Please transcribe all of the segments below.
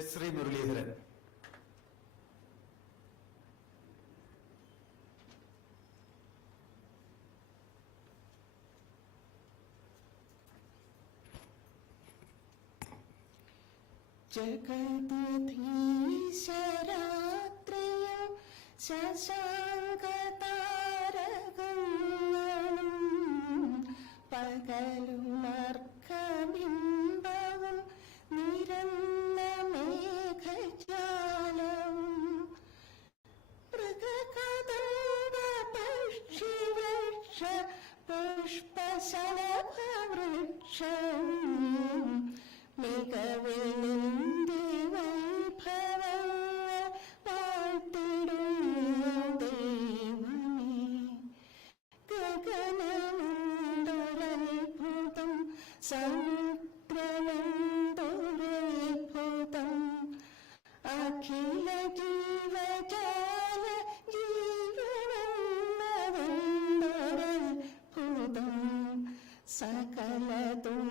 Sri Muralidharan. ജഗദീശരാത്രിയും ശശാങ്കതാരകങ്ങളും പകലുമർക്കബിംബവും നിരന്ന മേഘജാലവും മൃഗകദംബ പക്ഷിവൃക്ഷ പുഷ്പശലഭവൃക്ഷം മികവിന്റെ വൈഭവങ്ങൾ വാഴ്ത്തിടുന്നു ദൈവമേ. ഗഗനമുണ്ടൊരത്ഭുതം, സമുദ്രമുണ്ടൊരത്ഭുതം, അഖില ജീവജാല ജീവനെന്നതുണ്ടൊരത്ഭുതം. സകലതും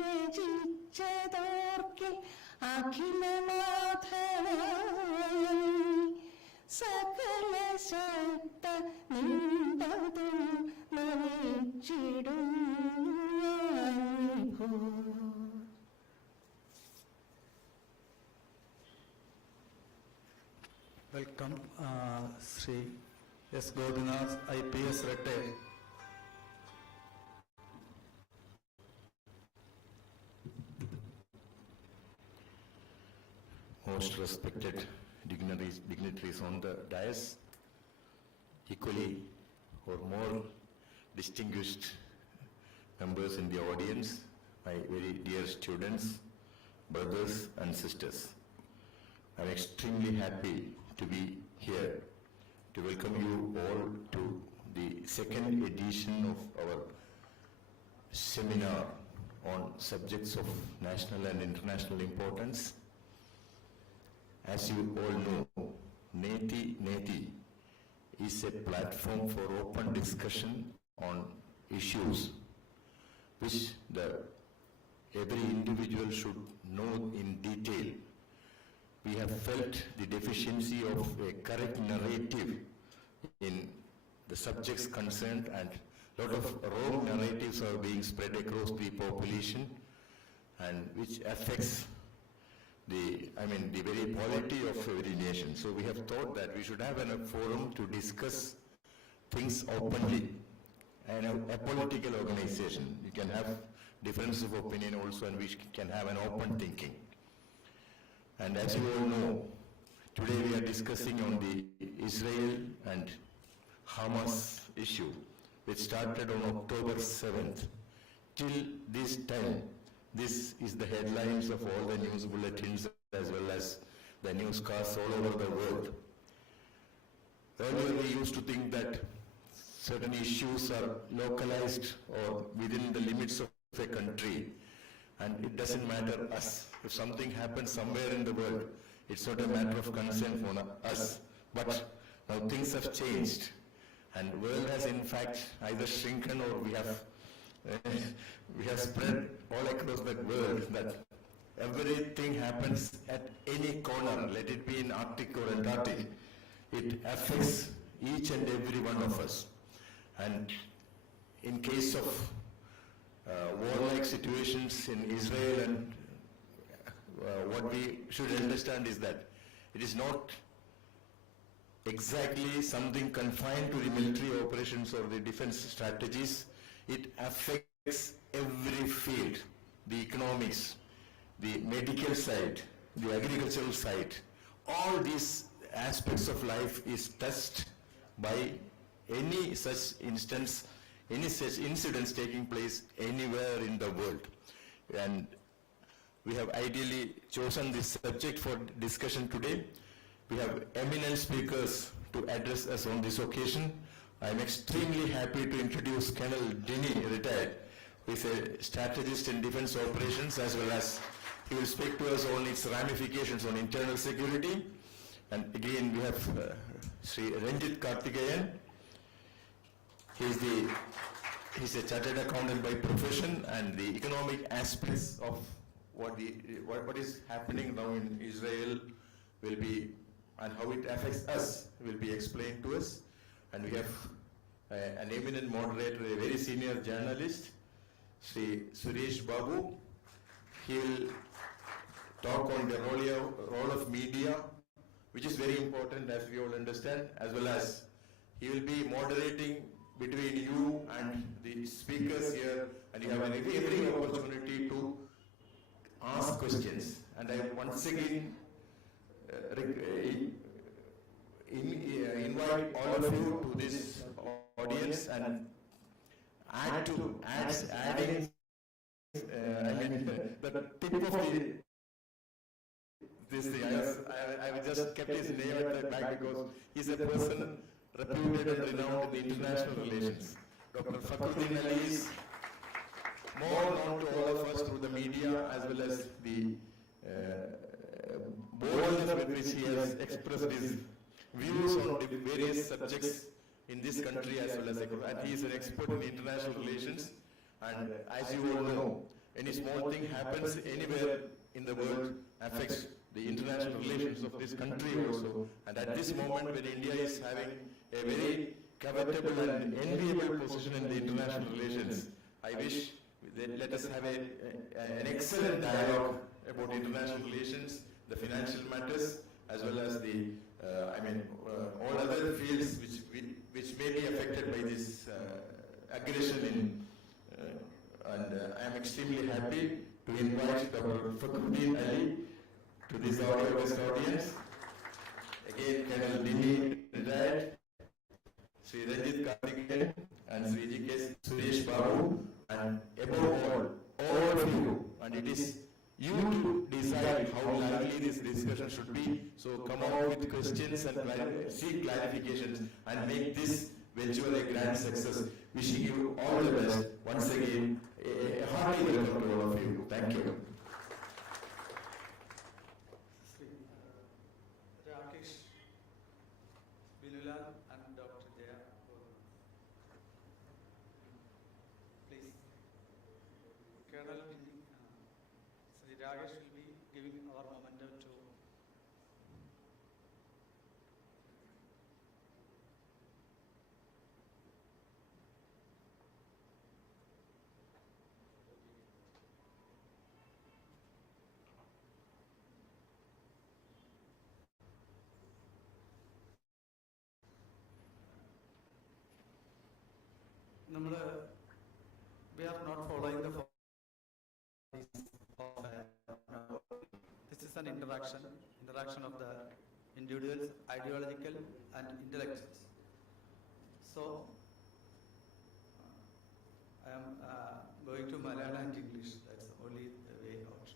രചിച്ചതോർക്കിൽ അഖിലനാഥനായി സകല ശക്ത നിണ്ടതും നമിച്ചിടും ഞാൻ. Welcome, Sri S. Godinath, IPS retired. Most respected dignitaries on the dais, equally or more distinguished members in the audience, my very dear students, brothers and sisters. I'm extremely happy to be here to welcome you all to the second edition of our seminar on subjects of national and international importance. As you all know, Neti-LIVE is a platform for open discussion on issues which every individual should know in detail. We have felt the deficiency of a correct narrative in the subjects concerned, and a lot of wrong narratives are being spread across the population, and which affects the very polity of every nation. So we have thought that we should have a forum to discuss things openly, and a political organization. You can have difference of opinion also, and we can have an open thinking. And as you all know, today we are discussing on the Israel and Hamas issue, which started on October 7th. Till this time, this is the headlines of all the news bulletins as well as the newscasts all over the world. Earlier we used to think that certain issues are localized or within the limits of a country, and it doesn't matter us. If something happens somewhere in the world, it's not a matter of concern for us. But now things have changed, and the world has in fact either shrunken or we have spread all across the world that everything happens at any corner, let it be in Arctic or Antarctic. It affects each and every one of us. And in case of warlike situations in Israel, and what we should understand is that it is not exactly something confined to the military operations or the defense strategies. It affects every field, the economics, the medical side, the agricultural side. All these aspects of life is touched by any such instance, any such incidents taking place anywhere in the world. And we have ideally chosen this subject for discussion today. We have eminent speakers to address us on this occasion. I am extremely happy to introduce Colonel Denny, retired, who is a strategist in defense operations, as well as he will speak to us on its ramifications on internal security. And again we have Sri Ranjit Karthikeyan. He's a chartered accountant by profession, and the economic aspects of what is happening now in Israel will be, and how it affects us will be explained to us. And we have an eminent moderator, a very senior journalist, Sri Suresh Babu. He will talk on the role of media, which is very important, as we all understand, as well as he will be moderating between you and the speakers here, and you have every opportunity to ask questions. And I once again invite all of you to this audience and adding the tip of this thing. I just kept his name at the back because he's a person reputed and renowned in international relations. Dr. Fakhruddin Ali is more known to all of us through the media, as well as the boldness with which he has expressed his views on the various subjects in this country as well as across. And he is an expert in international relations. And as you all know, any small thing happens anywhere in the world affects the international relations of this country also. And at this moment, when India is having a very covetable and enviable position in the international relations, I wish that let us have an excellent dialogue about international relations, the financial matters, as well as the all other fields which may be affected by this aggression and I am extremely happy to invite Dr. Fakhruddin Ali to this audience. Again, Colonel Dini retired, Sri Ranjit Karthikeyan and Sri G.K. Suresh Babu, and above all of you, and it is you to decide how lively this discussion should be. So come out with questions and seek clarifications and make this venture a grand success. Wishing you all the best. Once again, a hearty welcome to all of you. Thank you. Rakesh, Bilal and Dr. Jaya. Please. Colonel Sri Rakesh will be giving our momentum to we are not following the this is an interaction of the individuals, ideological and intellectuals. So I am going to Malayalam and English. That's only the way out.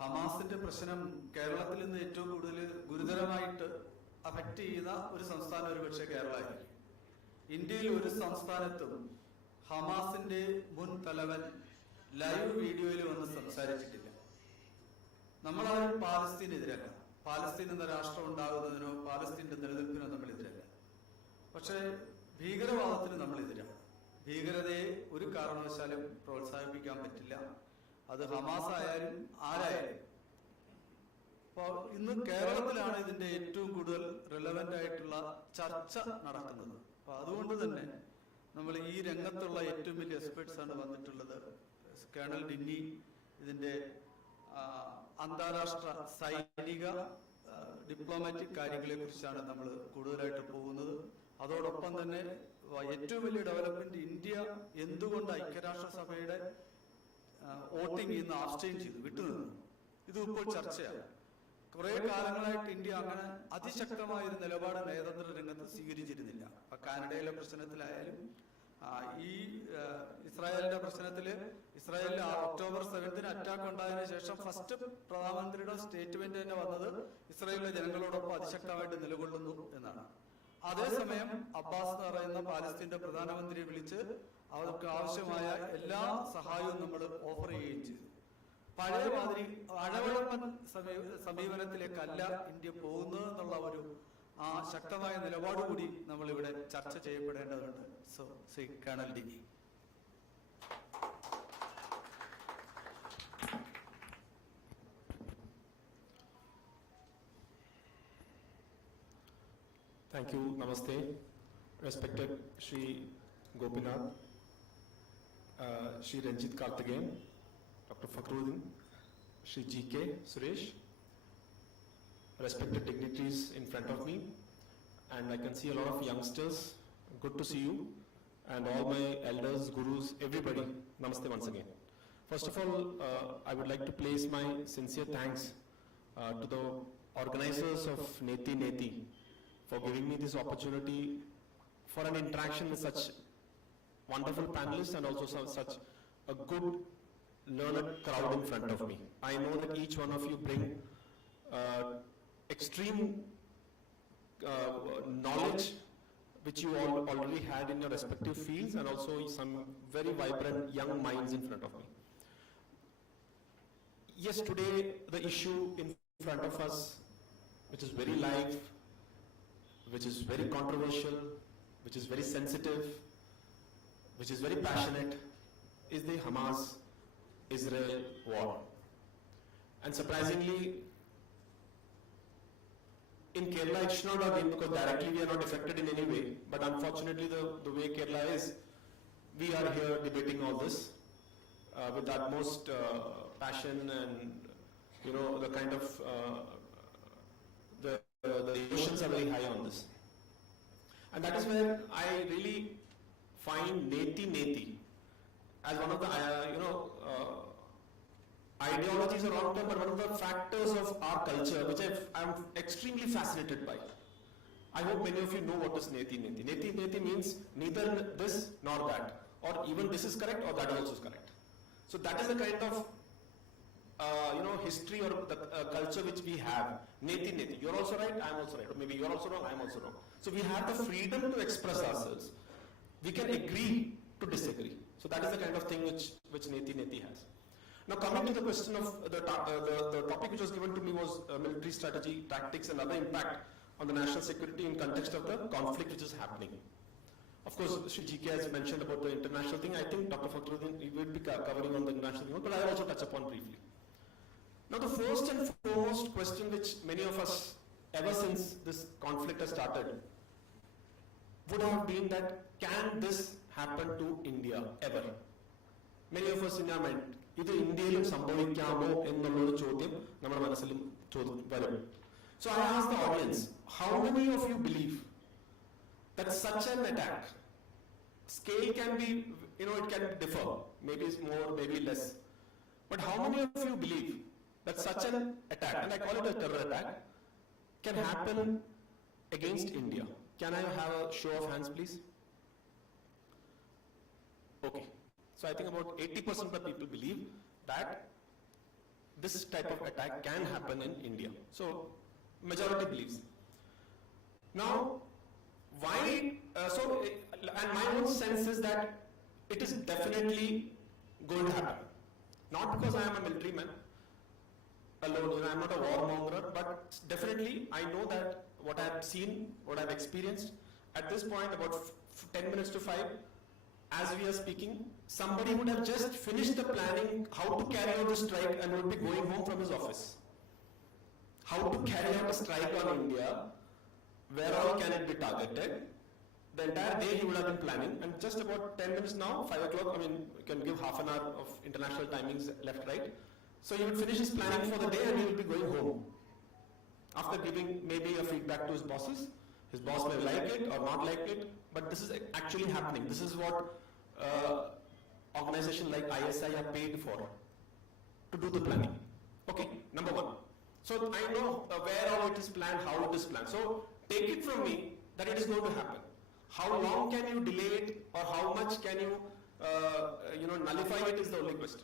ഹമാസിന്റെ പ്രശ്നം കേരളത്തിൽ നിന്ന് ഏറ്റവും കൂടുതൽ ഗുരുതരമായിട്ട് അഫക്റ്റ് ചെയ്യുന്ന ഒരു സംസ്ഥാനം ഒരുപക്ഷെ കേരളമായിരിക്കും. ഇന്ത്യയിൽ ഒരു സംസ്ഥാനത്തും ഹമാസിന്റെ മുൻ തലവൻ ലൈവ് വീഡിയോയിൽ വന്ന് സംസാരിച്ചിട്ടില്ല. നമ്മളാരും പാലസ്തീനെതിരല്ല. പാലസ്തീൻ എന്ന രാഷ്ട്രം ഉണ്ടാകുന്നതിനോ പാലസ്തീന്റെ നിലനിൽപ്പിനോ നമ്മളെതിരല്ല. പക്ഷേ ഭീകരവാദത്തിന് നമ്മളെതിരാണ്. ഭീകരതയെ ഒരു കാരണവശാലും പ്രോത്സാഹിപ്പിക്കാൻ പറ്റില്ല. അത് ഹമാസ് ആയാലും ആരായാലും. അപ്പോൾ ഇന്ന് കേരളത്തിലാണ് ഇതിന്റെ ഏറ്റവും കൂടുതൽ റിലവന്റ് ആയിട്ടുള്ള ചർച്ച നടക്കുന്നത്. അപ്പൊ അതുകൊണ്ട് തന്നെ നമ്മൾ ഈ രംഗത്തുള്ള ഏറ്റവും വലിയ എക്സ്പെർട്സ് ആണ് വന്നിട്ടുള്ളത്. കേണൽ ഡിന്നി ഇതിന്റെ അന്താരാഷ്ട്ര സൈനിക ഡിപ്ലോമാറ്റിക് കാര്യങ്ങളെ കുറിച്ചാണ് നമ്മൾ കൂടുതലായിട്ട് പോകുന്നത്. അതോടൊപ്പം തന്നെ ഏറ്റവും വലിയ ഡെവലപ്മെന്റ് ഇന്ത്യ എന്തുകൊണ്ട് ഐക്യരാഷ്ട്രസഭയുടെ വോട്ടിംഗ് ഇന്ന് ആബ്സ്റ്റെയിൻ ചെയ്തു, വിട്ടുനിന്നു. ഇത് ഇപ്പോൾ ചർച്ചയാണ്. കുറെ കാലങ്ങളായിട്ട് ഇന്ത്യ അങ്ങനെ അതിശക്തമായ ഒരു നിലപാട് നയതന്ത്ര രംഗത്ത് സ്വീകരിച്ചിരുന്നില്ല. അപ്പൊ കാനഡയിലെ പ്രശ്നത്തിലായാലും ഈ ഇസ്രായേലിന്റെ പ്രശ്നത്തില് ഇസ്രായേലിൽ ഒക്ടോബർ 7 അറ്റാക്ക് ഉണ്ടായതിനു ശേഷം ഫസ്റ്റ് പ്രധാനമന്ത്രിയുടെ സ്റ്റേറ്റ്മെന്റ് തന്നെ വന്നത് ഇസ്രായേലിലെ ജനങ്ങളോടൊപ്പം അതിശക്തമായിട്ട് നിലകൊള്ളുന്നു എന്നാണ്. അതേസമയം അബ്ബാസ് എന്ന് പറയുന്ന പാലസ്തീന്റെ പ്രധാനമന്ത്രിയെ വിളിച്ച് അവർക്ക് ആവശ്യമായ എല്ലാ സഹായവും നമ്മൾ ഓഫർ ചെയ്യുകയും ചെയ്തു. പഴയ മാതിരി അഴവഴപ്പൻ സമീപനത്തിലേക്കല്ല ഇന്ത്യ പോകുന്നത് എന്നുള്ള ഒരു ശക്തമായ നിലപാടുകൂടി നമ്മളിവിടെ ചർച്ച ചെയ്യപ്പെടേണ്ടതുണ്ട്. So Shri colonel D. Thank you, Namaste. Respected Shri Gopinath, Shri Ranjit Karthikeyan, Dr. Fakhruddin, Shri GK Suresh, respected dignitaries in front of me, and I can see a lot of youngsters. Good to see you, and all my elders, gurus, everybody. Namaste once again. First of all, I would like to place my sincere thanks to the organizers of Neti-LIVE for giving me this opportunity for an interaction with such wonderful panelists and also such a good learned crowd in front of me. I know that each one of you bring extreme knowledge which you all already had in your respective fields, and also some very vibrant young minds in front of me. Yes, today the issue in front of us, which is very live, which is very controversial, which is very sensitive, which is very passionate, is the Hamas-Israel war. And surprisingly, in Kerala it's not again, because directly we are not affected in any way, but unfortunately the way Kerala is, we are here debating all this with the utmost passion, and the kind of the emotions are very high on this. And that is where I really find Neti as one of the ideologies are wrong term, but one of the factors of our culture which I'm extremely fascinated by. I hope many of you know what is Neti. Neti means neither this nor that, or even this is correct or that also is correct. So that is the kind of history or the culture which we have. Neti. You're also right, I'm also right. Or maybe you're also wrong, I'm also wrong. So we have the freedom to express ourselves. We can agree to disagree. So that is the kind of thing which Neti has. Now coming to the question of the topic which was given to me was military strategy, tactics and other impact on the national security in context of the conflict which is happening. Of course, Sri GK has mentioned about the international thing. I think Dr. Fakhruddin will be covering on the international thing, but I will also touch upon briefly. Now the first and foremost question which many of us, ever since this conflict has started, would have been that, can this happen to India ever? Many of us in our mind, either Indian sambhavikkamo ennulla chodyam nammade manasil varum. So I ask the audience, how many of you believe that such an attack, scale can be, it can differ, maybe it's more, maybe less, but how many of you believe that such an attack, and I call it a terror attack, can happen against India? Can I have a show of hands, please? Okay. So I think about 80% of the people believe that this type of attack can happen in India. So majority believes. Now, why? And my own sense is that it is definitely going to happen. Not because I am a military man alone, I'm not a warmonger, but definitely I know that what I have seen, what I have experienced, at this point about 10 minutes to 5, as we are speaking, somebody would have just finished the planning how to carry out the strike and would be going home from his office. How to carry out a strike on India, where all can it be targeted? The entire day he would have been planning, and just about 10 minutes now, 5 o'clock, you can give half an hour of international timings left, right? So he would finish his planning for the day and he will be going home. After giving maybe a feedback to his bosses, his boss may like it or not like it, but this is actually happening. This is what organizations like ISI are paid for, to do the planning. Okay, number one. So I know where all it is planned, how it is planned. So take it from me that it is going to happen. How long can you delay it, or how much can you, nullify it is the only question.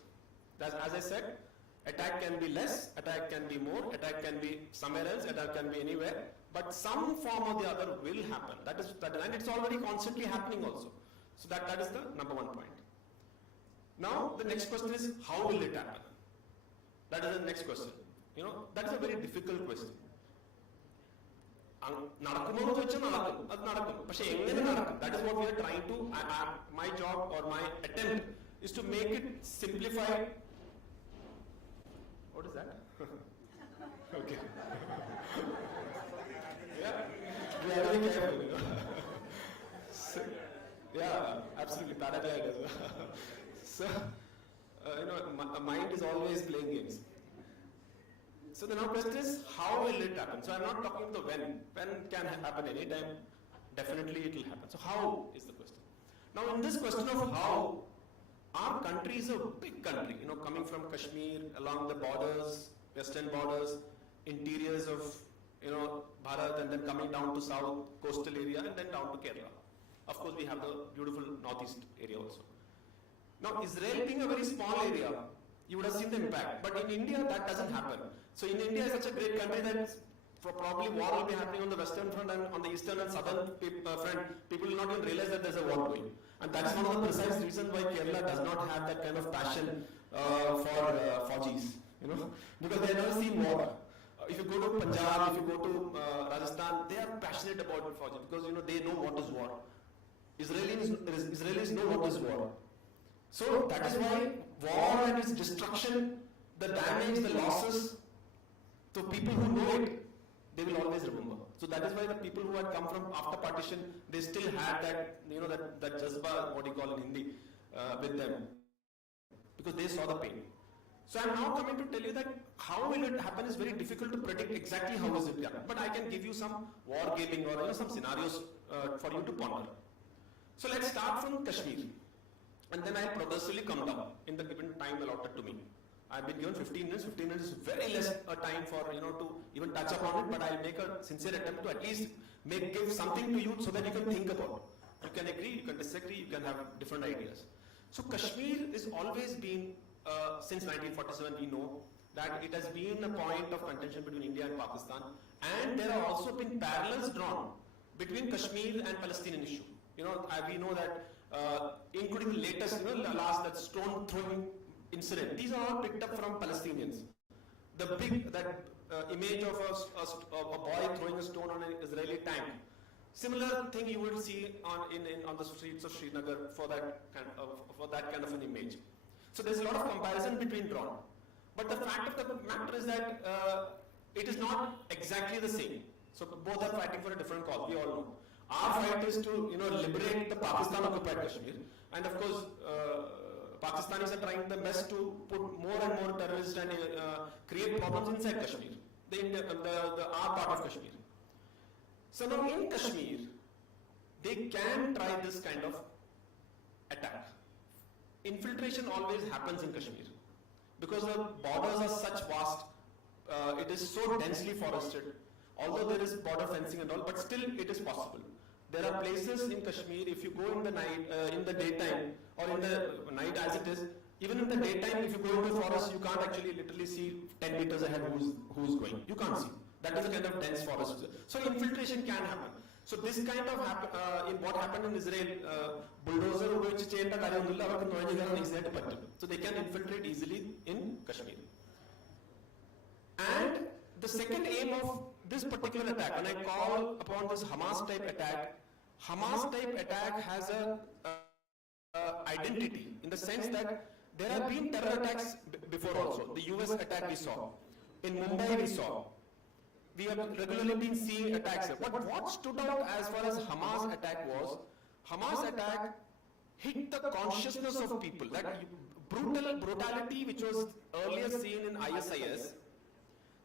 As I said, attack can be less, attack can be more, attack can be somewhere else, attack can be anywhere, but some form or the other will happen. And it's already constantly happening also. So that is the number one point. Now the next question is, how will it happen? That is the next question. That is a very difficult question. That is what we are trying to, my job or my attempt is to make it simplified. What is that? Okay. Yeah, have to be careful, you know. So, yeah, absolutely, paragliders. So, you know, mind is always playing games. So the now question is, how will it happen? So I'm not talking about the when. When can happen anytime. Definitely it will happen. So how is the question? Now in this question of how, our country is a big country, you know, coming from Kashmir, along the borders, western borders, interiors of, you know, Bharat, and then coming down to south, coastal area, and then down to Kerala. Of course, we have the beautiful northeast area also. Now, Israel being a very small area, you would have seen the impact. But in India, that doesn't happen. So in India, is such a great country that probably war will be happening on the western front, and on the eastern and southern front, people will not even realize that there's a war going. And that's one of the precise reasons why Kerala does not have that kind of passion for Fauji's, you know, because they have never seen war. If you go to Punjab, if you go to Rajasthan, they are passionate about Fauji because, you know, they know what is war. Israelis know what is war. So that is why war and its destruction, the damage, the losses, so people who know it, they will always remember. So that is why the people who had come from after partition, they still had that, you know, that jazba, what you call in Hindi, with them, because they saw the pain. So I am now coming to tell you that how will it happen is very difficult to predict exactly how is it done. But I can give you some war gaming or, you know, some scenarios for you to ponder. So let's start from Kashmir, and then I'll progressively come down in the given time allotted to me. I've been given 15 minutes. 15 minutes is very less a time for, you know, to even touch upon it, but I'll make a sincere attempt to at least give something to you so that you can think about it. You can agree, you can disagree, you can have different ideas. So Kashmir is always been, since 1947 we know that it has been a point of contention between India and Pakistan, and there have also been parallels drawn between Kashmir and Palestinian issue. You know, we know that including the latest, you know, last that stone throwing incident, these are all picked up from Palestinians. The big, image of a boy throwing a stone on an Israeli tank. Similar thing you will see on the streets of Srinagar for that kind of an image. So there's a lot of comparison between drawn. But the fact of the matter is that it is not exactly the same. So both are fighting for a different cause, we all know. Our fight is to, you know, liberate the Pakistan-occupied Kashmir, and of course, Pakistanis are trying their best to put more and more terrorists and create problems inside Kashmir, our part of Kashmir. So now in Kashmir, they can try this kind of attack. Infiltration always happens in Kashmir because the borders are such vast, it is so densely forested. Although there is border fencing and all, but still it is possible. There are places in Kashmir, if you go in the night, in the daytime, or in the night as it is, even in the daytime, if you go into the forest, you can't actually literally see 10 meters ahead who's going. You can't see. That is a kind of dense forest. So infiltration can happen. So this kind of in what happened in Israel, bulldozer which chain so they can infiltrate easily in Kashmir. And the second aim of this particular attack, when I call upon this Hamas type attack has a identity in the sense that there have been terror attacks before also. The US attack we saw. In Mumbai we saw. We have regularly been seeing attacks here. But what stood out as far as Hamas attack was, Hamas attack hit the consciousness of people. That brutality which was earlier seen in ISIS,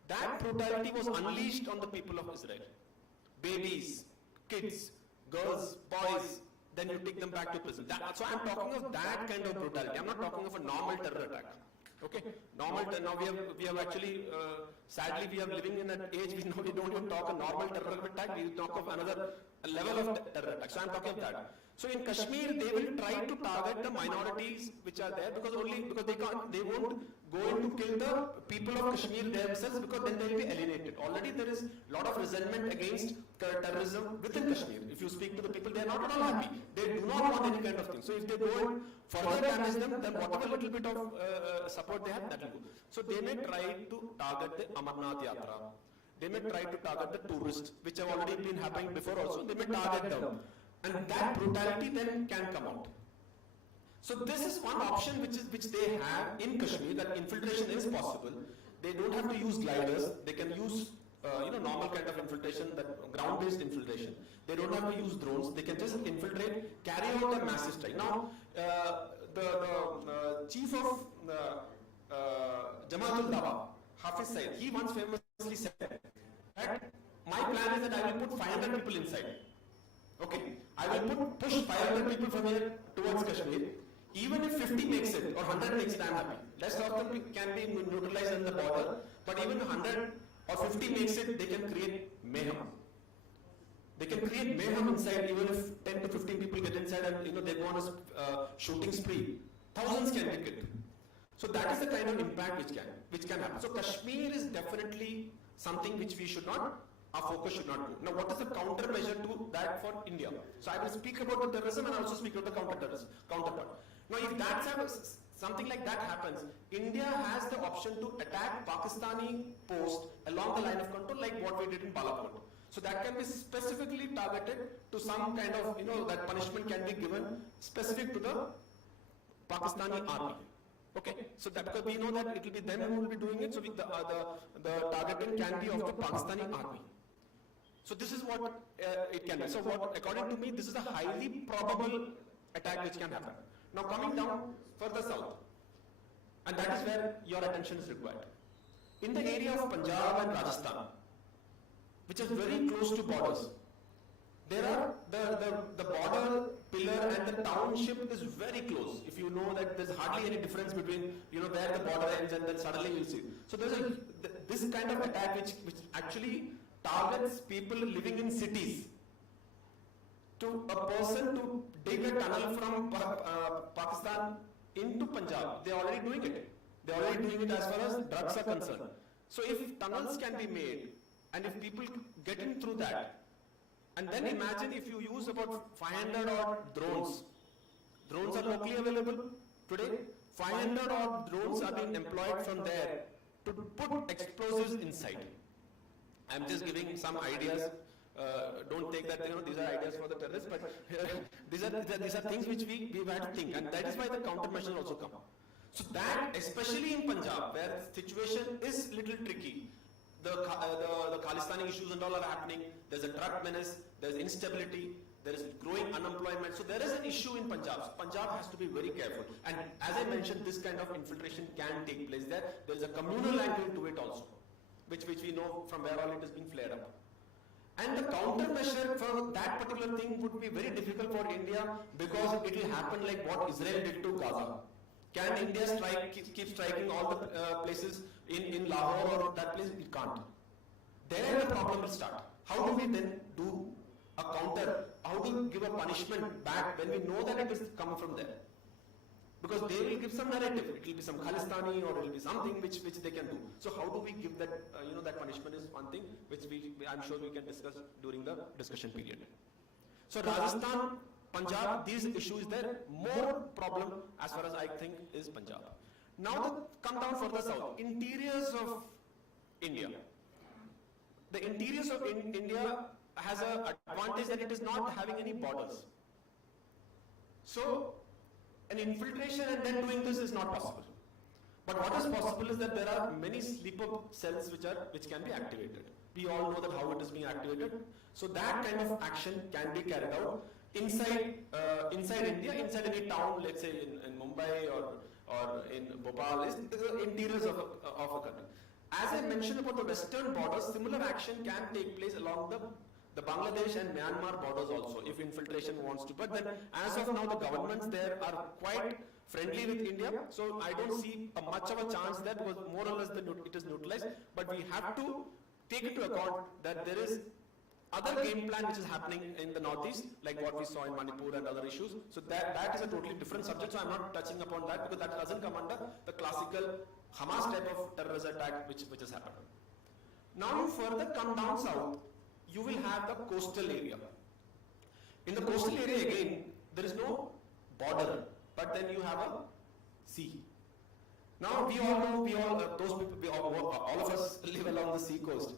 that brutality was unleashed on the people of Israel. Babies, kids, girls, boys, then you take them back to prison. So I'm talking of that kind of brutality. I'm not talking of a normal terror attack. Okay, now we have actually, sadly we are living in an age we don't even talk a normal terror attack, we talk of another level of terror attack. So I'm talking of that. So in Kashmir, they will try to target the minorities which are there because they won't go in to kill the people of Kashmir themselves because then they will be alienated. Already there is a lot of resentment against terrorism within Kashmir. If you speak to the people, they are not at all happy. They do not want any kind of thing. So if they go and further damage them, then whatever little bit of support they have, that will go. So they may try to target the Amarnath Yatra. They may try to target the tourists, which have already been happening before also. They may target them. And that brutality then can come out. So this is one option which they have in Kashmir, that infiltration is possible. They don't have to use gliders. They can use normal kind of infiltration, that ground-based infiltration. They don't have to use drones. They can just infiltrate, carry out a massive strike. Now, the chief of Jamaatul Dawa, Hafiz Said, he once famously said that my plan is that I will put 500 people inside. Okay, I will push 500 people from here towards Kashmir. Even if 50 makes it or 100 makes it, I am happy. Less of them can be neutralized in the border, but even 100 or 50 makes it, they can create mayhem. They can create mayhem inside, even if 10 to 15 people get inside and they go on a shooting spree. Thousands can be killed. So that is the kind of impact which can happen. So Kashmir is definitely something which we should not, our focus should not go. Now what is the countermeasure to that for India? So I will speak about the terrorism and also speak about the counterpart. Now if something like that happens, India has the option to attack Pakistani post along the line of control like what we did in Balakot. So that can be specifically targeted to some kind of, that punishment can be given specific to the Pakistani army. Okay, so that because we know that it will be them who will be doing it, so the targeting can be of the Pakistani army. So this is what it can be. So what, according to me, this is a highly probable attack which can happen. Now coming down further south, and that is where your attention is required. In the area of Punjab and Rajasthan, which is very close to borders, there are the border pillar and the township is very close. If you know that there's hardly any difference between where the border ends and then suddenly you'll see. So there's this kind of attack which actually targets people living in cities. To a person to dig a tunnel from Pakistan into Punjab, they're already doing it. They're already doing it as far as drugs are concerned. So if tunnels can be made and if people get in through that, and then imagine if you use about 500 odd drones. Drones are locally available today. 500 odd drones are being employed from there to put explosives inside. I'm just giving some ideas. Don't take that these are ideas for the terrorists, but these are things which we have to think, and that is why the countermeasures also come. So that, especially in Punjab, where the situation is little tricky, the Khalistani issues and all are happening. There's a drug menace, there's instability, there is growing unemployment. So there is an issue in Punjab. So Punjab has to be very careful. And as I mentioned, this kind of infiltration can take place there. There is a communal angle to it also, which we know from where all it is being flared up. And the countermeasure for that particular thing would be very difficult for India because it will happen like what Israel did to Gaza. Can India keep striking all the places in Lahore or that place? It can't. There the problem will start. How do we then do a counter? How do we give a punishment back when we know that it is coming from there? Because they will give some narrative. It will be some Khalistani or it will be something which they can do. So how do we give that, that punishment is one thing which I'm sure we can discuss during the discussion period. So Rajasthan, Punjab, these issues there, more problem as far as I think is Punjab. Now come down further south, interiors of India. The interiors of India has an advantage that it is not having any borders. So an infiltration and then doing this is not possible. But what is possible is that there are many sleeper cells which can be activated. We all know that how it is being activated. So that kind of action can be carried out inside India, inside any town, let's say in Mumbai or in Bhopal, is the interiors of a country. As I mentioned about the western borders, similar action can take place along the Bangladesh and Myanmar borders also, if infiltration wants to. But then, as of now, the governments there are quite friendly with India, so I don't see much of a chance there because more or less it is neutralized. But we have to take into account that there is other game plan which is happening in the northeast, like what we saw in Manipur and other issues. So that is a totally different subject, so I'm not touching upon that because that doesn't come under the classical Hamas type of terrorist attack which has happened. Now you further come down south, you will have the coastal area. In the coastal area again, there is no border, but then you have a sea. Now we all know, all of us live along the sea coast.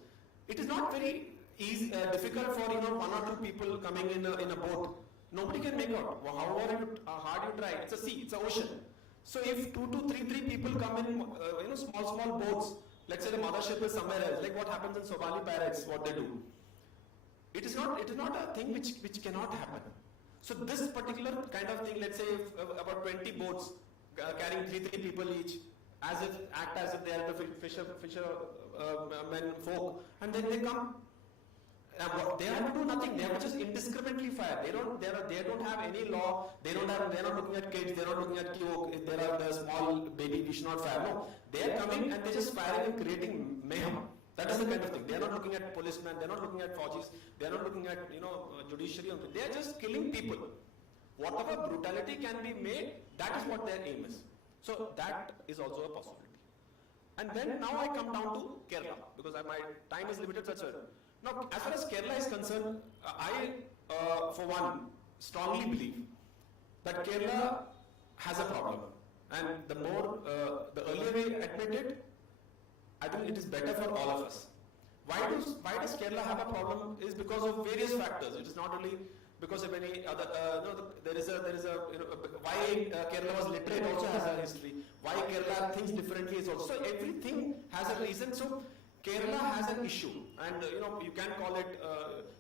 It is not very easy, difficult for one or two people coming in a boat. Nobody can make out. However hard you try, it's a sea, it's an ocean. So if 2 to 3 people come in, small boats, let's say the mothership is somewhere else, like what happens in Somali pirates, what they do. It is not a thing which cannot happen. So this particular kind of thing, let's say if, about 20 boats carrying three people each, act as if they are the fishermen folk, and then they come. They have to do nothing. They have to just indiscriminately fire. They don't have any law. They're not looking at kids. They're not looking at if there are the small baby, we should not fire. No, they are coming and they're just firing and creating mayhem. That is the kind of thing. They are not looking at policemen. They're not looking at Faucis. They are not looking at judiciary. They are just killing people. Whatever brutality can be made, that is what their aim is. So that is also a possibility. And then now I come down to Kerala because my time is limited. That's it. Now, as far as Kerala is concerned, I, for one, strongly believe that Kerala has a problem. And the earlier we admit it, I think it is better for all of us. Why does Kerala have a problem? Is because of various factors. It is not only because of any other. Why Kerala was literate also has a history. Why Kerala thinks differently is also. So everything has a reason. So Kerala has an issue, and you can call it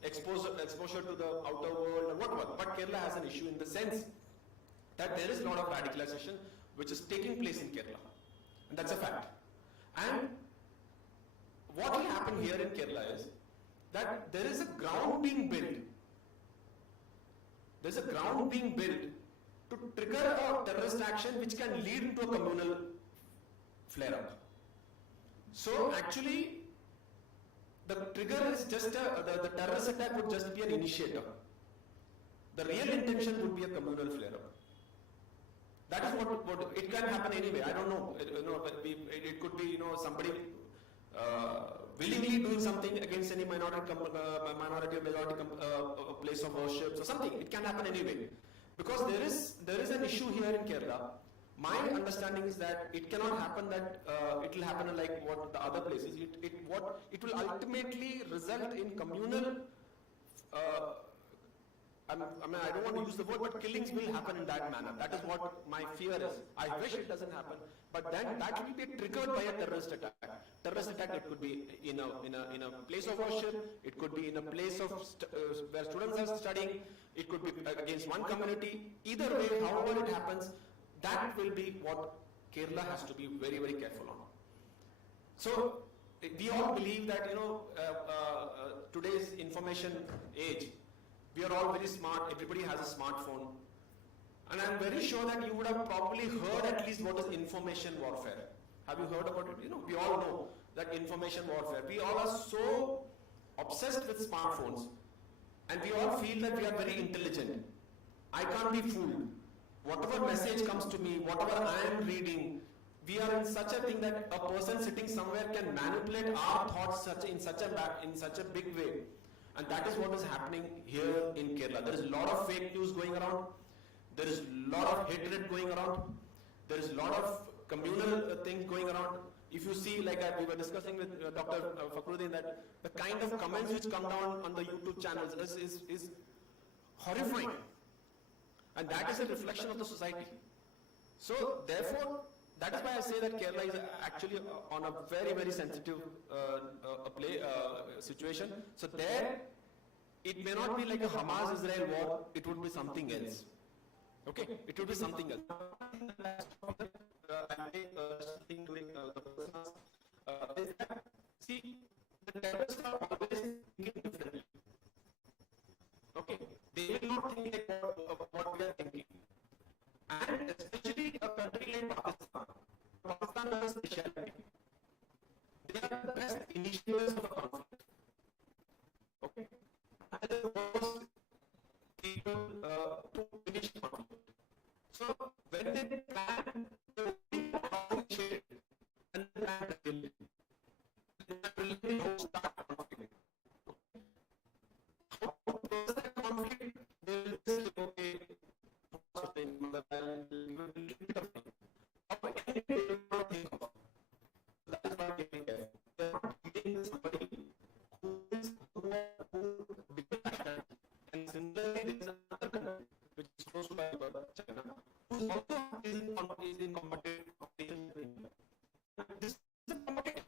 exposure to the outer world or whatever. But Kerala has an issue in the sense that there is a lot of radicalization which is taking place in Kerala, and that's a fact. And what will happen here in Kerala is that there is a ground being built. There is a ground being built to trigger a terrorist action which can lead into a communal flare-up. So actually, the trigger is just the terrorist attack would just be an initiator. The real intention would be a communal flare-up. That is what it can happen anyway. I don't know. It could be somebody willingly doing something against any minority or majority place of worship or something. It can happen anyway, because there is an issue here in Kerala. My understanding is that it cannot happen that it will happen like what the other places. It will ultimately result in communal. I don't want to use the word, but killings will happen in that manner. That is what my fear is. I wish it doesn't happen, but then that will be triggered by a terrorist attack. Terrorist attack, it could be in a place of worship. It could be in a place of where students are studying. It could be against one community. Either way, however it happens, that will be what Kerala has to be very, very careful on. So we all believe that today's information age, we are all very smart. Everybody has a smartphone, and I'm very sure that you would have probably heard at least what is information warfare. Have you heard about it? We all know that information warfare. We all are so obsessed with smartphones, and we all feel that we are very intelligent. I can't be fooled. Whatever message comes to me, whatever I am reading, we are in such a thing that a person sitting somewhere can manipulate our thoughts in such a big way. And that is what is happening here in Kerala. There is a lot of fake news going around. There is a lot of hatred going around. There is a lot of communal things going around. If you see, like we were discussing with Dr. Fakhruddin, that the kind of comments which come down on the YouTube channels is horrifying. And that is a reflection of the society. So therefore, that is why I say that Kerala is actually on a very, very sensitive situation. So there, it may not be like a Hamas-Israel war, it would be something else. Okay? It would be something else. See, the terrorists are always thinking differently. Okay? They will not think like what we are thinking. And especially a country like Pakistan. Pakistan has a speciality. They are the best initiators of a conflict. Okay? And the worst people to finish conflict. So when they plan to initiate and plan to kill it, they will really start conflict. How to close that conflict? They will say, okay, and similarly, there is another country which is close by China, who also is in competitive competition with India. This is a competitive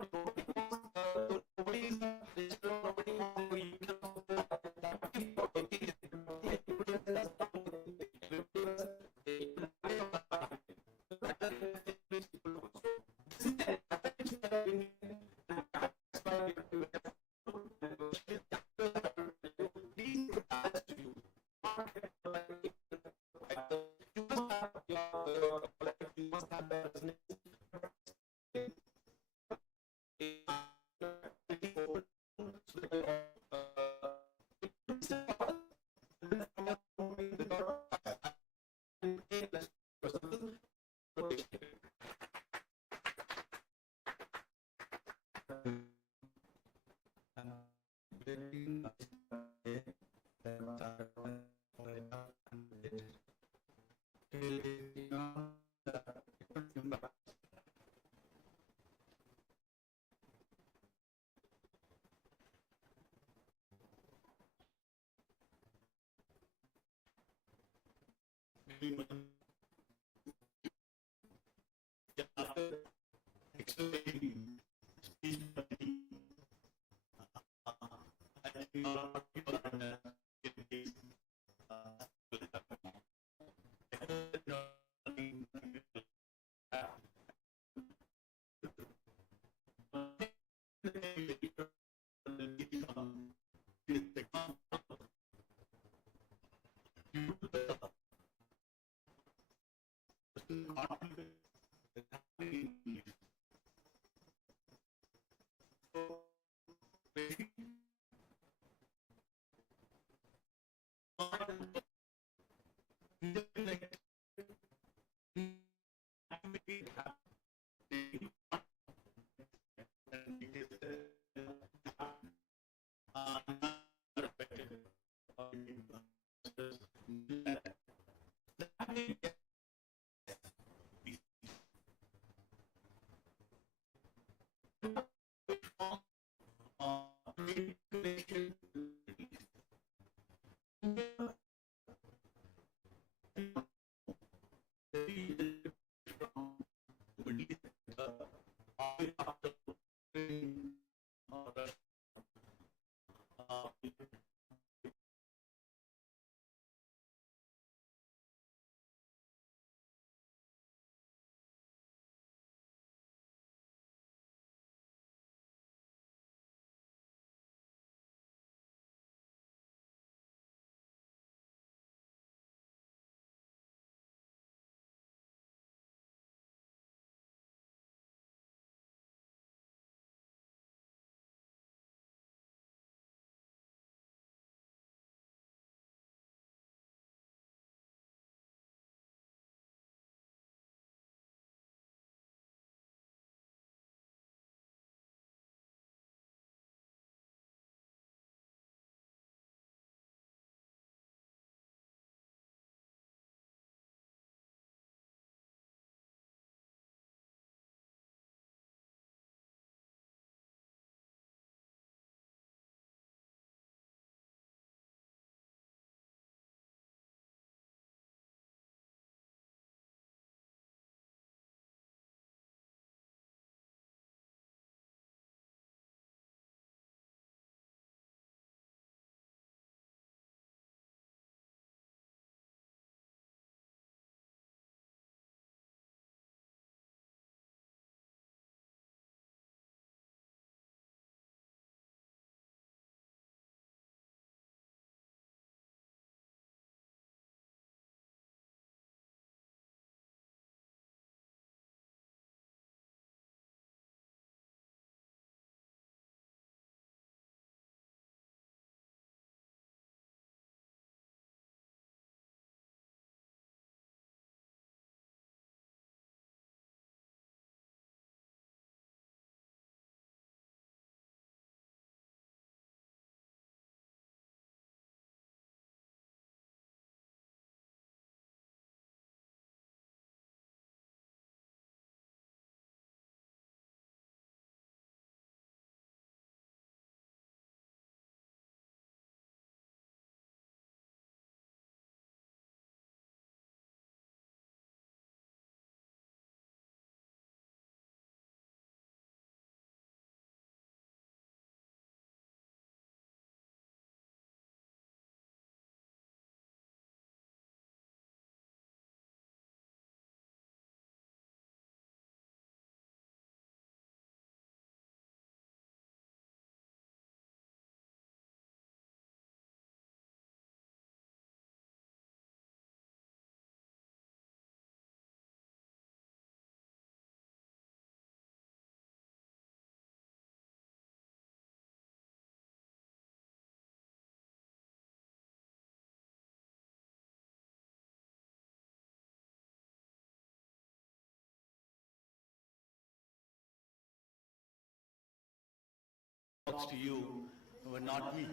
talks to you, but not me.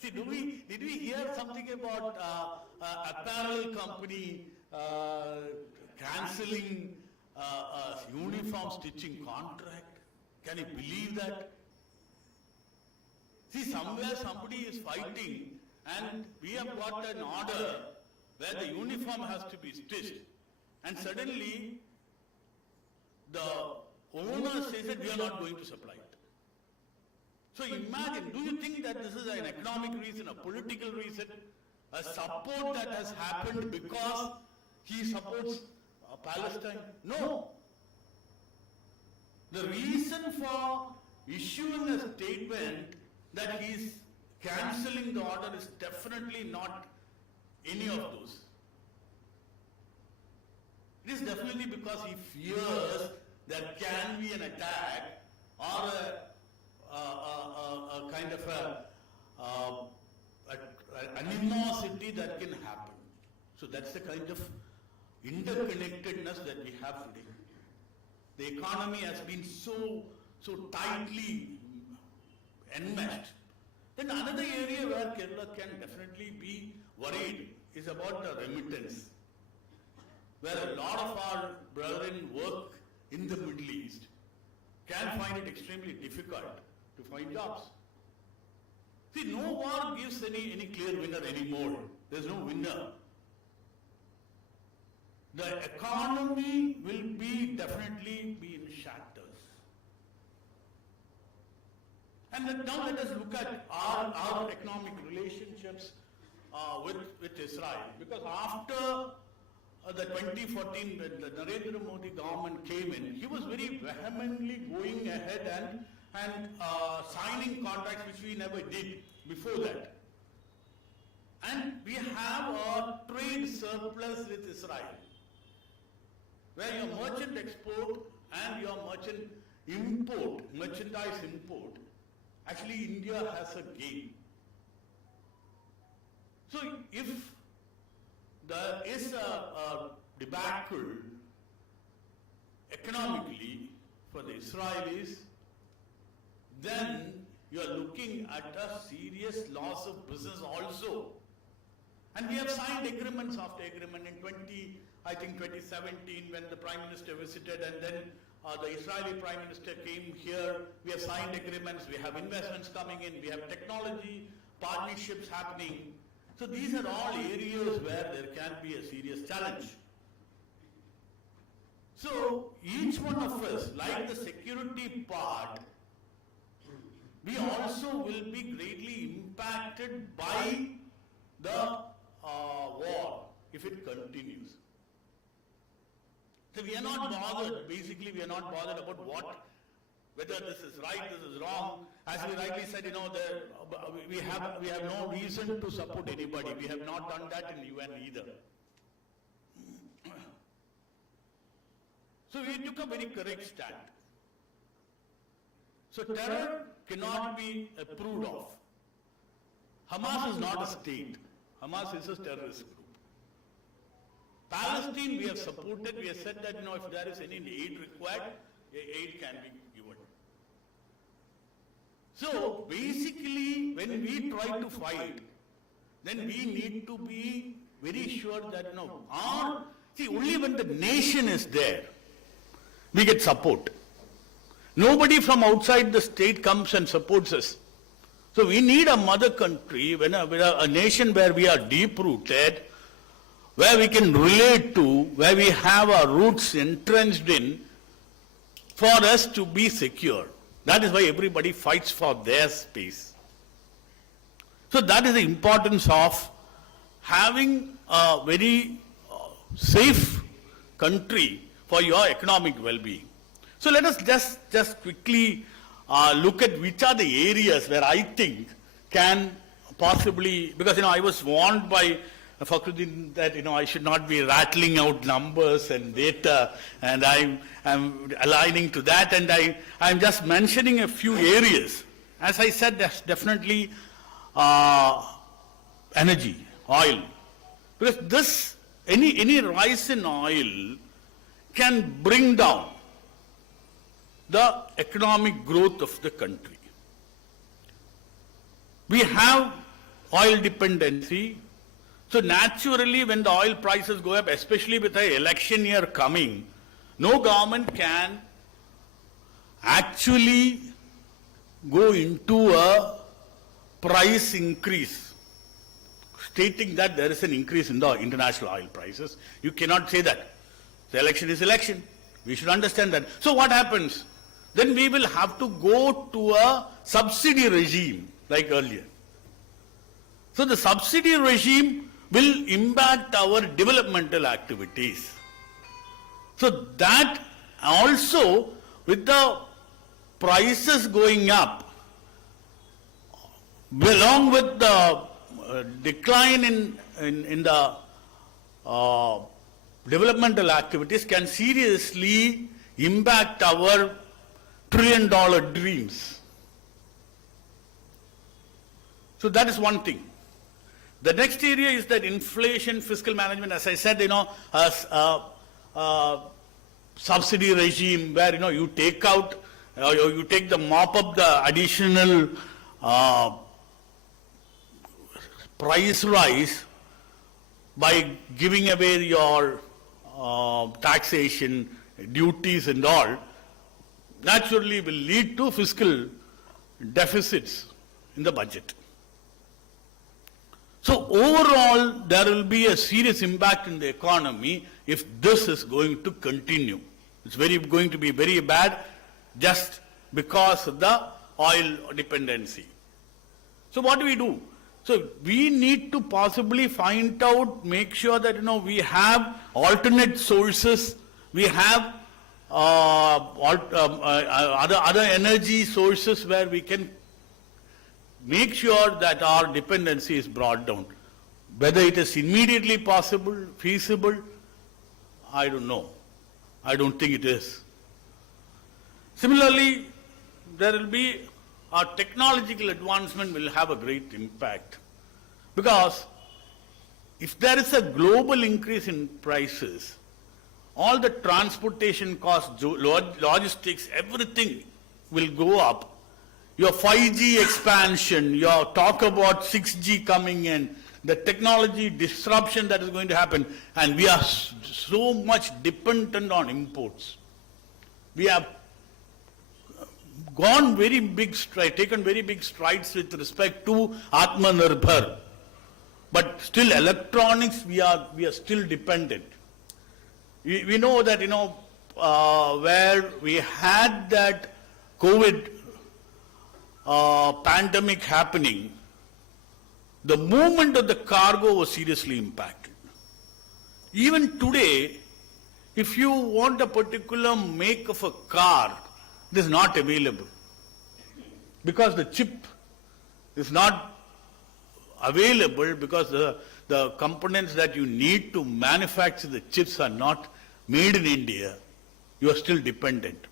See, did we hear something about apparel company cancelling uniform stitching contract? Can you believe that? See, somewhere somebody is fighting and we have got an order where the uniform has to be stitched, and suddenly the owner says that we are not going to supply it. So imagine, do you think that this is an economic reason, a political reason, a support that has happened because he supports Palestine? No. The reason for issuing a statement that he is cancelling the order is definitely not any of those. It is definitely because he fears there can be an attack or a kind of animosity that can happen. So that's the kind of interconnectedness that we have today. The economy has been so tightly enmeshed. Then another area where Kerala can definitely be worried is about the remittance, where a lot of our brethren work in the Middle East can find it extremely difficult to find jobs. See, no war gives any clear winner anymore. There's no winner. The economy will definitely be in shatters. And now let us look at our economic relationships with Israel. Because after the 2014, when the Narendra Modi government came in, he was very vehemently going ahead and signing contracts which we never did before that. And we have a trade surplus with Israel, where your merchant export and your merchant import, merchandise import, actually India has a gain. So if there is a debacle economically for the Israelis, then you are looking at a serious loss of business also. And we have signed agreements after agreement in 2017 when the Prime Minister visited, and then the Israeli Prime Minister came here. We have signed agreements, we have investments coming in, we have technology partnerships happening. So these are all areas where there can be a serious challenge. So each one of us, like the security part, we also will be greatly impacted by the war if it continues. So we are not bothered, basically we are not bothered about whether this is right, this is wrong. As we rightly said, we have no reason to support anybody. We have not done that in UN either. So we took a very correct stand. So terror cannot be approved of. Hamas is not a state. Hamas is a terrorist group. Palestine we have supported, we have said that if there is any aid required, aid can be given. So basically when we try to fight, then we need to be very sure that only when the nation is there, we get support. Nobody from outside the state comes and supports us. So we need a mother country, a nation where we are deep rooted, where we can relate to, where we have our roots entrenched in, for us to be secure. That is why everybody fights for their space. So that is the importance of having a very safe country for your economic well-being. So let us just quickly look at which are the areas where I think can possibly, because I was warned by Fakhruddin that I should not be rattling out numbers and data, and I'm aligning to that, and I'm just mentioning a few areas. As I said, there's definitely energy, oil, because any rise in oil can bring down the economic growth of the country. We have oil dependency. So naturally, when the oil prices go up, especially with the election year coming, no government can actually go into a price increase, stating that there is an increase in the international oil prices. You cannot say that. The election is election. We should understand that. So what happens? Then we will have to go to a subsidy regime like earlier. So the subsidy regime will impact our developmental activities. So that also, with the prices going up, along with the decline in the developmental activities, can seriously impact our trillion-dollar dreams. So that is one thing. The next area is that inflation, fiscal management, as I said, subsidy regime where, you take out, you take the mop up the additional price rise by giving away your taxation, duties and all, naturally will lead to fiscal deficits in the budget. So overall, there will be a serious impact in the economy if this is going to continue. It's going to be very bad just because of the oil dependency. So what do we do? So we need to possibly find out, make sure that we have alternate sources, we have other energy sources where we can make sure that our dependency is brought down. Whether it is immediately possible, feasible, I don't know. I don't think it is. Similarly, there will be our technological advancement will have a great impact. Because if there is a global increase in prices, all the transportation costs, logistics, everything will go up. Your 5G expansion, your talk about 6G coming in, the technology disruption that is going to happen, and we are so much dependent on imports. We have taken very big strides with respect to Atmanirbhar. But still electronics, we are still dependent. We know that, where we had that COVID pandemic happening, the movement of the cargo was seriously impacted. Even today, if you want a particular make of a car, it is not available. Because the chip is not available, because the components that you need to manufacture the chips are not made in India, you are still dependent.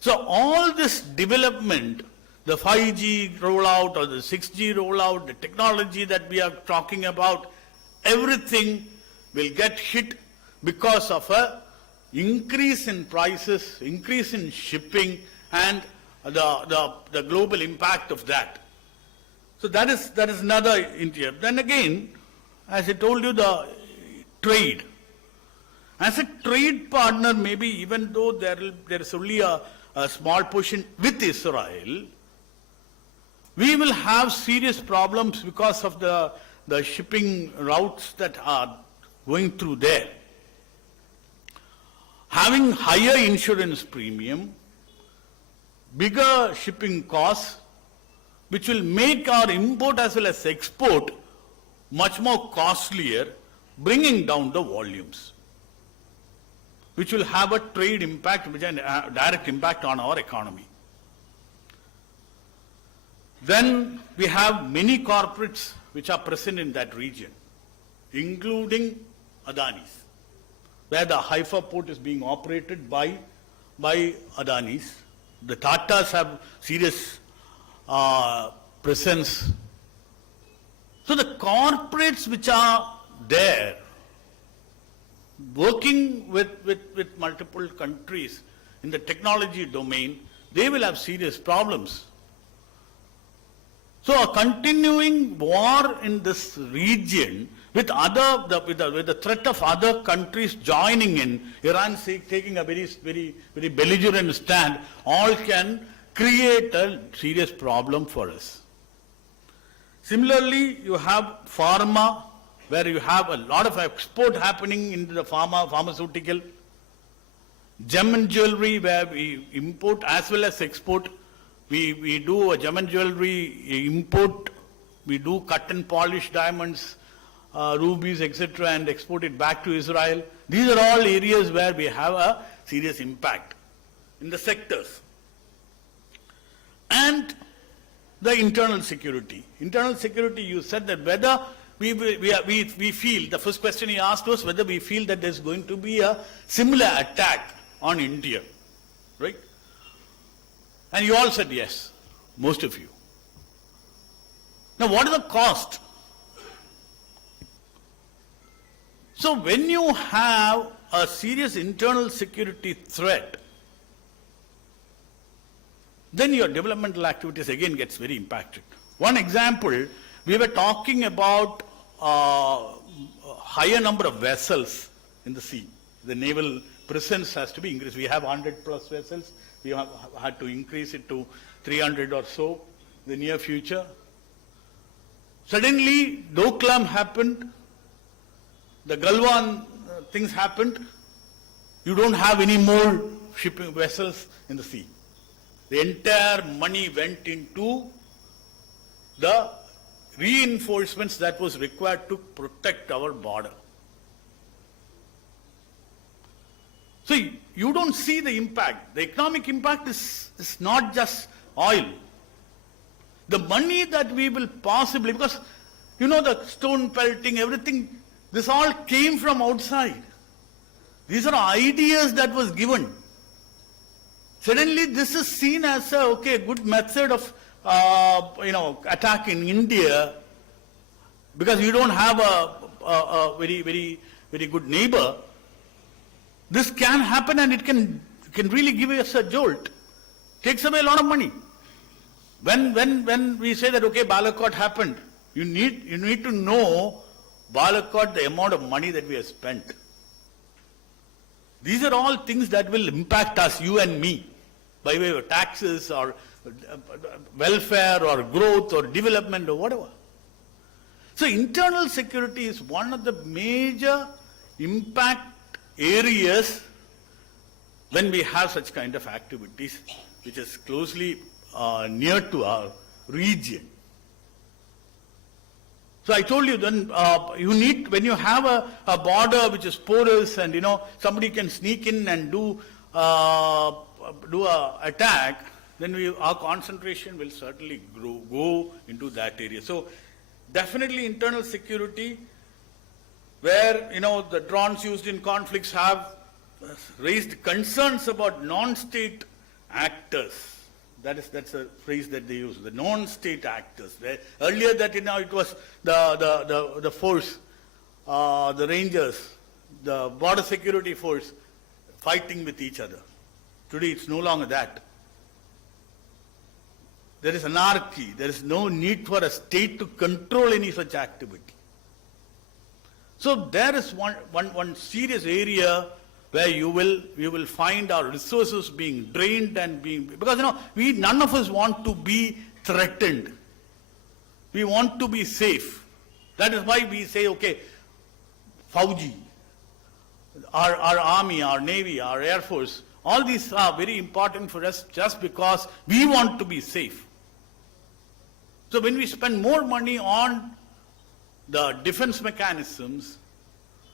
So all this development, the 5G rollout or the 6G rollout, the technology that we are talking about, everything will get hit because of a increase in prices, increase in shipping, and the global impact of that. So that is another area. Then again, as I told you, the trade. As a trade partner, maybe even though there is only a small portion with Israel, we will have serious problems because of the shipping routes that are going through there. Having higher insurance premium, bigger shipping costs, which will make our import as well as export much more costlier, bringing down the volumes, which will have a trade impact, which has a direct impact on our economy. Then we have many corporates which are present in that region, including Adani's, where the Haifa port is being operated by Adani's. The Tatas have serious presence. So the corporates which are there, working with multiple countries, in the technology domain, they will have serious problems. So a continuing war in this region with the threat of other countries joining in, Iran taking a very belligerent stand, all can create a serious problem for us. Similarly, you have pharma, where you have a lot of export happening into the pharmaceutical, gem and jewelry, where we import as well as export. We do a gem and jewelry import, we do cut and polish diamonds, rubies, etc., and export it back to Israel. These are all areas where we have a serious impact in the sectors. And the internal security. Internal security, you said that whether we feel, the first question he asked was whether we feel that there's going to be a similar attack on India, right? And you all said yes, most of you. Now what is the cost? So when you have a serious internal security threat, then your developmental activities again gets very impacted. One example, we were talking about higher number of vessels in the sea. The naval presence has to be increased. We have 100 plus vessels. We have had to increase it to 300 or so in the near future. Suddenly, Doklam happened. The Galwan things happened. You don't have any more shipping vessels in the sea. The entire money went into the reinforcements that was required to protect our border. So you don't see the impact. The economic impact is not just oil. The money that we will possibly, because you know the stone pelting, everything, this all came from outside. These are ideas that was given. Suddenly this is seen as a good method of attack in India, because you don't have a very good neighbor. This can happen, and it can really give us a jolt. Takes away a lot of money. When we say that Balakot happened, you need to know Balakot, the amount of money that we have spent. These are all things that will impact us, you and me, by way of taxes or welfare or growth or development or whatever. So internal security is one of the major impact areas when we have such kind of activities, which is closely near to our region. So I told you then you need, when you have a border which is porous and somebody can sneak in and do a attack, then our concentration will certainly go into that area. So definitely internal security, where the drones used in conflicts have raised concerns about non-state actors. That's a phrase that they use, the non-state actors. Earlier that it was the force, the Rangers, the border security force fighting with each other. Today it's no longer that. There is anarchy. There is no need for a state to control any such activity. So there is one serious area where you will find our resources being drained and because none of us want to be threatened. We want to be safe. That is why we say, Fauji, our army, our navy, our air force, all these are very important for us just because we want to be safe. So when we spend more money on the defense mechanisms,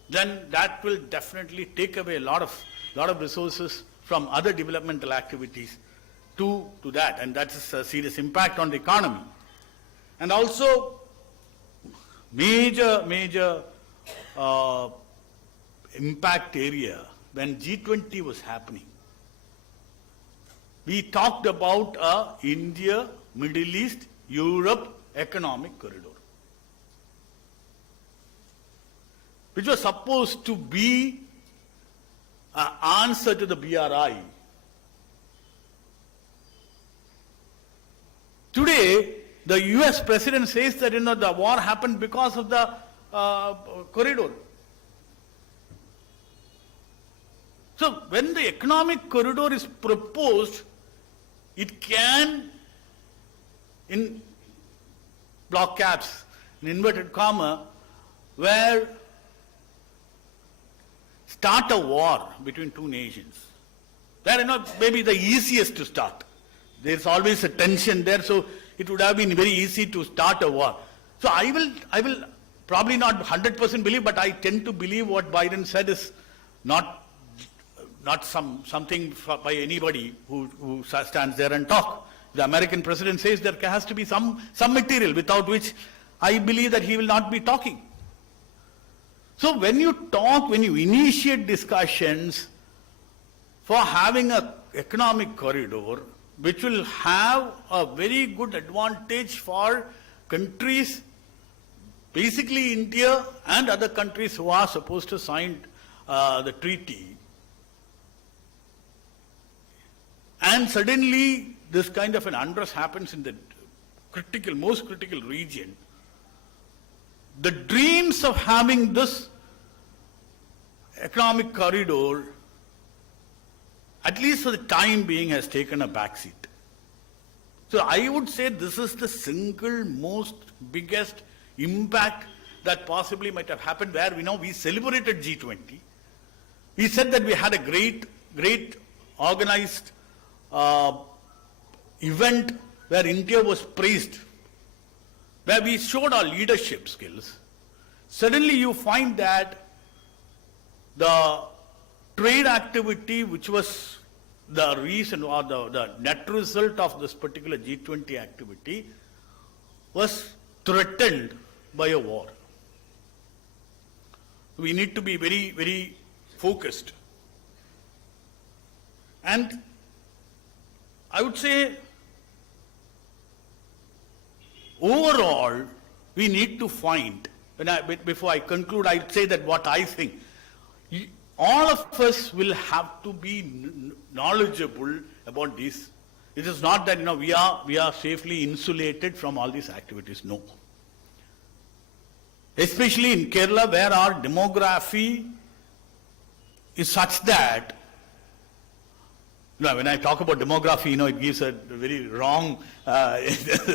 then that will definitely take away a lot of resources from other developmental activities to that, and that's a serious impact on the economy. And also major impact area when G20 was happening. We talked about a India, Middle East, Europe economic corridor, which was supposed to be an answer to the BRI, Today, the US president says that the war happened because of the corridor. So when the economic corridor is proposed, it can, in block caps, in inverted comma, where start a war between two nations. That maybe the easiest to start. There's always a tension there, so it would have been very easy to start a war. So I will probably not 100% believe, but I tend to believe what Biden said is not something by anybody who stands there and talk. The American president says there has to be some material without which I believe that he will not be talking. So when you talk, when you initiate discussions for having an economic corridor, which will have a very good advantage for countries, basically India and other countries who are supposed to sign the treaty, and suddenly this kind of an unrest happens in the most critical region, the dreams of having this economic corridor, at least for the time being, has taken a backseat. So I would say this is the single most biggest impact that possibly might have happened, where we celebrated G20. We said that we had a great organized event where India was praised, where we showed our leadership skills. Suddenly you find that the trade activity, which was the reason or the net result of this particular G20 activity, was threatened by a war. We need to be very, very focused. And I would say, overall, we need to find, before I conclude, I'd say that what I think, all of us will have to be knowledgeable about this. It is not that we are safely insulated from all these activities. No. Especially in Kerala, where our demography is such that, when I talk about demography, it gives a very wrong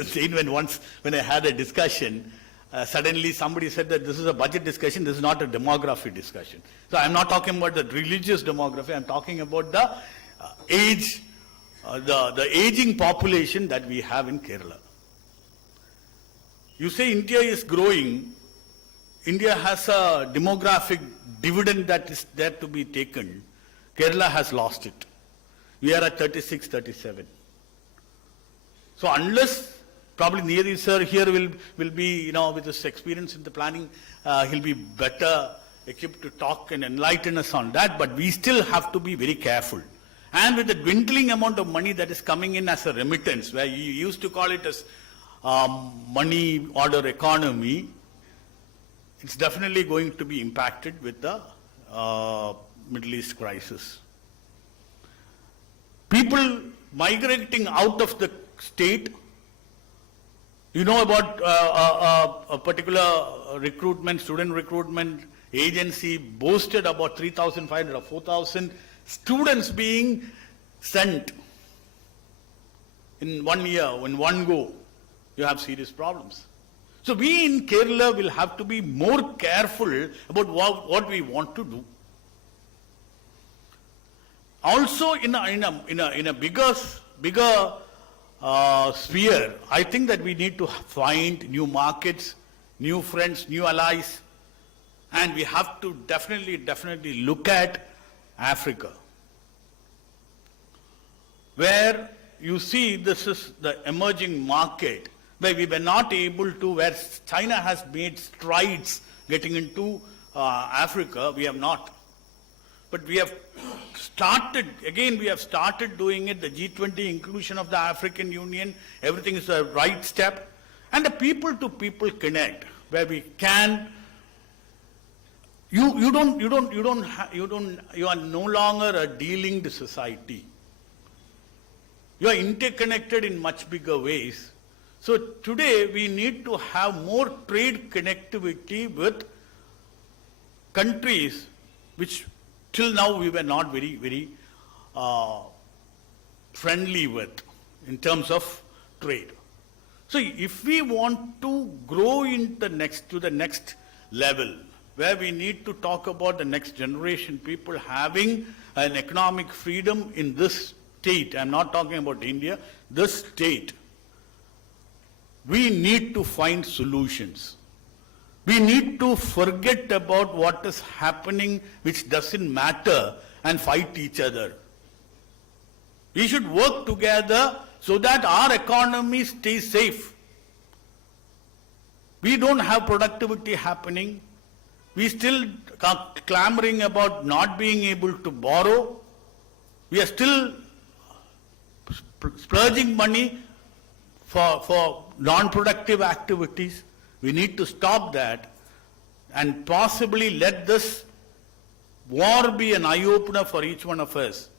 statement. When I had a discussion, suddenly somebody said that this is a budget discussion, this is not a demography discussion. So I'm not talking about the religious demography, I'm talking about the age, the aging population that we have in Kerala. You say India is growing, India has a demographic dividend that is there to be taken. Kerala has lost it. We are at 36, 37. So unless, probably Neti sir here will be, with his experience in the planning, he'll be better equipped to talk and enlighten us on that, but we still have to be very careful. And with the dwindling amount of money that is coming in as a remittance, where you used to call it as money order economy, it's definitely going to be impacted with the Middle East crisis. People migrating out of the state, about a particular student recruitment agency boasted about 3,500 or 4,000 students being sent in 1 year, in one go. You have serious problems. So we in Kerala will have to be more careful about what we want to do. Also, in a bigger sphere, I think that we need to find new markets, new friends, new allies, and we have to definitely look at Africa, where you see this is the emerging market, where we were not able to, where China has made strides getting into Africa, we have not. But we have started doing it, the G20 inclusion of the African Union, everything is the right step. And the people-to-people connect, where we can, you are no longer a dealing society. You are interconnected in much bigger ways, So today we need to have more trade connectivity with countries which till now we were not very friendly with in terms of trade. So if we want to grow to the next level, where we need to talk about the next generation, people having an economic freedom in this state, I'm not talking about India, this state, we need to find solutions. We need to forget about what is happening which doesn't matter and fight each other. We should work together so that our economy stays safe. We don't have productivity happening. We still clamoring about not being able to borrow. We are still splurging money for non-productive activities. We need to stop that and possibly let this war be an eye-opener for each one of us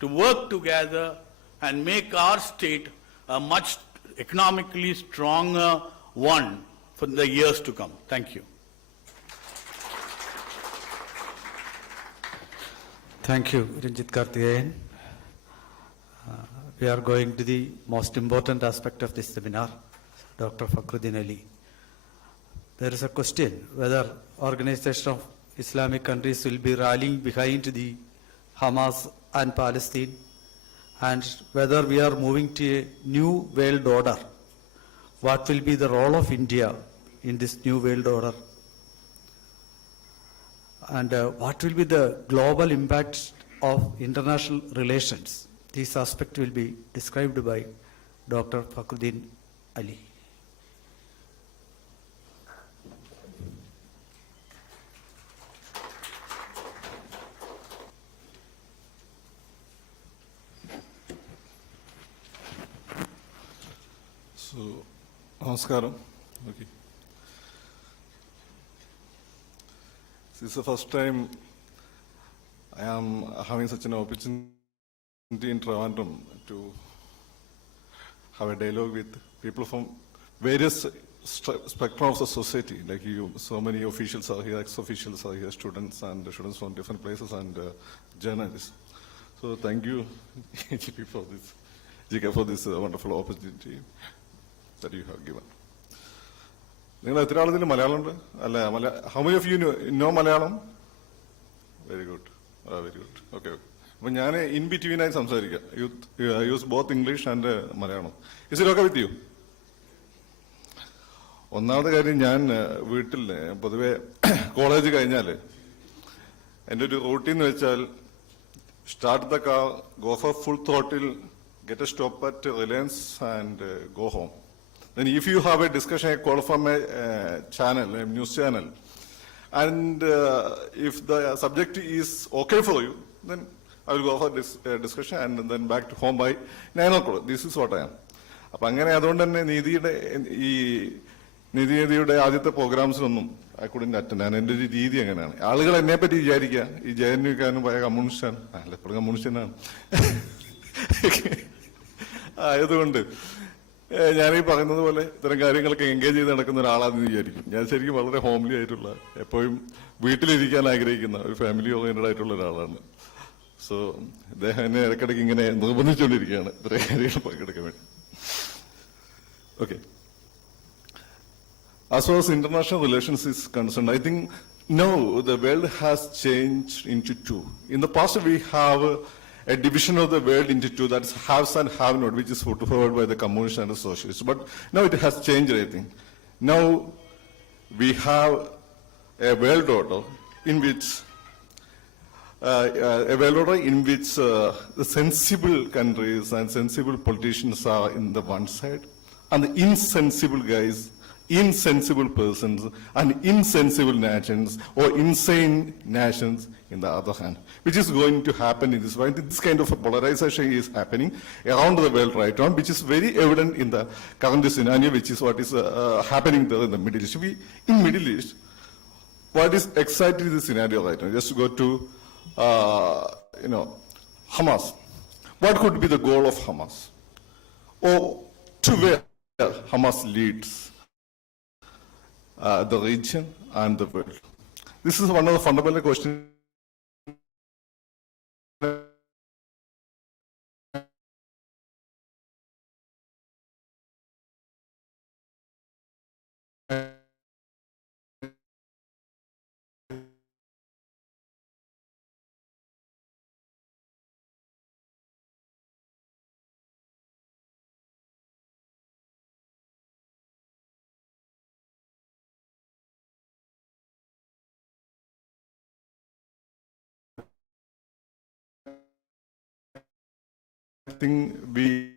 to work together and make our state a much economically stronger one for the years to come. Thank you. Thank you, Ranjit Karthikeyan. We are going to the most important aspect of this seminar, Dr. Fakhruddin Ali. There is a question whether Organization of Islamic Countries will be rallying behind the Hamas and Palestine, and whether we are moving to a new world order. What will be the role of India in this new world order? And what will be the global impact of international relations? This aspect will be described by Dr. Fakhruddin Ali. So, Namaskaram. Okay. This is the first time I am having such an opportunity in Trivandrum to have a dialogue with people from various spectrum of the society. Like you, so many officials are here, ex-officials are here, students and students from different places, and journalists. So thank you, GK, for this wonderful opportunity that you have given. How many of you know Malayalam? Very good. Very good. Okay. But I in between I use both English and Malayalam. Is it okay with you? ഒന്നാമത്തെ കാര്യം ഞാൻ വീട്ടിൽ പൊതുവെ കോളേജ് കഴിഞ്ഞാൽ എൻ്റെ ഒരു റൂട്ടീൻ എന്ന് വെച്ചാൽ start the car, go for full throttle, get a stop at Reliance and go home. Then if you have a discussion, I call from a channel, a news channel, and if the subject is okay for you, then I will go for this discussion and then back to home by 9 o'clock. This is what I am. അപ്പം അങ്ങനെ അതുകൊണ്ട് തന്നെ നീതിയുടെ ആദ്യത്തെ പ്രോഗ്രാംസിനൊന്നും I couldn't attend. എൻ്റെ ഒരു രീതി അങ്ങനെയാണ്. ആളുകൾ എന്നെ പറ്റി വിചാരിക്കുക ഈ ജയന്യുക്കാരനും പഴയ കമ്മ്യൂണിസ്റ്റാണ്, അല്ല എപ്പോഴും കമ്മ്യൂണിസ്റ്റാണ് ആയതുകൊണ്ട് ഞാനീ പറയുന്നത് പോലെ ഇത്തരം കാര്യങ്ങളൊക്കെ എൻഗേജ് ചെയ്ത് നടക്കുന്ന ഒരാളാണെന്ന് വിചാരിക്കും. ഞാൻ ശരിക്കും വളരെ ഹോംലി ആയിട്ടുള്ള, എപ്പോഴും വീട്ടിലിരിക്കാൻ ആഗ്രഹിക്കുന്ന ഒരു ഫാമിലി ഓറിയന്റഡ് ആയിട്ടുള്ള ഒരാളാണ്. സോ അദ്ദേഹം എന്നെ ഇടയ്ക്കിടയ്ക്ക് ഇങ്ങനെ നിർബന്ധിച്ചുകൊണ്ടിരിക്കുകയാണ് ഇത്രയും കാര്യങ്ങൾ പങ്കെടുക്കാൻ വേണ്ടി. Okay. As far as international relations is concerned, I think now the world has changed into two. In the past, we have a division of the world into two, that's haves and have not, which is put forward by the communists and the socialists. But now it has changed, I think. Now we have a world order in which the sensible countries and sensible politicians are in the one side, and the insensible guys, insensible persons and insensible nations or insane nations in the other hand, which is going to happen in this way. This kind of a polarization is happening around the world right now, which is very evident in the current scenario, which is what is happening there in the Middle East. In Middle East, what is exactly the scenario right now? Just go to, Hamas. What could be the goal of Hamas? Or to where Hamas leads the region and the world. This is one of the fundamental questions. I think we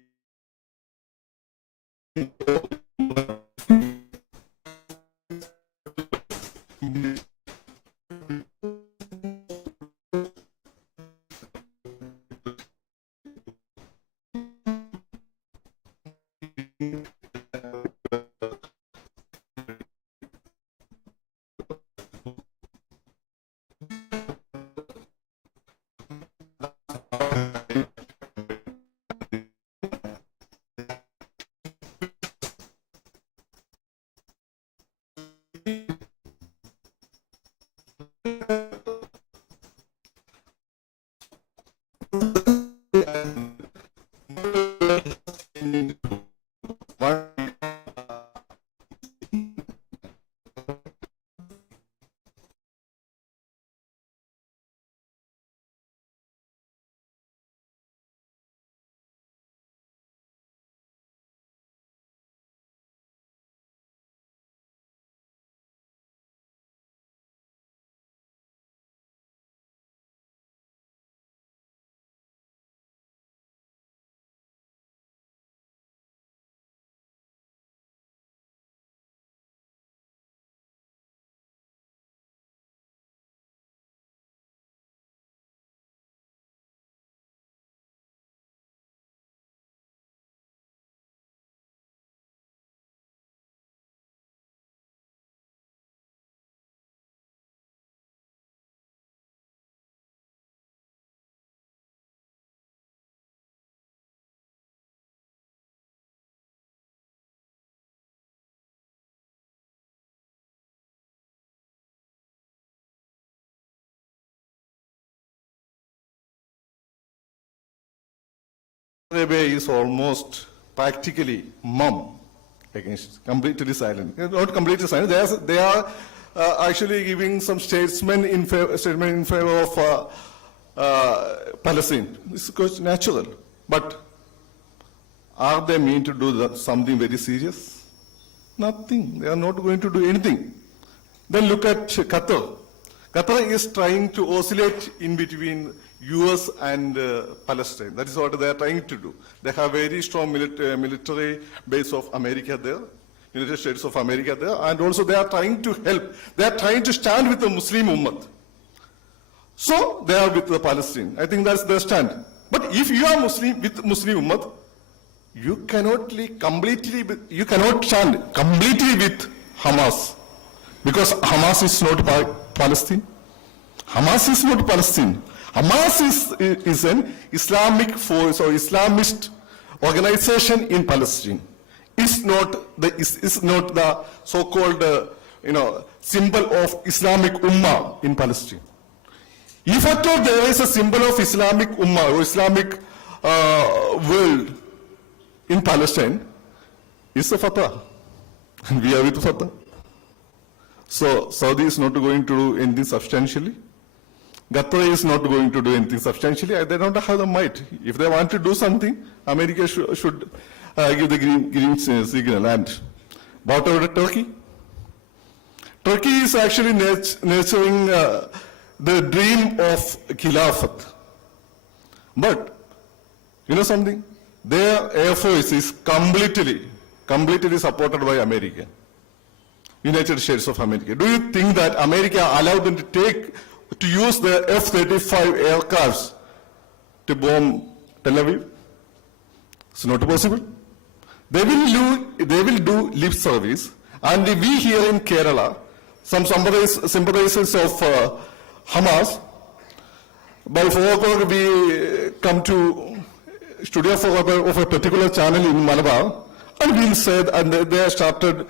Arabia is almost practically mum against, completely silent. Not completely silent. They are actually giving some statement in favor of Palestine. This is natural. But are they mean to do something very serious? Nothing. They are not going to do anything. Then look at Qatar. Qatar is trying to oscillate in between US and Palestine. That is what they are trying to do. They have very strong military base of America there, United States of America there, and also they are trying to help. They are trying to stand with the Muslim Ummah. So they are with the Palestine. I think that's their stand. But if you are Muslim with Muslim Ummah, you cannot stand completely with Hamas, because Hamas is not Palestine. Hamas is not Palestine. Hamas is an Islamic force or Islamist organization in Palestine. It's not the so-called symbol of Islamic Ummah in Palestine. If at all there is a symbol of Islamic Ummah or Islamic world in Palestine, it's a Fatah. And we are with Fatah. So Saudi is not going to do anything substantially. Qatar is not going to do anything substantially. They don't have the might. If they want to do something, America should give the green signal. And what about Turkey? Turkey is actually nurturing the dream of Khilafat. But, you know something? Their air force is completely supported by America. United States of America. Do you think that America allowed them to use the F-35 aircrafts to bomb Tel Aviv? It's not possible. They will do lip service, and we here in Kerala, some sympathizers of Hamas, by 4 o'clock we come to studio of a particular channel in Malabar, And we'll say, and they started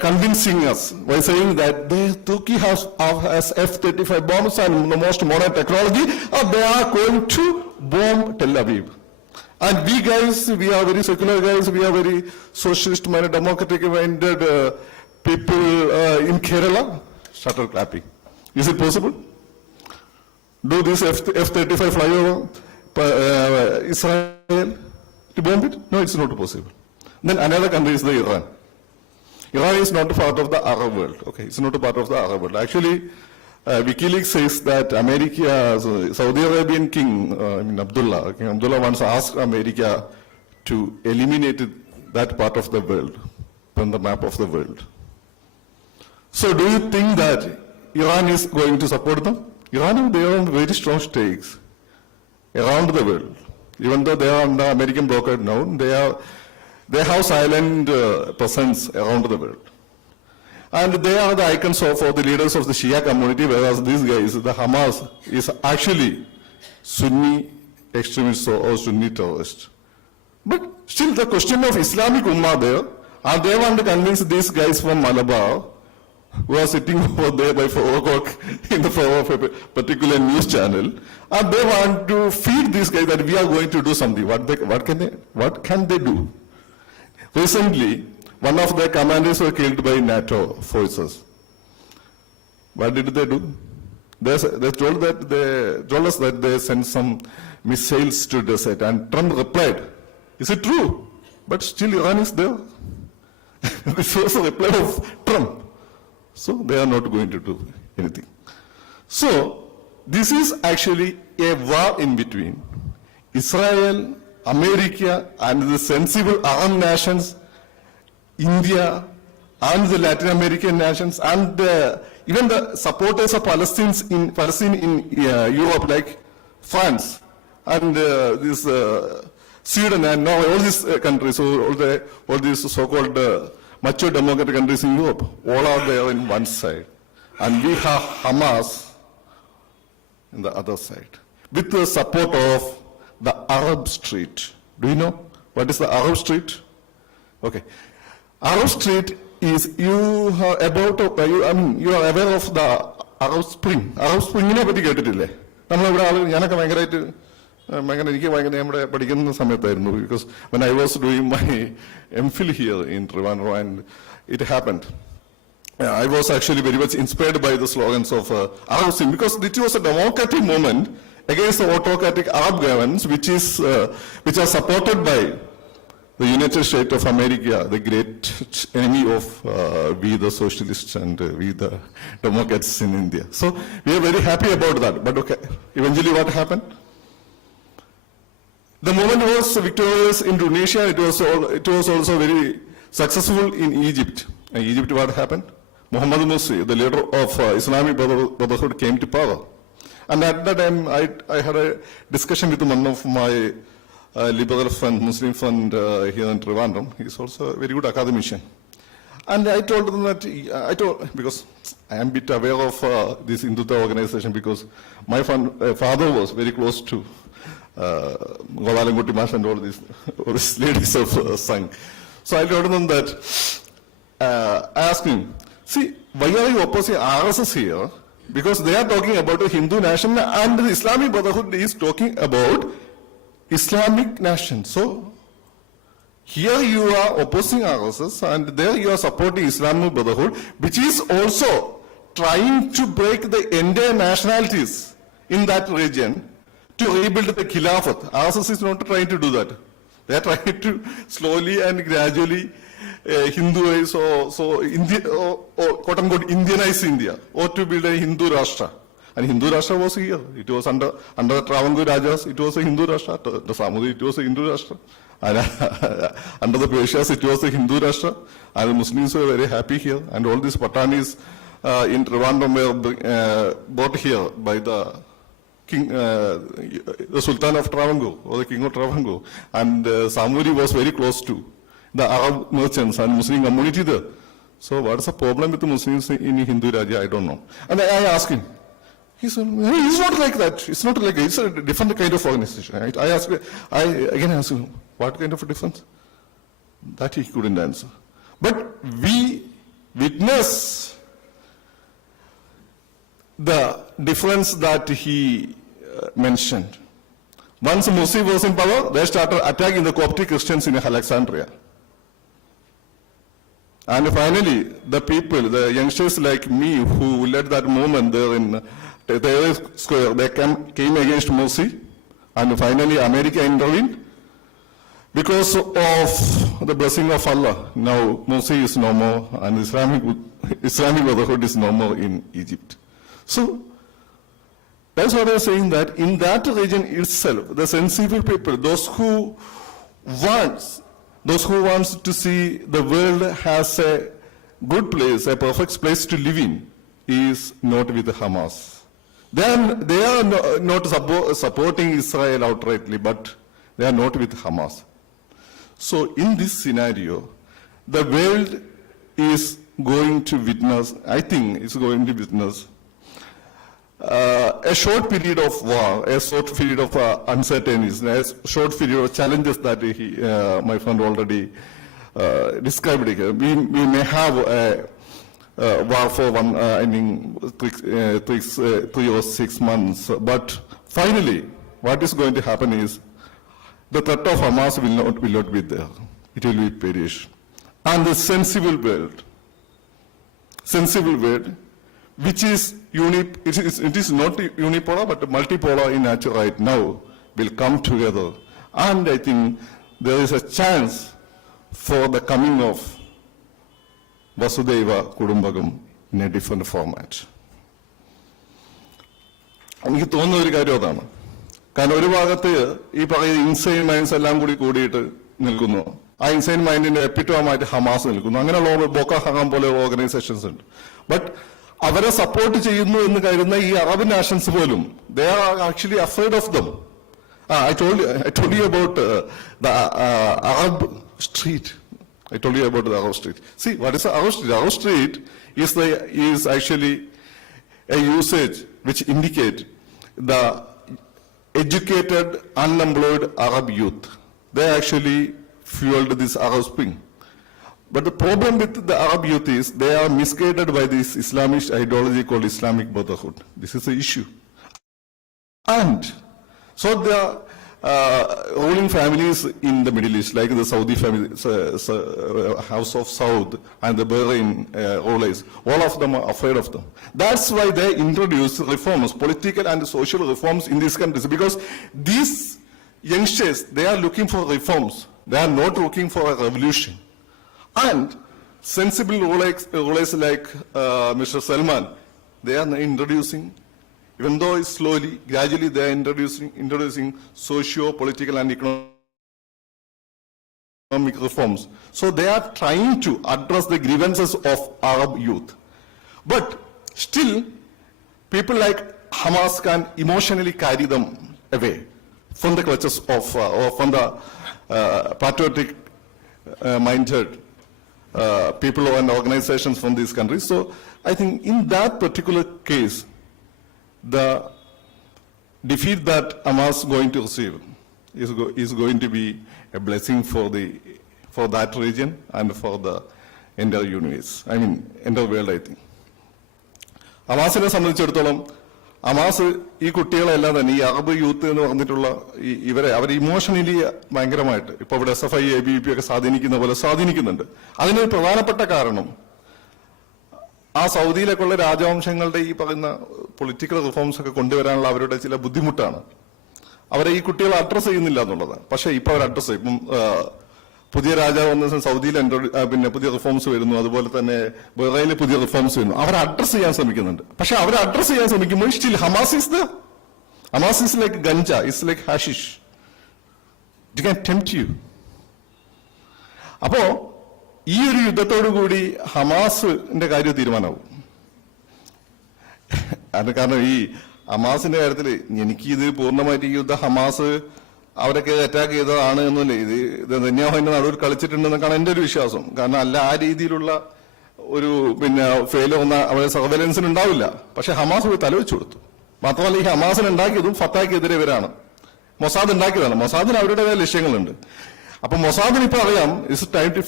convincing us by saying that Turkey has F-35 bombs and the most modern technology, they are going to bomb Tel Aviv. And we guys, we are very secular guys, we are very socialist-minded, democratic-minded people in Kerala started clapping. Is it possible? Do this F-35 fly over Israel to bomb it? No, it's not possible. Then another country is the Iran. Iran is not part of the Arab world. Okay, it's not a part of the Arab world. Actually, WikiLeaks says that America, Saudi Arabian King, King Abdullah once asked America to eliminate that part of the world from the map of the world. So do you think that Iran is going to support them? Iran, they are on very strong stakes around the world. Even though they are under American blockade now, they have silent presence around the world. And they are the icons for the leaders of the Shia community, whereas these guys, the Hamas, is actually Sunni extremists or Sunni terrorists. But still the question of Islamic Ummah there, and they want to convince these guys from Malabar, who are sitting over there by 4 o'clock in the floor of a particular news channel, and they want to feed these guys that we are going to do something. What can they do? Recently, one of their commanders were killed by NATO forces. What did they do? They told us that they sent some missiles to the desert, and Trump replied, "Is it true?" But still Iran is there. This was a reply of Trump. So they are not going to do anything. So this is actually a war in between Israel, America, and the sensible Arab nations, India, and the Latin American nations, and even the supporters of Palestine in Europe, like France, and Sweden, and now all these countries, all these so-called mature democratic countries in Europe, all are there in one side. And we have Hamas in the other side, with the support of the Arab Street. Do you know what is the Arab Street? Okay. Arab Street is, you are aware of the Arab Spring. Arab Spring ne patti kettitille? Because when I was doing my MPhil here in Trivandrum, and it happened, I was actually very much inspired by the slogans of Arab Spring, because it was a democratic movement against the autocratic Arab governments, which are supported by the United States of America, the great enemy of we the socialists and we the Democrats in India. So we are very happy about that. But okay, eventually what happened? The movement was victorious in Tunisia. It was also very successful in Egypt. In Egypt, what happened? Muhammad Morsi, the leader of Islamic Brotherhood, came to power. And at that time, I had a discussion with one of my liberal friend, Muslim friend here in Trivandrum. He's also a very good academician. And I told them that, because I am a bit aware of this Hindutva organization, because my father was very close to Govalanguti Mash and all these ladies of Sangh. So I told them that, I asked him, see, why are you opposing RSS here? Because they are talking about a Hindu nation, and the Islamic Brotherhood is talking about Islamic nation. So here you are opposing RSS, and there you are supporting Islamic Brotherhood, which is also trying to break the entire nationalities in that region to rebuild the Khilafat. RSS is not trying to do that. They are trying to slowly and gradually Hinduize or India, or quote unquote Indianize India, or to build a Hindu Rashtra. And Hindu Rashtra was here. It was under the Travancore Rajas, it was a Hindu Rashtra. The Samudi, it was a Hindu Rashtra. And under the Persians, it was a Hindu Rashtra. And the Muslims were very happy here. And all these Patanis in Trivandrum were brought here by the king, the Sultan of Travancore, or the king of Travancore. And Samudi was very close to the Arab merchants and Muslim community there. So what's the problem with the Muslims in Hindu Raja? I don't know. And I asked him. He said, it's not like that. It's not like that. It's a different kind of organization. Right? I again asked him, what kind of a difference? That he couldn't answer. But we witness the difference that he mentioned. Once Morsi was in power, they started attacking the Coptic Christians in Alexandria. And finally, the people, the youngsters like me who led that movement there in Tahrir Square, they came against Morsi, and finally America intervened. Because of the blessing of Allah, now Morsi is no more, and Islamic Brotherhood is no more in Egypt. So, that's what I'm saying, that in that region itself, the sensible people, those who want to see the world as a good place, a perfect place to live in, is not with Hamas. They are not supporting Israel outrightly, but they are not with Hamas. So in this scenario, the world is going to witness, I think it's going to witness a short period of war, a short period of uncertainties, a short period of challenges that my friend already described here. We may have a war for 3 or 6 months, but finally, what is going to happen is the threat of Hamas will not be there. It will be perish. And the sensible world, which is it is not unipolar but multipolar in nature right now, will come together. And I think there is a chance for the coming of Vasudhaiva Kudumbakam in a different format. എനിക്ക് തോന്നുന്ന ഒരു കാര്യം അതാണ്. കാരണം ഒരു ഭാഗത്ത് ഈ പറയുന്ന ഇൻസൈൻ മൈൻഡ്സ് എല്ലാം കൂടിയിട്ട് നിൽക്കുന്നു. ആ ഇൻസൈൻ മൈൻഡിന്റെ എപ്പിറ്റോമായിട്ട് ഹമാസ് നിൽക്കുന്നു. അങ്ങനെയുള്ള ബോക്ക ഹറാം പോലെയുള്ള ഓർഗനൈസേഷൻസ് ഉണ്ട്. ബട്ട് അവരെ സപ്പോർട്ട് ചെയ്യുന്നു എന്ന് കരുതുന്ന ഈ അറബ് നാഷൻസ് പോലും they are actually afraid of them. I told you about the Arab street. I told you about the Arab street. See, what is the Arab street? The Arab street is actually a usage which indicate the educated, unemployed Arab youth. They actually fueled this Arab Spring. But the problem with the Arab youth is they are misguided by this Islamist ideology called Islamic Brotherhood. This is the issue. And so the ruling families in the Middle East, like the Saudi family, House of Saud and the Bahrain rulers, all of them are afraid of them. That's why they introduce reforms, political and social reforms in these countries, because these youngsters, they are looking for reforms. They are not looking for a revolution. And sensible rulers like Mr. Salman, they are introducing, even though it's slowly, gradually they are introducing socio-political and economic reforms. So they are trying to address the grievances of Arab youth. But still, people like Hamas can emotionally carry them away from the clutches of, or from the patriotic minded people and organizations from these countries. So I think in that particular case, the defeat that Hamas is going to receive is going to be a blessing for that region and for the entire universe. I mean, entire world, I think. Hamasine സംബന്ധിച്ചിടത്തോളം ഹമാസ് ഈ കുട്ടികളെല്ലാം തന്നെ ഈ Arab youth എന്ന് പറഞ്ഞിട്ടുള്ള അവർ ഇമോഷണലി ഭയങ്കരമായിട്ട് ഇപ്പൊ ഇവിടെ SFI ABVP ഒക്കെ സ്വാധീനിക്കുന്ന പോലെ സ്വാധീനിക്കുന്നുണ്ട്. അതിനൊരു പ്രധാനപ്പെട്ട കാരണം ആ സൗദിയിലേക്കുള്ള രാജവംശങ്ങളുടെ ഈ പറയുന്ന പൊളിറ്റിക്കൽ റിഫോംസ് ഒക്കെ കൊണ്ടുവരാനുള്ള അവരുടെ ചില ബുദ്ധിമുട്ടാണ്. അവരെ ഈ കുട്ടികൾ അഡ്രസ് ചെയ്യുന്നില്ല എന്നുള്ളതാണ്. പക്ഷെ ഇപ്പൊ അവർ അഡ്രസ് ചെയ്യും. ഇപ്പം പുതിയ രാജാവ് വന്ന സൗദിയിൽ പിന്നെ പുതിയ റിഫോംസ് വരുന്നു, അതുപോലെ തന്നെ ബഹ്റൈനിൽ പുതിയ റിഫോംസ് വരുന്നു. അവർ അഡ്രസ് ചെയ്യാൻ ശ്രമിക്കുന്നുണ്ട്. പക്ഷെ അവർ അഡ്രസ് ചെയ്യാൻ ശ്രമിക്കുമ്പോൾ still Hamas is like ganja, it's like hashish. It can tempt you. അപ്പോ ഈ ഒരു യുദ്ധത്തോടു കൂടി ഹമാസിന്റെ കാര്യം തീരുമാനമാവും. കാരണം ഈ ഹമാസിന്റെ കാര്യത്തിൽ എനിക്കിത് പൂർണ്ണമായിട്ട് ഈ യുദ്ധം ഹമാസ് അവരൊക്കെ അറ്റാക്ക് ചെയ്തതാണ് എന്നല്ലേ, ഇത് നെന്യാഹുവിന്റെ നടുവിൽ കളിച്ചിട്ടുണ്ടെന്നൊക്കെയാണ് എന്റെ ഒരു വിശ്വാസം. കാരണം അല്ല ആ രീതിയിലുള്ള ഒരു ഫെയിലർ ഒന്നും അവരുടെ സർവൈലൻസിന് ഉണ്ടാവില്ല. പക്ഷെ ഹമാസ് പോയി തലവെച്ചു കൊടുത്തു. മാത്രമല്ല ഈ ഹമാസിന് ഉണ്ടാക്കിയതും ഫത്താക്കെതിരെ ഇവരാണ്. മൊസാദ് ഉണ്ടാക്കിയതാണ്. മൊസാദിന് അവരുടേതായ ലക്ഷ്യങ്ങളുണ്ട്. അപ്പൊ മൊസാദിന് ഇപ്പൊ അറിയാം it's time to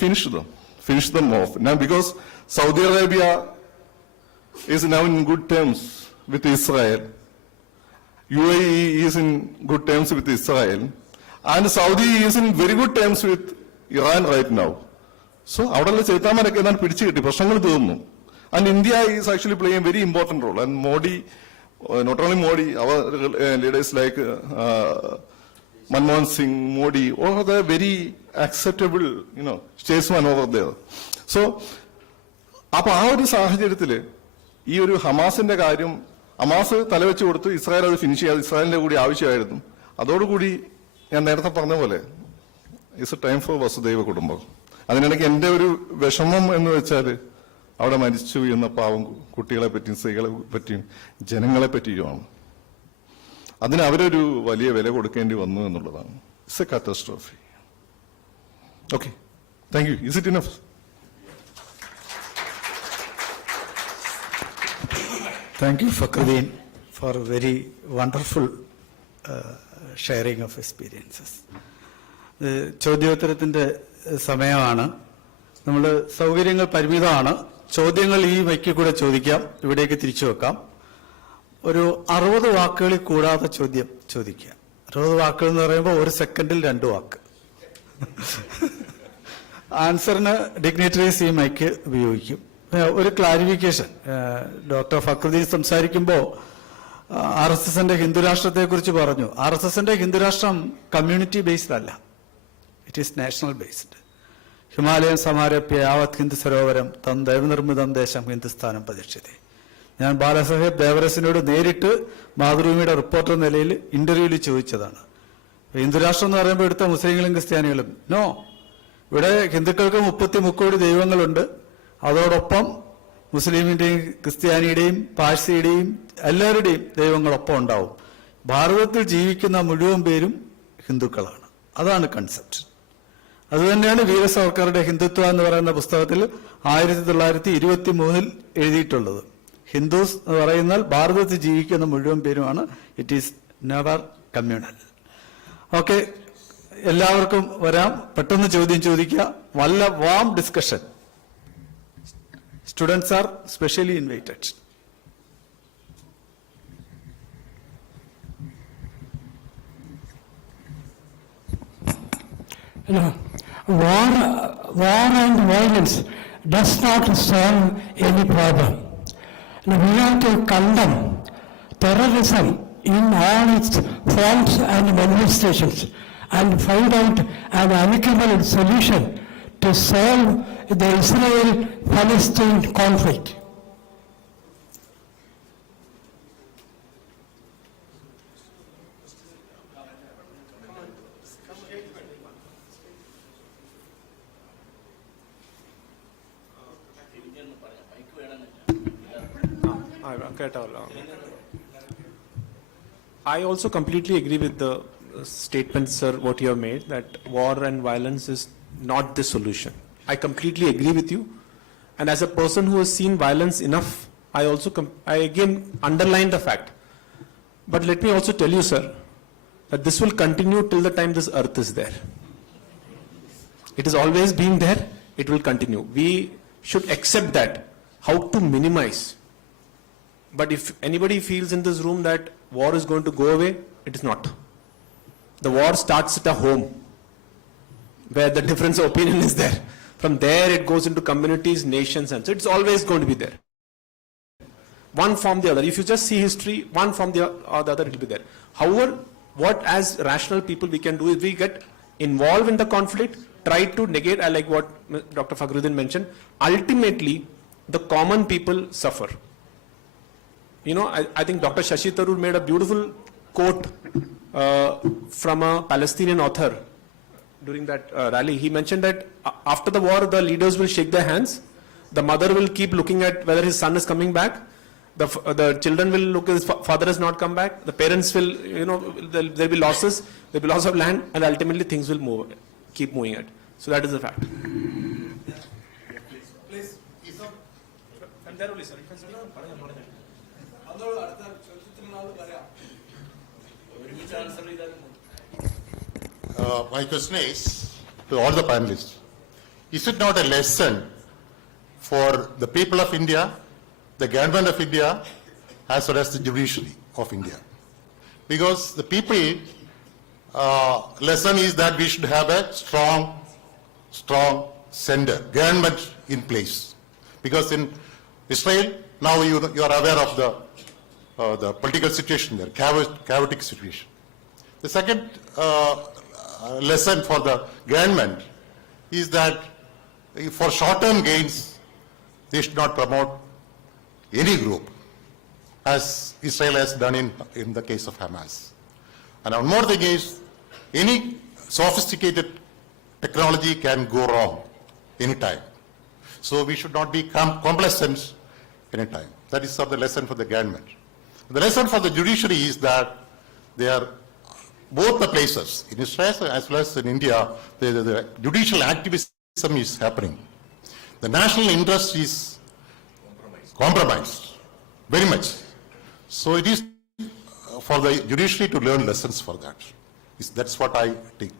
finish them off. Now because Saudi Arabia is now in good terms with Israel, UAE is in good terms with Israel, and Saudi is in very good terms with Iran right now. So അവിടെയുള്ള ചേത്താമാരൊക്കെ എന്താണ് പിടിച്ചു കിട്ടി, പ്രശ്നങ്ങൾ തീർന്നു. And India is actually playing a very important role. And Modi, not only Modi, our leaders like Manmohan Singh, Modi, all are the very acceptable, statesmen over there. So, അപ്പൊ ആ ഒരു സാഹചര്യത്തില് ഈ ഒരു ഹമാസിന്റെ കാര്യം, ഹമാസ് തലവെച്ച് കൊടുത്തു, ഇസ്രായേൽ അത് ഫിനിഷ് ചെയ്യാതെ ഇസ്രായേലിന്റെ കൂടി ആവശ്യമായിരുന്നു. അതോടുകൂടി ഞാൻ നേരത്തെ പറഞ്ഞ പോലെ ഇറ്റ്സ് എ ടൈം ഫോർ വസുദൈവ കുടുംബം. അതിനിടയ്ക്ക് എന്റെ ഒരു വിഷമം എന്ന് വെച്ചാല് അവിടെ മരിച്ചു എന്ന പാവം കുട്ടികളെ പറ്റിയും സ്ത്രീകളെ പറ്റിയും ജനങ്ങളെ പറ്റിയുമാണ്. അതിന് അവരൊരു വലിയ വില കൊടുക്കേണ്ടി വന്നു എന്നുള്ളതാണ്. It's A catastrophe. Okay, thank you. Is it enough? Thank you, Fakhruddin, for a very wonderful sharing of experiences. ചോദ്യോത്തരത്തിന്റെ സമയമാണ്. നമ്മൾ സൗകര്യങ്ങൾ പരിമിതമാണ്. ചോദ്യങ്ങൾ ഈ മൈക്കിൽ കൂടെ ചോദിക്കാം, ഇവിടേക്ക് തിരിച്ചു വെക്കാം. ഒരു 60 വാക്കുകളിൽ കൂടാതെ ചോദ്യം ചോദിക്കുക. 60 വാക്കുകൾ എന്ന് പറയുമ്പോൾ 1 സെക്കൻഡിൽ 2 വാക്ക്. ആൻസറിന് ഡിഗ്നിറ്ററീസ് ഈ മൈക്ക് ഉപയോഗിക്കും. ഒരു ക്ലാരിഫിക്കേഷൻ, ഡോക്ടർ ഫക്രുദ്ദീൻ സംസാരിക്കുമ്പോൾ RSSന്റെ ഹിന്ദുരാഷ്ട്രത്തെക്കുറിച്ച് പറഞ്ഞു. RSSന്റെ ഹിന്ദുരാഷ്ട്രം കമ്മ്യൂണിറ്റി ബേസ്ഡ് അല്ല, ഇറ്റ് ഈസ് നാഷണൽ ബേസ്ഡ്. ഹിമാലയൻ സമാരഭ്യ യാവത് ഹിന്ദു സരോവരം തം ദൈവനിർമ്മിതം ദേശം ഹിന്ദുസ്ഥാനം പ്രതിഷ്ഠിതേ. ഞാൻ ബാലസാഹേബ് ദേവറസിനോട് നേരിട്ട് മാതൃഭൂമിയുടെ റിപ്പോർട്ടർ നിലയിൽ ഇന്റർവ്യൂവിൽ ചോദിച്ചതാണ്. ഹിന്ദുരാഷ്ട്രം എന്ന് പറയുമ്പോൾ എടുത്ത മുസ്ലിങ്ങളും ക്രിസ്ത്യാനികളും നോ, ഇവിടെ ഹിന്ദുക്കൾക്ക് 33 കോടി ദൈവങ്ങളുണ്ട്. അതോടൊപ്പം മുസ്ലിമിന്റെയും ക്രിസ്ത്യാനിയുടെയും പാഴ്സിയുടെയും എല്ലാവരുടെയും ദൈവങ്ങളൊപ്പം ഉണ്ടാവും. ഭാരതത്തിൽ ജീവിക്കുന്ന മുഴുവൻ പേരും ഹിന്ദുക്കളാണ്. അതാണ് കൺസെപ്റ്റ്. അതുതന്നെയാണ് വീര സാവർക്കറുടെ ഹിന്ദുത്വ എന്ന് പറയുന്ന പുസ്തകത്തിൽ 1923 എഴുതിയിട്ടുള്ളത്. ഹിന്ദുസ് എന്ന് പറയുന്നാൽ ഭാരതത്തിൽ ജീവിക്കുന്ന മുഴുവൻ പേരുമാണ്. It is never communal. Okay, എല്ലാവർക്കും വരാം. പെട്ടെന്ന് ചോദ്യം ചോദിക്കുക. വല്ല warm discussion. Students are specially invited. War and violence does not solve any problem. We have to condemn terrorism in all its forms and manifestations and find out an amicable solution to solve the Israel-Palestine conflict. I also completely agree with the statement, sir, what you have made, that war and violence is not the solution. I completely agree with you. And as a person who has seen violence enough, I again underline the fact. But let me also tell you, sir, that this will continue till the time this earth is there. It has always been there. It will continue. We should accept that. How to minimize. But if anybody feels in this room that war is going to go away, it is not. The war starts at a home, where the difference of opinion is there. From there it goes into communities, nations, and so it's always going to be there. One form or the other. If you just see history, one form or the other, it will be there. However, what as rational people we can do is we get involved in the conflict, try to negate, I like what Dr. Fakhruddin mentioned, ultimately the common people suffer. I think Dr. Shashi Tharoor made a beautiful quote from a Palestinian author during that rally. He mentioned that after the war, the leaders will shake their hands. The mother will keep looking at whether his son is coming back. The children will look, his father has not come back. The parents will, there will be losses. There will be loss of land, and ultimately things will keep moving it. So that is the fact. Please. And there only, sir. My question is, to all the panelists. Is it not a lesson for the people of India, the government of India, as well as the judiciary of India? Because the people, lesson is that we should have a strong center, government in place. Because in Israel, now you are aware of the political situation there, chaotic situation. The second lesson for the government is that for short-term gains, they should not promote any group, as Israel has done in the case of Hamas. And one more thing is, any sophisticated technology can go wrong anytime. So we should not be complacent anytime. That is the lesson for the government. The lesson for the judiciary is that they are both the places, in Israel as well as in India, the judicial activism is happening. The national interest is compromised very much. So it is for the judiciary to learn lessons for that. That's what I think.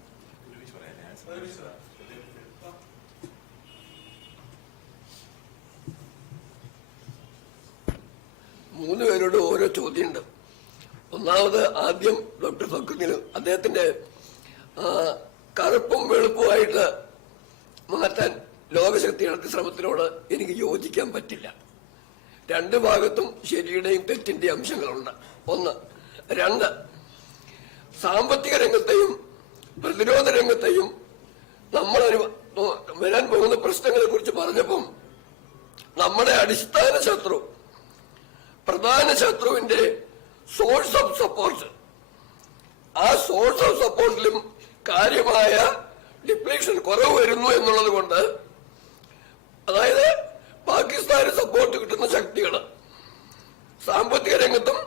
മൂന്ന് പേരോട് ഓരോ ചോദ്യമുണ്ട്. ഒന്നാമത് ആദ്യം ഡോക്ടർ ഫക്രുദ്ദീൻ, അദ്ദേഹത്തിന്റെ കറുപ്പും വെളുപ്പുമായിട്ട് മാറ്റാൻ ലോകശക്തി നടത്തിയ ശ്രമത്തിനോട് എനിക്ക് യോജിക്കാൻ പറ്റില്ല. രണ്ട് ഭാഗത്തും ശരിയുടെയും തെറ്റിന്റെയും അംശങ്ങളുണ്ട്. ഒന്ന്. രണ്ട്, സാമ്പത്തിക രംഗത്തെയും പ്രതിരോധ രംഗത്തെയും നമ്മൾ വരാൻ പോകുന്ന പ്രശ്നങ്ങളെ കുറിച്ച് പറഞ്ഞപ്പം നമ്മുടെ അടിസ്ഥാന ശത്രു, പ്രധാന ശത്രുവിന്റെ സോഴ്സ് ഓഫ് സപ്പോർട്ട്, ആ സോഴ്സ് ഓഫ് സപ്പോർട്ടിലും കാര്യമായ ഡിപ്ലീഷൻ കുറവ് വരുന്നു എന്നുള്ളത് കൊണ്ട്, അതായത് പാകിസ്ഥാന് സപ്പോർട്ട് കിട്ടുന്ന ശക്തികൾ സാമ്പത്തിക രംഗത്തും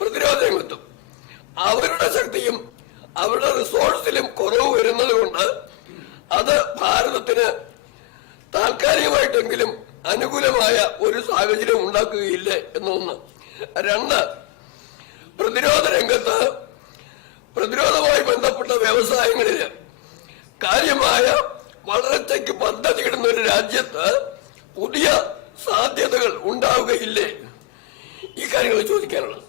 പ്രതിരോധ രംഗത്തും അവരുടെ ശക്തിയും അവരുടെ റിസോഴ്സിലും കുറവ് വരുന്നത് കൊണ്ട് അത് ഭാരതത്തിന് താൽക്കാലികമായിട്ടെങ്കിലും അനുകൂലമായ ഒരു സാഹചര്യം ഉണ്ടാക്കുകയില്ല എന്നൊന്ന്. രണ്ട്, പ്രതിരോധ രംഗത്ത് പ്രതിരോധവുമായി ബന്ധപ്പെട്ട വ്യവസായങ്ങളിൽ കാര്യമായ വളർച്ചയ്ക്ക് പദ്ധതിയിടുന്ന ഒരു രാജ്യത്ത് പുതിയ സാധ്യതകൾ ഉണ്ടാവുകയില്ലേ? ഈ കാര്യങ്ങൾ ചോദിക്കാനുള്ളത്.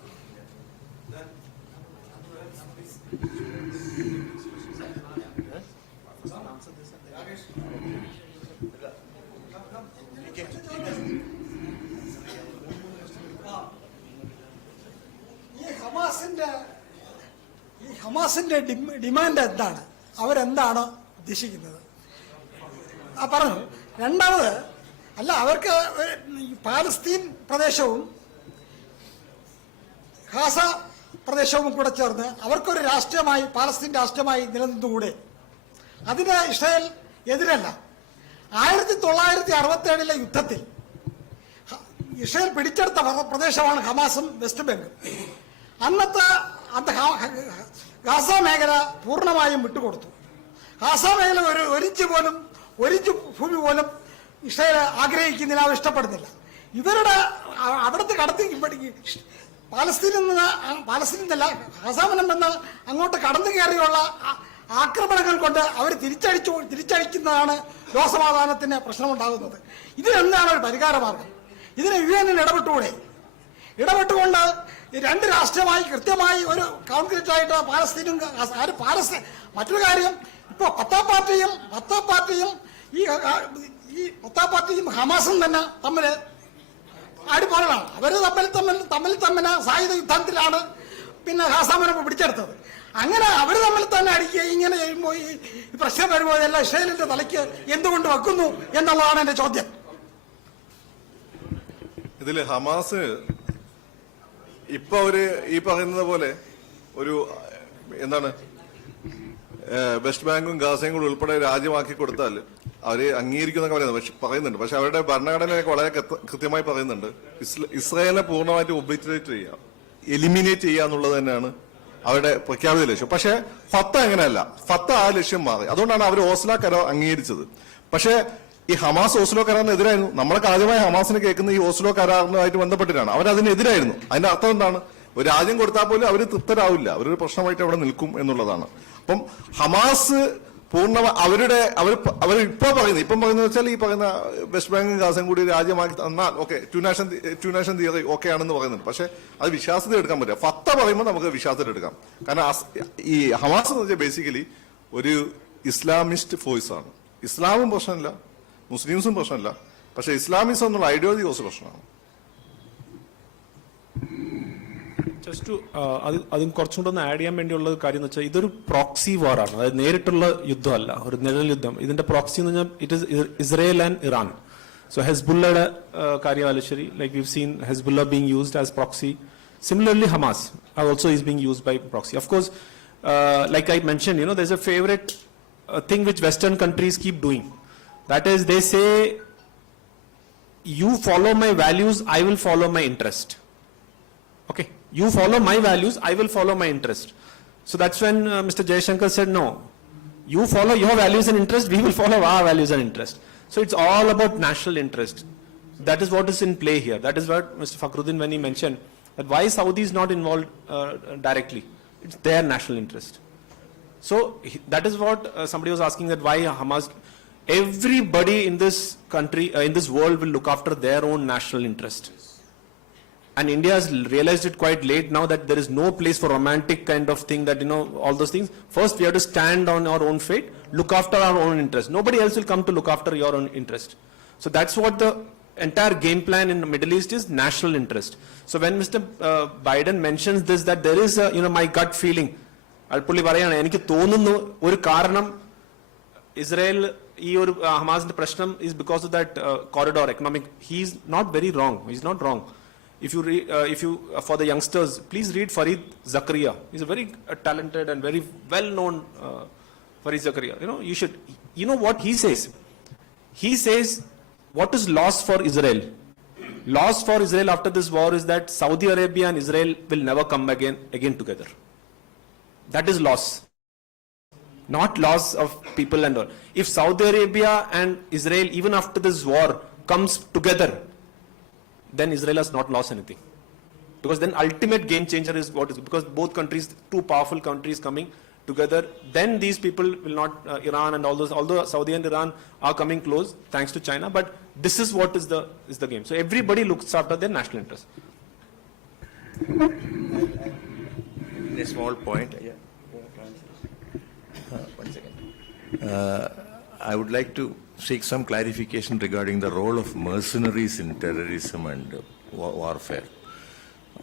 ഈ ഹമാസിന്റെ ഡിമാൻഡ് എന്താണ്? അവരെന്താണ് ഉദ്ദേശിക്കുന്നത്? പറഞ്ഞു. രണ്ടാമത്, അല്ല, അവർക്ക് പാലസ്തീൻ പ്രദേശവും ഗാസ പ്രദേശവും കൂടെ ചേർന്ന് അവർക്കൊരു രാഷ്ട്രമായി, പാലസ്തീൻ രാഷ്ട്രമായി നിലനിന്നുകൂടെ? അതിന് ഇസ്രായേൽ എതിരല്ല. 1967 യുദ്ധത്തിൽ ഇസ്രായേൽ പിടിച്ചെടുത്ത പ്രദേശമാണ് ഹമാസും വെസ്റ്റ് ബാങ്കും. അന്നത്തെ ഗാസ മേഖല പൂർണ്ണമായും വിട്ടുകൊടുത്തു. ഗാസ മേഖല ഒരു ഇഞ്ച് ഭൂമി പോലും ഇസ്രായേൽ ആഗ്രഹിക്കുന്നില്ല, അവർ ഇഷ്ടപ്പെടുന്നില്ല. ഇവരുടെ അവിടുത്തെ പാലസ്തീനിൽ നിന്നല്ല, ഗാസാമിൽ നിന്ന് അങ്ങോട്ട് കടന്നു കയറിയുള്ള ആക്രമണങ്ങൾ കൊണ്ട് അവർ തിരിച്ചടിക്കുന്നതാണ് ലോകസമാധാനത്തിന് പ്രശ്നമുണ്ടാകുന്നത്. ഇതിനെന്താണ് ഒരു പരിഹാരമാർഗം? ഇതിന് UN ഇടപെട്ടുകൊണ്ട് രണ്ട് രാഷ്ട്രമായി കൃത്യമായി ഒരു കോൺക്രീറ്റ് ആയിട്ട് പാലസ്തീനും മറ്റൊരു കാര്യം, ഇപ്പോൾ പത്താം പാർട്ടിയും ഹമാസും തന്നെ തമ്മിൽ അടിപോലാണ്. അവർ തമ്മിൽ സായുധ യുദ്ധത്തിലാണ് പിന്നെ ഗാസാമിനെ പിടിച്ചെടുത്തത്. അങ്ങനെ അവർ തമ്മിൽ തന്നെ അടിക്കുക. ഇങ്ങനെ ചെയ്യുമ്പോൾ ഈ പ്രശ്നം വരുമ്പോൾ എല്ലാം ഇസ്രായേലിന്റെ തലയ്ക്ക് എന്തുകൊണ്ട് വെക്കുന്നു എന്നുള്ളതാണ് എന്റെ ചോദ്യം. ഇതില് ഹമാസ് ഇപ്പൊ അവര് ഈ പറയുന്നത് പോലെ ഒരു വെസ്റ്റ് ബാങ്കും ഗാസയും കൂടി ഉൾപ്പെടെ രാജ്യമാക്കി കൊടുത്താൽ അവര് അംഗീകരിക്കുന്നൊക്കെ പറയുന്നുണ്ട്. പക്ഷെ അവരുടെ ഭരണഘടനയൊക്കെ വളരെ കൃത്യമായി പറയുന്നുണ്ട്, ഇസ്രായേലിനെ പൂർണ്ണമായിട്ട് ഒബ്ലിറ്ററേറ്റ് ചെയ്യുക, എലിമിനേറ്റ് ചെയ്യുക എന്നുള്ളത് തന്നെയാണ് അവരുടെ പ്രഖ്യാപിത ലക്ഷ്യം. പക്ഷെ ഫത്ത അങ്ങനെയല്ല. ഫത്ത ആ ലക്ഷ്യം മാറി. അതുകൊണ്ടാണ് അവർ ഓസ്ലോ കരാർ അംഗീകരിച്ചത്. പക്ഷെ ഈ ഹമാസ് ഓസ്ലോ കരാറിന് എതിരായിരുന്നു. നമ്മളൊക്കെ ആദ്യമായി ഹമാസിനെ കേൾക്കുന്ന ഈ ഓസ്ലോ കരാറിനുമായിട്ട് ബന്ധപ്പെട്ടിട്ടാണ്. അവരതിനെതിരായിരുന്നു. അതിന്റെ അർത്ഥം എന്താണ്? ഒരു രാജ്യം കൊടുത്താൽ പോലും അവർ തൃപ്തരാവില്ല, അവരൊരു പ്രശ്നമായിട്ട് അവിടെ നിൽക്കും എന്നുള്ളതാണ്. അപ്പം ഹമാസ് അവർ ഇപ്പം പറയുന്നത് വെച്ചാൽ ഈ പറയുന്ന വെസ്റ്റ് ബാങ്കും ഗാസയും കൂടി രാജ്യമാക്കി തന്നാൽ okay two nation theory okay ആണെന്ന് പറയുന്നുണ്ട്. പക്ഷെ അത് വിശ്വാസത്തിൽ എടുക്കാൻ പറ്റില്ല. ഫത്ത പറയുമ്പോൾ നമുക്ക് വിശ്വാസത്തിൽ എടുക്കാം. കാരണം ഈ ഹമാസ് എന്ന് വെച്ചാൽ ബേസിക്കലി ഒരു ഇസ്ലാമിസ്റ്റ് ഫോഴ്സ് ആണ്. ഇസ്ലാമും പ്രശ്നമില്ല, മുസ്ലിംസും പ്രശ്നമില്ല, പക്ഷെ ഇസ്ലാമിസം എന്നുള്ള ഐഡിയോളജി കുറച്ച് പ്രശ്നമാണ്. ജസ്റ്റ് അതും കുറച്ചും കൂടെ ഒന്ന് ആഡ് ചെയ്യാൻ വേണ്ടിയുള്ള കാര്യം എന്ന് വെച്ചാൽ ഇതൊരു പ്രോക്സി വാർ ആണ്. അതായത് നേരിട്ടുള്ള യുദ്ധമല്ല, ഒരു നിഴൽ യുദ്ധം. ഇതിന്റെ പ്രോക്സി എന്ന് പറഞ്ഞാൽ it is Israel and Iran. So ഹെസ്ബുള്ളയുടെ കാര്യമായാലും ശരി, like we've seen Hezbollah being used as proxy. Similarly, Hamas also is being used by proxy. Of course, like I mentioned, there's a favorite thing which Western countries keep doing. That is, they say, you follow my values, I will follow my interest. Okay, you follow my values, I will follow my interest. So that's when Mr. Jaishankar said, no, you follow your values and interest, we will follow our values and interest. So it's all about national interest. That is what is in play here. That is what Mr. Fakhruddin, when he mentioned that why Saudi is not involved directly, it's their national interest. So that is what somebody was asking, that why Hamas. Everybody in this country, in this world, will look after their own national interest. And India has realized it quite late now that there is no place for romantic kind of thing, that, all those things. First, we have to stand on our own fate, look after our own interest. Nobody else will come to look after your own interest. So that's what the entire game plan in the Middle East is, national interest. So when Mr. Biden mentions this, that there is a, my gut feeling, പുള്ളി പറയാണ്, എനിക്ക് തോന്നുന്നു ഒരു കാരണം ഇസ്രായേൽ ഈ ഒരു ഹമാസിന്റെ പ്രശ്നം is because of that corridor economic. He's not very wrong. He's not wrong. If you for the youngsters, please read Farid Zakaria. He's a very talented and very well-known Farid Zakaria. You should. You know what he says? He says, what is lost for Israel? Lost for Israel after this war is that Saudi Arabia and Israel will never come again together. That is loss. Not loss of people and all. If Saudi Arabia and Israel, even after this war, comes together, then Israel has not lost anything. Because then ultimate game changer is what is, because both countries, two powerful countries coming together, then these people will not, Iran and all those, although Saudi and Iran are coming close thanks to China, but this is what is the game. So everybody looks after their national interest. A small point. One second. I would like to seek some clarification regarding the role of mercenaries in terrorism and warfare.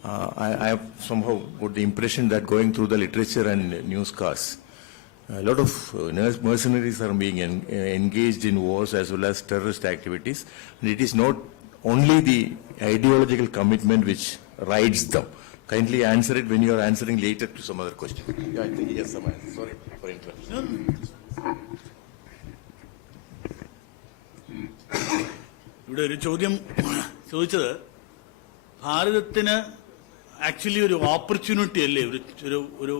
I have somehow got the impression that going through the literature and newscasts, a lot of mercenaries are being engaged in wars as well as terrorist activities, and it is not only the ideological commitment which rides them. Kindly answer it when you are answering later to some other question. Yeah, I think he has some answer. Sorry for interruption. ഇവിടെ ഒരു ചോദ്യം ചോദിച്ചത്, ഭാരതത്തിന് ആക്ച്വലി ഒരു ഓപ്പർച്യൂണിറ്റി അല്ലേ, ഒരു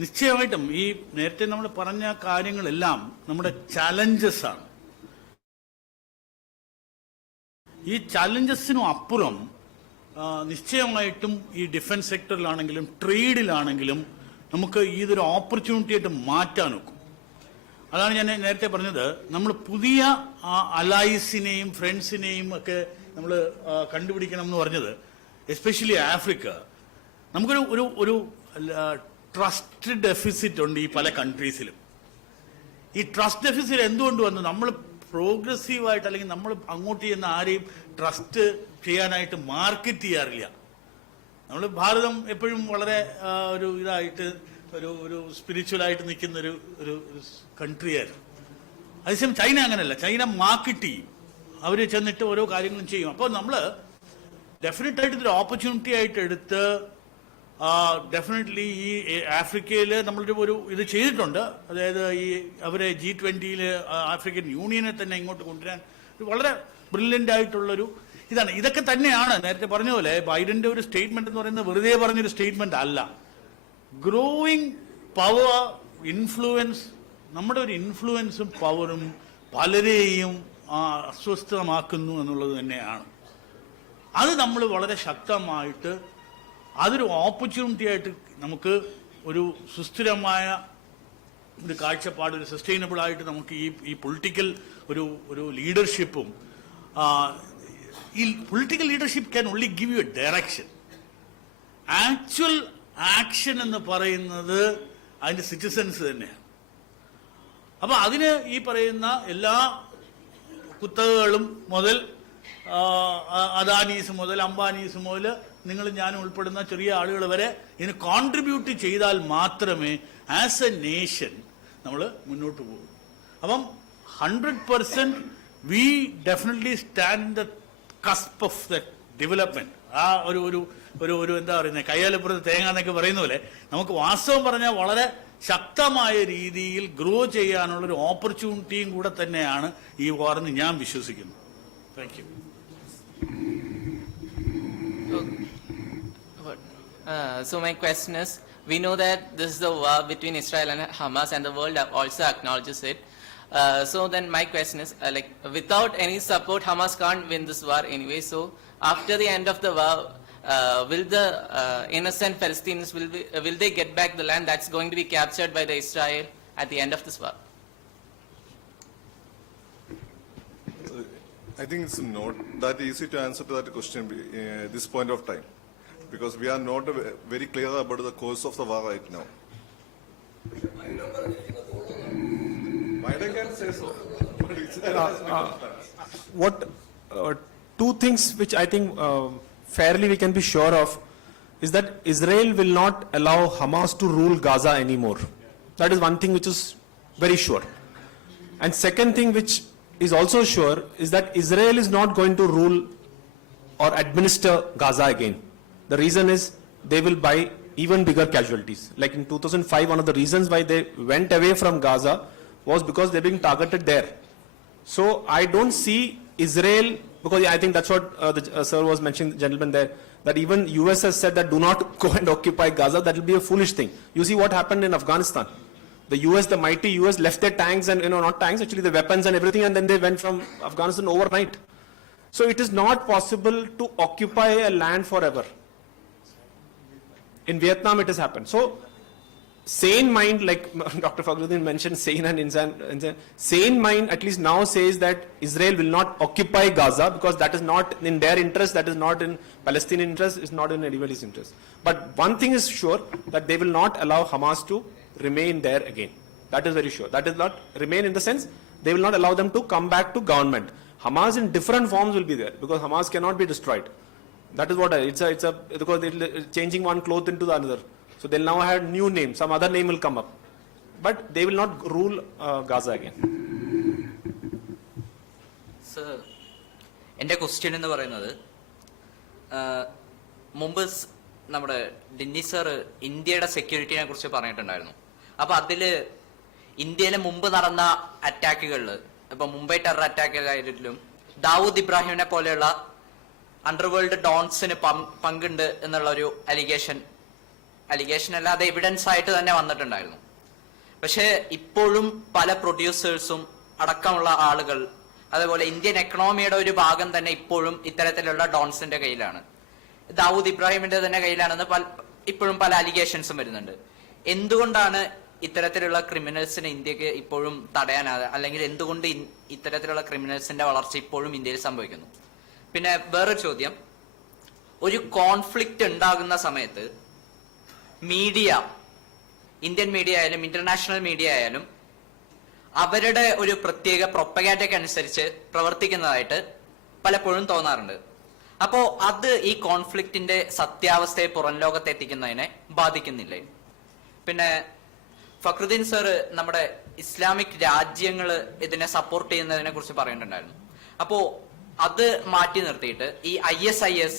നിശ്ചയമായിട്ടും ഈ നേരത്തെ നമ്മൾ പറഞ്ഞ കാര്യങ്ങളെല്ലാം നമ്മുടെ ചാലഞ്ചസ് ആണ്. ഈ ചാലഞ്ചസിനും അപ്പുറം നിശ്ചയമായിട്ടും ഈ ഡിഫൻസ് സെക്ടറിലാണെങ്കിലും ട്രേഡിലാണെങ്കിലും നമുക്ക് ഇതൊരു ഓപ്പർച്യൂണിറ്റി ആയിട്ട് മാറ്റാൻ നോക്കും. അതാണ് ഞാൻ നേരത്തെ പറഞ്ഞത്, നമ്മൾ പുതിയ അലൈസിനെയും ഫ്രണ്ട്സിനെയും ഒക്കെ നമ്മൾ കണ്ടുപിടിക്കണം എന്ന് പറഞ്ഞത്. എസ്പെഷ്യലി ആഫ്രിക്ക, നമുക്കൊരു ഒരു ഒരു ട്രസ്റ്റ് ഡെഫിസിറ്റ് ഉണ്ട് ഈ പല കൺട്രീസിലും. ഈ ട്രസ്റ്റ് ഡെഫിസിറ്റ് എന്തുകൊണ്ട് വന്നു? നമ്മൾ പ്രോഗ്രസീവായിട്ട് അല്ലെങ്കിൽ നമ്മൾ അങ്ങോട്ട് ചെയ്യുന്ന ആരെയും ട്രസ്റ്റ് ചെയ്യാനായിട്ട് മാർക്കറ്റ് ചെയ്യാറില്ല. നമ്മൾ ഭാരതം എപ്പോഴും വളരെ ഒരു ഇതായിട്ട് ഒരു സ്പിരിച്വലായിട്ട് നിൽക്കുന്ന ഒരു കൺട്രിയായിരുന്നു. അതേസമയം ചൈന അങ്ങനെയല്ല. ചൈന മാർക്കറ്റ് ചെയ്യും, അവർ ചെന്നിട്ട് ഓരോ കാര്യങ്ങളും ചെയ്യും. അപ്പോൾ നമ്മൾ ഡെഫിനറ്റായിട്ട് ഇതൊരു ഓപ്പർച്യൂണിറ്റി ആയിട്ട് എടുത്ത് ഡെഫിനറ്റ്ലി ഈ ആഫ്രിക്കയിൽ നമ്മളൊരു ഇത് ചെയ്തിട്ടുണ്ട്. അതായത് ഈ അവരെ G20 ആഫ്രിക്കൻ യൂണിയനെ തന്നെ ഇങ്ങോട്ട് കൊണ്ടുവരാൻ വളരെ ബ്രില്യൻ്റ് ആയിട്ടുള്ളൊരു ഇതാണ്. ഇതൊക്കെ തന്നെയാണ് നേരത്തെ പറഞ്ഞ പോലെ ബൈഡന്റെ ഒരു സ്റ്റേറ്റ്മെന്റ് എന്ന് പറയുന്നത് വെറുതെ പറഞ്ഞൊരു സ്റ്റേറ്റ്മെന്റ് അല്ല. ഗ്രോയിങ് പവർ, ഇൻഫ്ലുവൻസ്, നമ്മുടെ ഒരു ഇൻഫ്ലുവൻസും പവറും പലരെയും അസ്വസ്ഥമാക്കുന്നു എന്നുള്ളത് തന്നെയാണ്. അത് നമ്മൾ വളരെ ശക്തമായിട്ട് അതൊരു ഓപ്പർച്യൂണിറ്റി ആയിട്ട് നമുക്ക് ഒരു സുസ്ഥിരമായ ഒരു കാഴ്ചപ്പാട്, ഒരു സസ്റ്റൈനബിൾ ആയിട്ട് നമുക്ക് ഈ പൊളിറ്റിക്കൽ ഒരു ലീഡർഷിപ്പും, ഈ political leadership can only give you A direction. Actual action എന്ന് പറയുന്നത് അതിൻ്റെ സിറ്റിസൺസ് തന്നെയാണ്. അപ്പം അതിന് ഈ പറയുന്ന എല്ലാ കുത്തകകളും മുതൽ അദാനീസ് മുതൽ അംബാനീസ് മുതൽ നിങ്ങളും ഞാനും ഉൾപ്പെടുന്ന ചെറിയ ആളുകൾ വരെ ഇതിന് കോൺട്രിബ്യൂട്ട് ചെയ്താൽ മാത്രമേ ആസ് എ നേഷൻ നമ്മൾ മുന്നോട്ട് പോകും. അപ്പം 100% V definitely stand in the cusp of the development. ആ ഒരു എന്താ പറയുന്നത്, കയ്യാലപ്പുറത്ത് തേങ്ങ എന്നൊക്കെ പറയുന്ന പോലെ നമുക്ക് വാസ്തവം പറഞ്ഞാൽ വളരെ ശക്തമായ രീതിയിൽ ഗ്രോ ചെയ്യാനുള്ളൊരു ഓപ്പർച്യൂണിറ്റിയും കൂടെ തന്നെയാണ് ഈ വാറെന്ന് ഞാൻ വിശ്വസിക്കുന്നു. Thank you. So my question is, we know that this is the war between Israel and Hamas, and the world also acknowledges it. So then my question is, like, without any support, Hamas can't win this war anyway. So after the end of the war, will the innocent Palestinians, will they get back the land that's going to be captured by the Israel at the end of this war? I think it's not that easy to answer to that question at this point of time, because we are not very clear about the course of the war right now. Biden can say so. What two things which I think fairly we can be sure of is that Israel will not allow Hamas to rule Gaza anymore. That is one thing which is very sure. And second thing which is also sure is that Israel is not going to rule or administer Gaza again. The reason is they will buy even bigger casualties. Like in 2005, one of the reasons why they went away from Gaza was because they're being targeted there. So I don't see Israel, because I think that's what the sir was mentioning, the gentleman there, that even US has said that do not go and occupy Gaza. That will be a foolish thing. You see what happened in Afghanistan. The US, the mighty US, left their tanks and, not tanks, actually the weapons and everything, and then they went from Afghanistan overnight. So it is not possible to occupy a land forever. In Vietnam it has happened. So sane mind, like Dr. Fakhruddin mentioned, sane and insane, sane mind at least now says that Israel will not occupy Gaza, because that is not in their interest, that is not in Palestinian interest, it's not in anybody's interest. But one thing is sure, that they will not allow Hamas to remain there again. That is very sure. That is not remain in the sense, they will not allow them to come back to government. Hamas in different forms will be there, because Hamas cannot be destroyed. That is what it's a because they're changing one cloth into the other. So they'll now have new name, some other name will come up. But they will not rule Gaza again. Sir, എൻ്റെ ക്വസ്റ്റ്യൻ എന്ന് പറയുന്നത്, മുമ്പ് നമ്മുടെ ഡിന്നി സർ ഇന്ത്യയുടെ സെക്യൂരിറ്റിനെ കുറിച്ച് പറഞ്ഞിട്ടുണ്ടായിരുന്നു. അപ്പോൾ അതിൽ ഇന്ത്യയിലെ മുമ്പ് നടന്ന അറ്റാക്കുകളിൽ, ഇപ്പം മുംബൈ ടെറർ അറ്റാക്കിലായാലും ദാവൂദ് ഇബ്രാഹിമിനെ പോലെയുള്ള അണ്ടർവേൾഡ് ഡോൺസിന് പങ്കുണ്ട് എന്നുള്ള ഒരു അലിഗേഷൻ അല്ലാതെ എവിഡൻസ് ആയിട്ട് തന്നെ വന്നിട്ടുണ്ടായിരുന്നു. പക്ഷേ ഇപ്പോഴും പല പ്രൊഡ്യൂസേഴ്സും അടക്കമുള്ള ആളുകൾ, അതേപോലെ ഇന്ത്യൻ എക്കണോമിയുടെ ഒരു ഭാഗം തന്നെ ഇപ്പോഴും ഇത്തരത്തിലുള്ള ഡോൺസിന്റെ കയ്യിലാണ്, ദാവൂദ് ഇബ്രാഹിമിന്റെ തന്നെ കയ്യിലാണെന്ന് ഇപ്പോഴും പല അലിഗേഷൻസും വരുന്നുണ്ട്. എന്തുകൊണ്ടാണ് ഇത്തരത്തിലുള്ള ക്രിമിനൽസിനെ ഇന്ത്യക്ക് ഇപ്പോഴും തടയാനാതെ, അല്ലെങ്കിൽ എന്തുകൊണ്ട് ഇത്തരത്തിലുള്ള ക്രിമിനൽസിന്റെ വളർച്ച ഇപ്പോഴും ഇന്ത്യയിൽ സംഭവിക്കുന്നു? പിന്നെ വേറൊരു ചോദ്യം, ഒരു കോൺഫ്ലിക്റ്റ് ഉണ്ടാകുന്ന സമയത്ത് മീഡിയ, ഇന്ത്യൻ മീഡിയ ആയാലും ഇന്റർനാഷണൽ മീഡിയ ആയാലും അവരുടെ ഒരു പ്രത്യേക പ്രൊപ്പഗാൻഡയ്ക്ക് അനുസരിച്ച് പ്രവർത്തിക്കുന്നതായിട്ട് പലപ്പോഴും തോന്നാറുണ്ട്. അപ്പോ അത് ഈ കോൺഫ്ലിക്റ്റിന്റെ സത്യാവസ്ഥയെ പുറം ലോകത്ത് എത്തിക്കുന്നതിനെ ബാധിക്കുന്നില്ലേ? പിന്നെ ഫക്രുദ്ദീൻ സർ നമ്മുടെ ഇസ്ലാമിക് രാജ്യങ്ങൾ ഇതിനെ സപ്പോർട്ട് ചെയ്യുന്നതിനെ കുറിച്ച് പറയുന്നുണ്ടായിരുന്നു. അപ്പോ അത് മാറ്റി നിർത്തിയിട്ട് ഈ ISIS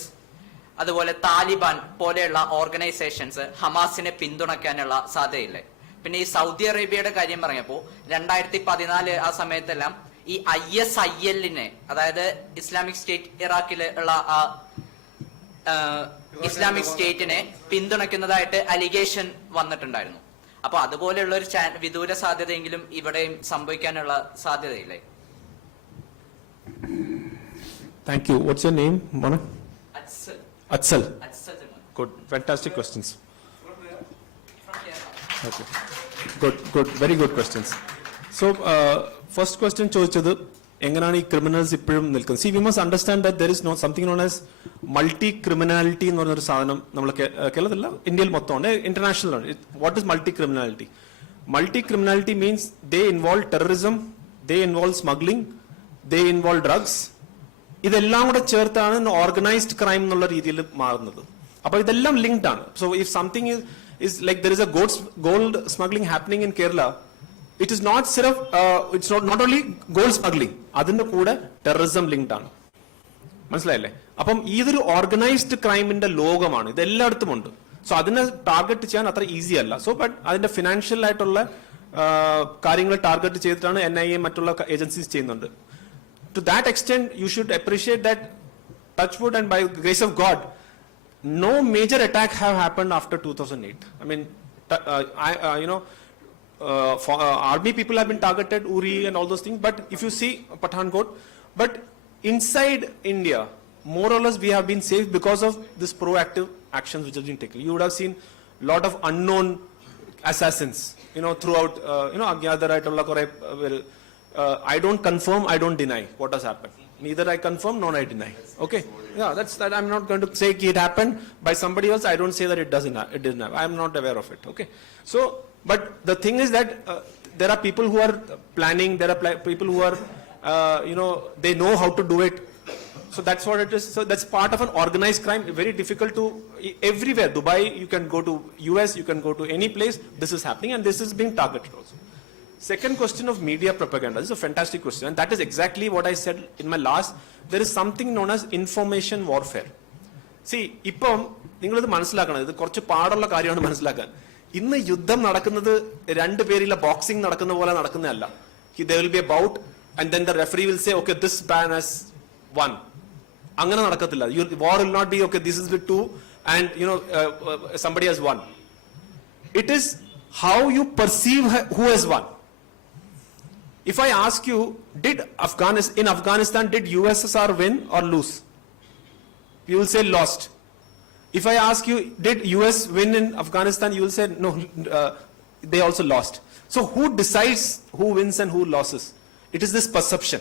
അതുപോലെ താലിബാൻ പോലെയുള്ള ഓർഗനൈസേഷൻസ് ഹമാസിനെ പിന്തുണയ്ക്കാനുള്ള സാധ്യതയില്ലേ? പിന്നെ ഈ സൗദി അറേബ്യയുടെ കാര്യം പറഞ്ഞപ്പോൾ 2014 ആ സമയത്തെല്ലാം ഈ ISIL-നെ, അതായത് ഇസ്ലാമിക് സ്റ്റേറ്റ് ഇറാഖിൽ ഉള്ള ആ ഇസ്ലാമിക് സ്റ്റേറ്റിനെ പിന്തുണയ്ക്കുന്നതായിട്ട് അലിഗേഷൻ വന്നിട്ടുണ്ടായിരുന്നു. അപ്പൊ അതുപോലെയുള്ള ഒരു വിദൂര സാധ്യതയെങ്കിലും ഇവിടെയും സംഭവിക്കാനുള്ള സാധ്യതയില്ലേ? Thank you. What's your name, Mona? Atsal. Atsal. Atsal. Good. Fantastic questions. From Kerala. Okay. Good. Very good questions. So, first question ചോദിച്ചത് എങ്ങനെയാണ് ഈ ക്രിമിനൽസ് ഇപ്പോഴും നിൽക്കുന്നത്? See, we must understand that there is something known as multi-criminality എന്ന് പറഞ്ഞൊരു സാധനം നമ്മൾ കേരളത്തിലല്ല, ഇന്ത്യയിൽ മൊത്തമുണ്ട്, ഇന്റർനാഷണൽ ആണ്. What is multi-criminality? Multi-criminality means they involve terrorism, they involve smuggling, they involve drugs. ഇതെല്ലാം കൂടെ ചേർത്താണ് ഓർഗനൈസ്ഡ് ക്രൈം എന്നുള്ള രീതിയിൽ മാറുന്നത്. അപ്പൊ ഇതെല്ലാം ലിങ്ക്ഡ് ആണ്. So if something is like there is a gold smuggling happening in Kerala, it is not it's not only gold smuggling, അതിന്റെ കൂടെ ടെററിസം ലിങ്ക്ഡ് ആണ്. മനസ്സിലായില്ലേ? അപ്പം ഇതൊരു ഓർഗനൈസ്ഡ് ക്രൈമിന്റെ ലോകമാണ്, ഇത് എല്ലായിടത്തും ഉണ്ട്. സോ അതിനെ ടാർഗറ്റ് ചെയ്യാൻ അത്ര ഈസി അല്ല. സോ ബട്ട് അതിന്റെ ഫിനാൻഷ്യൽ ആയിട്ടുള്ള കാര്യങ്ങൾ ടാർഗറ്റ് ചെയ്തിട്ടാണ് NIA മറ്റുള്ള ഏജൻസീസ് ചെയ്യുന്നുണ്ട്. To that extent, you should appreciate that, touch wood and by the grace of God, no major attack have happened after 2008. I mean, army people have been targeted, Uri and all those things. But if you see Pathankot, but inside India, more or less we have been safe because of this proactive actions which have been taken. You would have seen a lot of unknown assassins, throughout, Agyadaraitulla kore. I don't confirm, I don't deny what has happened. Neither I confirm nor I deny. Okay? Yeah, that's that. I'm not going to say it happened by somebody else. I don't say that it didn't happen. I'm not aware of it. Okay? So, but the thing is that there are people who are planning. There are people who are, they know how to do it. So that's what it is. So that's part of an organized crime. Very difficult to everywhere. Dubai, you can go to US, you can go to any place. This is happening, and this is being targeted also. Second question of media propaganda. This is a fantastic question, and that is exactly what I said in my last. There is something known as information warfare. See, ഇപ്പം നിങ്ങളിത് മനസ്സിലാക്കണം, ഇത് കുറച്ച് പാടുള്ള കാര്യമാണ് മനസ്സിലാക്കാൻ. ഇന്ന് യുദ്ധം നടക്കുന്നത് രണ്ട് പേരിലെ ബോക്സിംഗ് നടക്കുന്ന പോലെ നടക്കുന്നതല്ല. There will be a bout, and then the referee will say, okay, this man has won. അങ്ങനെ നടക്കത്തില്ല. War will not be, okay, this is the two, and somebody has won. It is how you perceive who has won. If I ask you, in Afghanistan, did USSR win or lose? You will say lost. If I ask you, did US win in Afghanistan? You will say no, they also lost. So who decides who wins and who loses? It is this perception.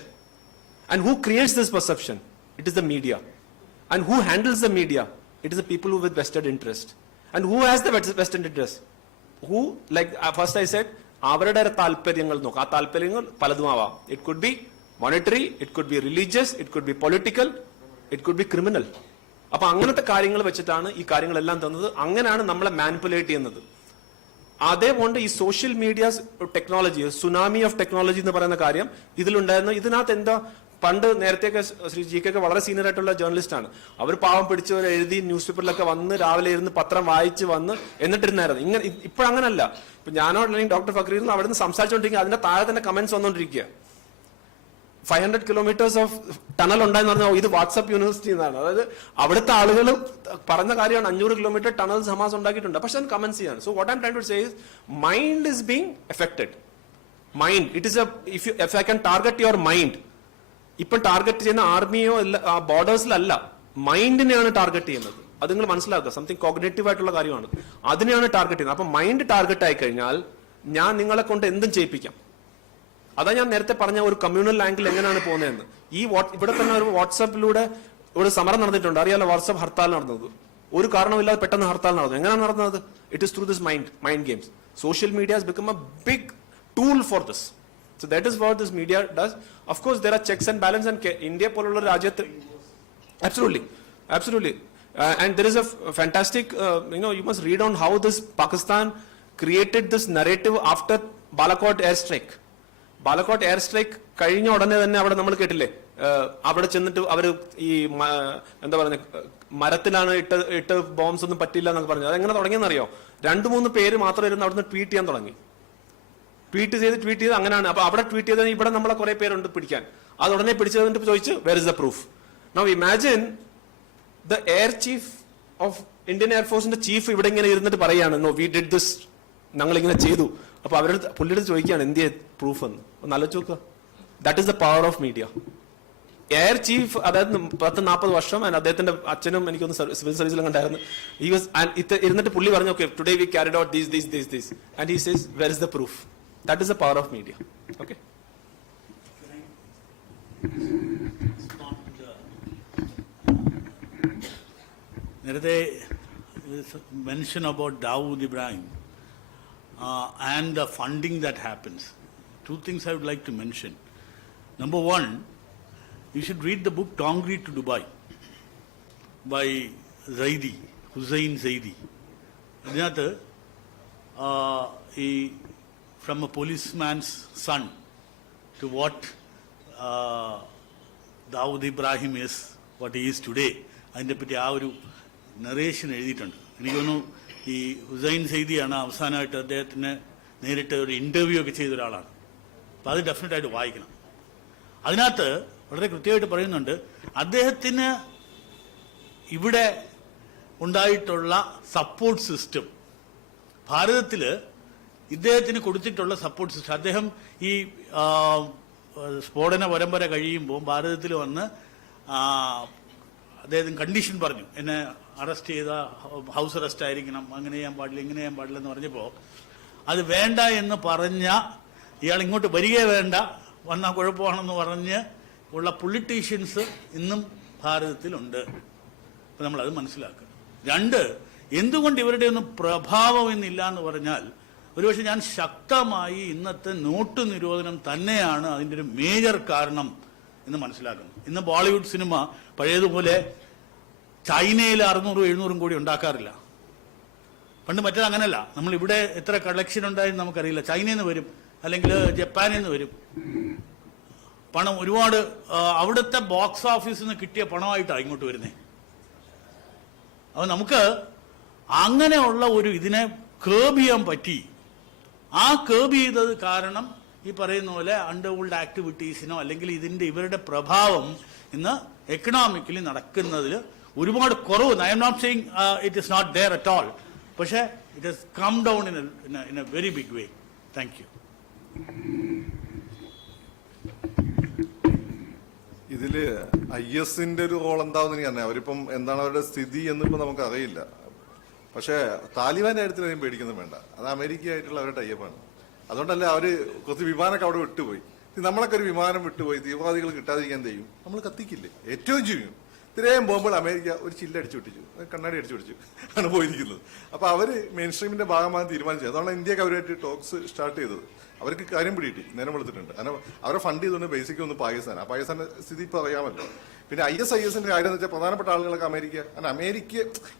And who creates this perception? It is the media. And who handles the media? It is the people who with vested interest. And who has the vested interest? Who, like first I said, അവരുടെ താല്പര്യങ്ങൾ നോക്കാം. ആ താല്പര്യങ്ങൾ പലതും ആവാം. It could be monetary, it could be religious, it could be political, it could be criminal. അപ്പൊ അങ്ങനത്തെ കാര്യങ്ങൾ വെച്ചിട്ടാണ് ഈ കാര്യങ്ങളെല്ലാം തന്നത്. അങ്ങനെയാണ് നമ്മളെ മാനിപ്പുലേറ്റ് ചെയ്യുന്നത്. അതേപോലെ ഈ social medias technology, tsunami of technology എന്ന് പറയുന്ന കാര്യം ഇതിലുണ്ടായിരുന്നു. ഇതിനകത്ത് എന്താ, പണ്ട് നേരത്തെയൊക്കെ ശ്രീ GK ഒക്കെ വളരെ സീനിയർ ആയിട്ടുള്ള ജേർണലിസ്റ്റ് ആണ്. അവർ പാവം പിടിച്ചവർ എഴുതി ന്യൂസ് പേപ്പറിലൊക്കെ വന്ന് രാവിലെ ഇരുന്ന് പത്രം വായിച്ച് വന്ന് എന്നിട്ടിരുന്നായിരുന്നു. ഇങ്ങനെ ഇപ്പോഴങ്ങനല്ല. ഇപ്പൊ ഞാനോ അല്ലെങ്കിൽ ഡോക്ടർ ഫക്രീർ അവിടെ നിന്ന് സംസാരിച്ചുകൊണ്ടിരിക്കുക, അതിന്റെ താഴെ തന്നെ കമന്റ്സ് വന്നുകൊണ്ടിരിക്കുക. 500 kilometers ഓഫ് ടണൽ ഉണ്ടായെന്ന് പറഞ്ഞാൽ ഇത് വാട്സ്ആപ്പ് യൂണിവേഴ്സിറ്റി എന്നാണ്. അതായത് അവിടുത്തെ ആളുകൾ പറഞ്ഞ കാര്യമാണ് 500 kilometer ടണൽസ് ഹമാസ് ഉണ്ടാക്കിയിട്ടുണ്ട്. പക്ഷെ അത് കമന്റ്സ് ചെയ്യാണ്. So what I'm trying to say is mind is being affected. Mind, it is if I can target your mind. ഇപ്പൊ ടാർഗറ്റ് ചെയ്യുന്ന ആർമിയോ ബോർഡേഴ്സിലല്ല, മൈൻഡിനെയാണ് ടാർഗറ്റ് ചെയ്യുന്നത്. അത് നിങ്ങൾ മനസ്സിലാക്കുക. സംതിങ് കോഗ്നേറ്റീവ് ആയിട്ടുള്ള കാര്യമാണ്. അതിനെയാണ് ടാർഗറ്റ് ചെയ്യുന്നത്. അപ്പൊ മൈൻഡ് ടാർഗറ്റ് ആയി കഴിഞ്ഞാൽ ഞാൻ നിങ്ങളെ കൊണ്ട് എന്തും ചെയ്യിപ്പിക്കാം. അതാ ഞാൻ നേരത്തെ പറഞ്ഞ ഒരു കമ്മ്യൂണൽ ആംഗിൾ എങ്ങനെയാണ് പോകുന്നതെന്ന്. ഇവിടെ തന്നെ ഒരു വാട്സാപ്പിലൂടെ ഒരു സമരം നടന്നിട്ടുണ്ട്, അറിയാലോ. വാട്സാപ്പ് ഹർത്താൽ നടന്നത് ഒരു കാരണമില്ലാതെ പെട്ടെന്ന് ഹർത്താൽ നടന്നു. എങ്ങനെയാണ് നടന്നത്? It is through this mind games. Social media has become a big tool for this. So that is what this media does. Of course, there are checks and balances, and India polar rajyathu, absolutely. And there is a fantastic, you must read on how this Pakistan created this narrative after Balakot airstrike. Balakot airstrike കഴിഞ്ഞ ഉടനെ തന്നെ അവിടെ നമ്മൾ കേട്ടില്ലേ, അവിടെ ചെന്നിട്ട് അവർ ഈ എന്താ പറയുക, മരത്തിലാണ് ഇട്ട് ബോംബ്സ് ഒന്നും പറ്റില്ല എന്നൊക്കെ പറഞ്ഞു. അതെങ്ങനെ തുടങ്ങിയെന്നറിയോ? 2-3 പേര് മാത്രം ഇരുന്ന് അവിടുന്ന് ട്വീറ്റ് ചെയ്യാൻ തുടങ്ങി. ട്വീറ്റ് ചെയ്ത് അങ്ങനെയാണ്. അപ്പൊ അവിടെ ട്വീറ്റ് ചെയ്തത് ഇവിടെ നമ്മളെ കുറെ പേരുണ്ട് പിടിക്കാൻ. അത് ഉടനെ പിടിച്ചതിട്ട് ചോദിച്ചു, where is the proof? Now imagine the air chief of Indian എയർഫോഴ്സിന്റെ ചീഫ് ഇവിടെ ഇങ്ങനെ ഇരുന്നിട്ട് പറയാണ്, നോ വി ഡിഡ് ദിസ്, ഞങ്ങൾ ഇങ്ങനെ ചെയ്തു. അപ്പൊ അവരുടെ പുള്ളിയുടെ ചോദിക്കുകയാണ് എന്തിയെ പ്രൂഫ് എന്ന്. ഒന്ന് ആലോചിച്ച് നോക്കുക. That is the power of media. Air chief, അതായത് 10-40 വർഷം, അദ്ദേഹത്തിന്റെ അച്ഛനും എനിക്കൊന്ന് സിവിൽ സർവീസിലും കണ്ടായിരുന്നു. ഇരുന്നിട്ട് പുള്ളി പറഞ്ഞു, okay today we carried out these and he says where is the proof? That is the power of media. Okay. നേരത്തെ mention about Dawood Ibrahim and the funding that happens. Two things I would like to mention. Number one, you should read the book Tongri to Dubai by Hussein Zaidi. അതിനകത്ത് from a policeman's son to what Dawood Ibrahim is, what he is today, അതിനെ പറ്റി ആ ഒരു നറേഷൻ എഴുതിയിട്ടുണ്ട്. എനിക്ക് തോന്നുന്നു ഈ ഹുസൈൻ സെയ്ദിയാണ് അവസാനമായിട്ട് അദ്ദേഹത്തിന് നേരിട്ട് ഒരു ഇന്റർവ്യൂ ഒക്കെ ചെയ്ത ഒരാളാണ്. അപ്പം അത് ഡെഫിനറ്റായിട്ട് വായിക്കണം. അതിനകത്ത് വളരെ കൃത്യമായിട്ട് പറയുന്നുണ്ട്, അദ്ദേഹത്തിന് ഇവിടെ ഉണ്ടായിട്ടുള്ള സപ്പോർട്ട് സിസ്റ്റം, ഭാരതത്തിൽ ഇദ്ദേഹത്തിന് കൊടുത്തിട്ടുള്ള സപ്പോർട്ട് സിസ്റ്റം, അദ്ദേഹം ഈ സ്ഫോടന പരമ്പര കഴിയുമ്പോൾ ഭാരതത്തിൽ വന്ന് അദ്ദേഹത്തിന് കണ്ടീഷൻ പറഞ്ഞു, എന്നെ അറസ്റ്റ് ചെയ്ത ഹൗസ് അറസ്റ്റ് ആയിരിക്കണം, അങ്ങനെ ചെയ്യാൻ പാടില്ല, ഇങ്ങനെ ചെയ്യാൻ പാടില്ല എന്ന് പറഞ്ഞപ്പോൾ അത് വേണ്ട എന്ന് പറഞ്ഞ ഇയാൾ ഇങ്ങോട്ട് വരികയെ വേണ്ട, വന്നാൽ കുഴപ്പമാണെന്ന് പറഞ്ഞ് ഉള്ള പൊളിറ്റീഷ്യൻസ് ഇന്നും ഭാരതത്തിലുണ്ട്. അപ്പം നമ്മളത് മനസ്സിലാക്കുക. രണ്ട്, എന്തുകൊണ്ട് ഇവരുടെ ഒന്നും പ്രഭാവം ഇന്നില്ല എന്ന് പറഞ്ഞാൽ, ഒരുപക്ഷെ ഞാൻ ശക്തമായി ഇന്നത്തെ നോട്ട് നിരോധനം തന്നെയാണ് അതിൻ്റെ ഒരു മേജർ കാരണം എന്ന് മനസ്സിലാക്കുന്നു. ഇന്ന് ബോളിവുഡ് സിനിമ പഴയതുപോലെ ചൈനയിൽ 600-700 കോടി ഉണ്ടാക്കാറില്ല. പണ്ട് മറ്റേത് അങ്ങനെയല്ല. നമ്മളിവിടെ എത്ര കളക്ഷൻ ഉണ്ടായെന്ന് നമുക്കറിയില്ല. ചൈനയിൽ നിന്ന് വരും, അല്ലെങ്കിൽ ജപ്പാനിൽ നിന്ന് വരും പണം. ഒരുപാട് അവിടുത്തെ ബോക്സ് ഓഫീസിൽ നിന്ന് കിട്ടിയ പണമായിട്ടാണ് ഇങ്ങോട്ട് വരുന്നത്. അപ്പോൾ നമുക്ക് അങ്ങനെയുള്ള ഒരു ഇതിനെ കേർബ് ചെയ്യാൻ പറ്റി. ആ കേർബ് ചെയ്തത് കാരണം ഈ പറയുന്ന പോലെ അണ്ടർവേൾഡ് ആക്ടിവിറ്റീസിനോ അല്ലെങ്കിൽ ഇവരുടെ പ്രഭാവം ഇന്ന് എക്കണോമിക്കലി നടക്കുന്നതിൽ ഒരുപാട് കുറവ്. I am not saying it is not there at all, പക്ഷേ it has come down in a very big way. Thank you. ഇതില് IS-ന്റെ ഒരു റോൾ എന്താണെന്ന് എനിക്കറിയാം. അവരിപ്പം എന്താണ് അവരുടെ സ്ഥിതി എന്നിപ്പോ നമുക്ക് അറിയില്ല. പക്ഷേ താലിബാന്റെ കാര്യത്തിൽ അതിനും പേടിക്കൊന്നും വേണ്ട. അത് അമേരിക്കയായിട്ടുള്ള അവരുടെ ടൈപ്പാണ്. അതുകൊണ്ടല്ലേ അവര് കുറച്ച് വിമാനമൊക്കെ അവിടെ വിട്ടുപോയി. നമ്മളൊക്കെ ഒരു വിമാനം വിട്ടുപോയി തീവ്രവാദികൾ കിട്ടാതിരിക്കാൻ ചെയ്യും, നമ്മൾ കത്തിക്കില്ലേ? ഏറ്റവും ചെയ്യും. ഇത്രയും ബോംബുകൾ അമേരിക്ക ഒരു ചില്ലടിച്ചു വിട്ടിച്ചു, കണ്ണാടി അടിച്ചു പിടിച്ചു ആണ് പോയിരിക്കുന്നത്. അപ്പൊ അവര് മെയിൻ സ്ട്രീമിന്റെ ഭാഗമായി തീരുമാനിച്ചത്. അതാണ് ഇന്ത്യക്ക് അവരുമായിട്ട് ടോക്സ് സ്റ്റാർട്ട് ചെയ്തത്. അവർക്ക് കാര്യം പിടിയിട്ട് നേരം വെളുത്തിട്ടുണ്ട്. അങ്ങനെ അവരെ ഫണ്ട് ചെയ്തുകൊണ്ട് ബേസിക് ഒന്ന് പാകിസ്ഥാനാണ്. പാകിസ്ഥാന്റെ സ്ഥിതി ഇപ്പൊ അറിയാമല്ലോ. പിന്നെ IS-IS-ന്റെ കാര്യം എന്ന് വെച്ചാൽ പ്രധാനപ്പെട്ട ആളുകളൊക്കെ അമേരിക്ക. കാരണം അമേരിക്ക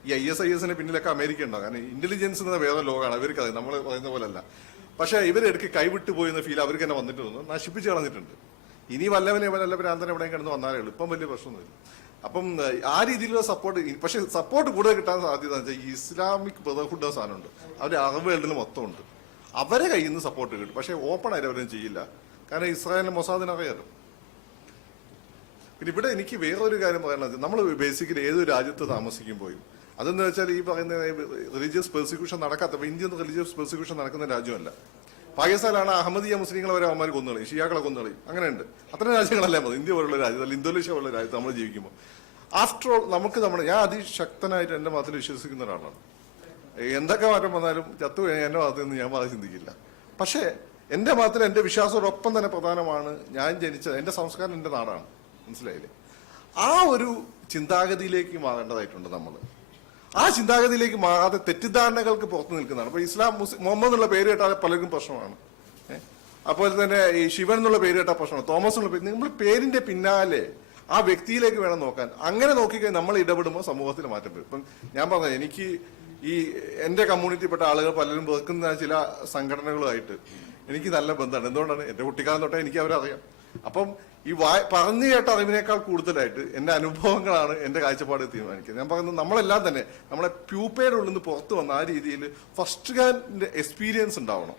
ഈ IS-IS-ന്റെ പിന്നിലൊക്കെ അമേരിക്ക ഉണ്ടാവും. കാരണം ഇന്റലിജൻസ് എന്ന വേറെ ലോകമാണ്. അവർക്ക് അത് നമ്മൾ പറയുന്ന പോലെ അല്ല. പക്ഷെ ഇവരെടുക്ക് കൈവിട്ടു പോയി എന്ന ഫീൽ അവർക്ക് തന്നെ വന്നിട്ട് തോന്നുന്നു. നശിപ്പിച്ച് കളഞ്ഞിട്ടുണ്ട്. ഇനി വല്ലവനെ ഭ്രാന്തൻ എവിടെയും കിടന്ന് വന്നാലേ ഉള്ളൂ. ഇപ്പം വലിയ പ്രശ്നമൊന്നുമില്ല. അപ്പം ആ രീതിയിലുള്ള സപ്പോർട്ട്. പക്ഷെ സപ്പോർട്ട് കൂടുതൽ കിട്ടാൻ സാധ്യത എന്ന് വെച്ചാൽ ഇസ്ലാമിക് ബ്രദർഹുഡ് സാധനമുണ്ട്. അവരുടെ അറബ് വേൾഡിൽ മൊത്തം ഉണ്ട്. അവരെ കയ്യിൽ നിന്ന് സപ്പോർട്ട് കിട്ടും. പക്ഷെ ഓപ്പൺ ആയിട്ട് അവരും ചെയ്യില്ല. കാരണം ഇസ്രായേലിന്റെ മൊസാദിനെ അറിയാലോ. പിന്നെ ഇവിടെ എനിക്ക് വേറൊരു കാര്യം പറയാനുള്ളത്, നമ്മൾ ബേസിക്കലി ഏതൊരു രാജ്യത്ത് താമസിക്കുമ്പോഴും അതെന്ന് വെച്ചാൽ ഈ പറയുന്ന റിലീജിയസ് പെർസിക്യൂഷൻ നടക്കാത്ത, ഇന്ത്യൻ റിലീജിയസ് പെർസിക്യൂഷൻ നടക്കുന്ന രാജ്യമല്ല. പാകിസ്ഥാനാണ് അഹമ്മദിയ മുസ്ലിങ്ങളെ വരെ അവന്മാർ കൊന്നുകളയും, ഷിയാക്കളെ കൊന്നുകളയും. അങ്ങനെയുണ്ട്. അത്തരം രാജ്യങ്ങളല്ലേ മതി. ഇന്ത്യ പോലുള്ള രാജ്യത്ത്, അല്ലെങ്കിൽ ഇന്തോനേഷ്യ പോലുള്ള രാജ്യത്ത് നമ്മൾ ജീവിക്കുമ്പോൾ ആഫ്റ്റർ ഓൾ ഞാൻ അതിശക്തനായിട്ട് എന്റെ മതത്തിൽ വിശ്വസിക്കുന്ന ഒരാളാണ്. എന്തൊക്കെ മാറ്റം വന്നാലും ചത്തു എന്റെ മതത്തിൽ നിന്ന് ഞാൻ ചിന്തിക്കില്ല. പക്ഷേ എന്റെ മതത്തിൽ എന്റെ വിശ്വാസത്തോടൊപ്പം തന്നെ പ്രധാനമാണ് ഞാൻ ജനിച്ച എന്റെ സംസ്കാരം, എന്റെ നാടാണ്. മനസ്സിലായില്ലേ? ആ ഒരു ചിന്താഗതിയിലേക്ക് മാറേണ്ടതായിട്ടുണ്ട് നമ്മൾ. ആ ചിന്താഗതിയിലേക്ക് മാറാതെ തെറ്റിദ്ധാരണകൾക്ക് പുറത്തു നിൽക്കുന്നതാണ്. അപ്പൊ ഇസ്ലാം മുഹമ്മദ് എന്നുള്ള പേര് കേട്ടാൽ പലർക്കും പ്രശ്നമാണ്. അതുപോലെ തന്നെ ഈ ശിവൻ എന്നുള്ള പേര് കേട്ടാൽ പ്രശ്നമാണ്. തോമസ് എന്നുള്ള പേര്. നമ്മൾ പേരിന്റെ പിന്നാലെ ആ വ്യക്തിയിലേക്ക് വേണം നോക്കാൻ. അങ്ങനെ നോക്കിക്കഴിഞ്ഞാൽ നമ്മൾ ഇടപെടുമ്പോൾ സമൂഹത്തിൽ മാറ്റം വരും. ഇപ്പം ഞാൻ പറഞ്ഞത്, എനിക്ക് ഈ എന്റെ കമ്മ്യൂണിറ്റിപ്പെട്ട ആളുകൾ പലരും വെറുക്കുന്ന ചില സംഘടനകളുമായിട്ട് എനിക്ക് നല്ല ബന്ധമാണ്. എന്തുകൊണ്ടാണ്? എന്റെ കുട്ടിക്കാലം തൊട്ടേ എനിക്ക് അവരറിയാം. അപ്പം ഈ പറഞ്ഞു കേട്ട അറിവിനേക്കാൾ കൂടുതലായിട്ട് എന്റെ അനുഭവങ്ങളാണ് എന്റെ കാഴ്ചപ്പാട് തീരുമാനിക്കുന്നത്. ഞാൻ പറയുന്നത് നമ്മളെല്ലാം തന്നെ നമ്മളെ പ്യൂപ്പയുടെ ഉള്ളിൽ നിന്ന് പുറത്തു വന്ന ആ രീതിയിൽ ഫസ്റ്റ് ഹാൻഡ് എക്സ്പീരിയൻസ് ഉണ്ടാവണം.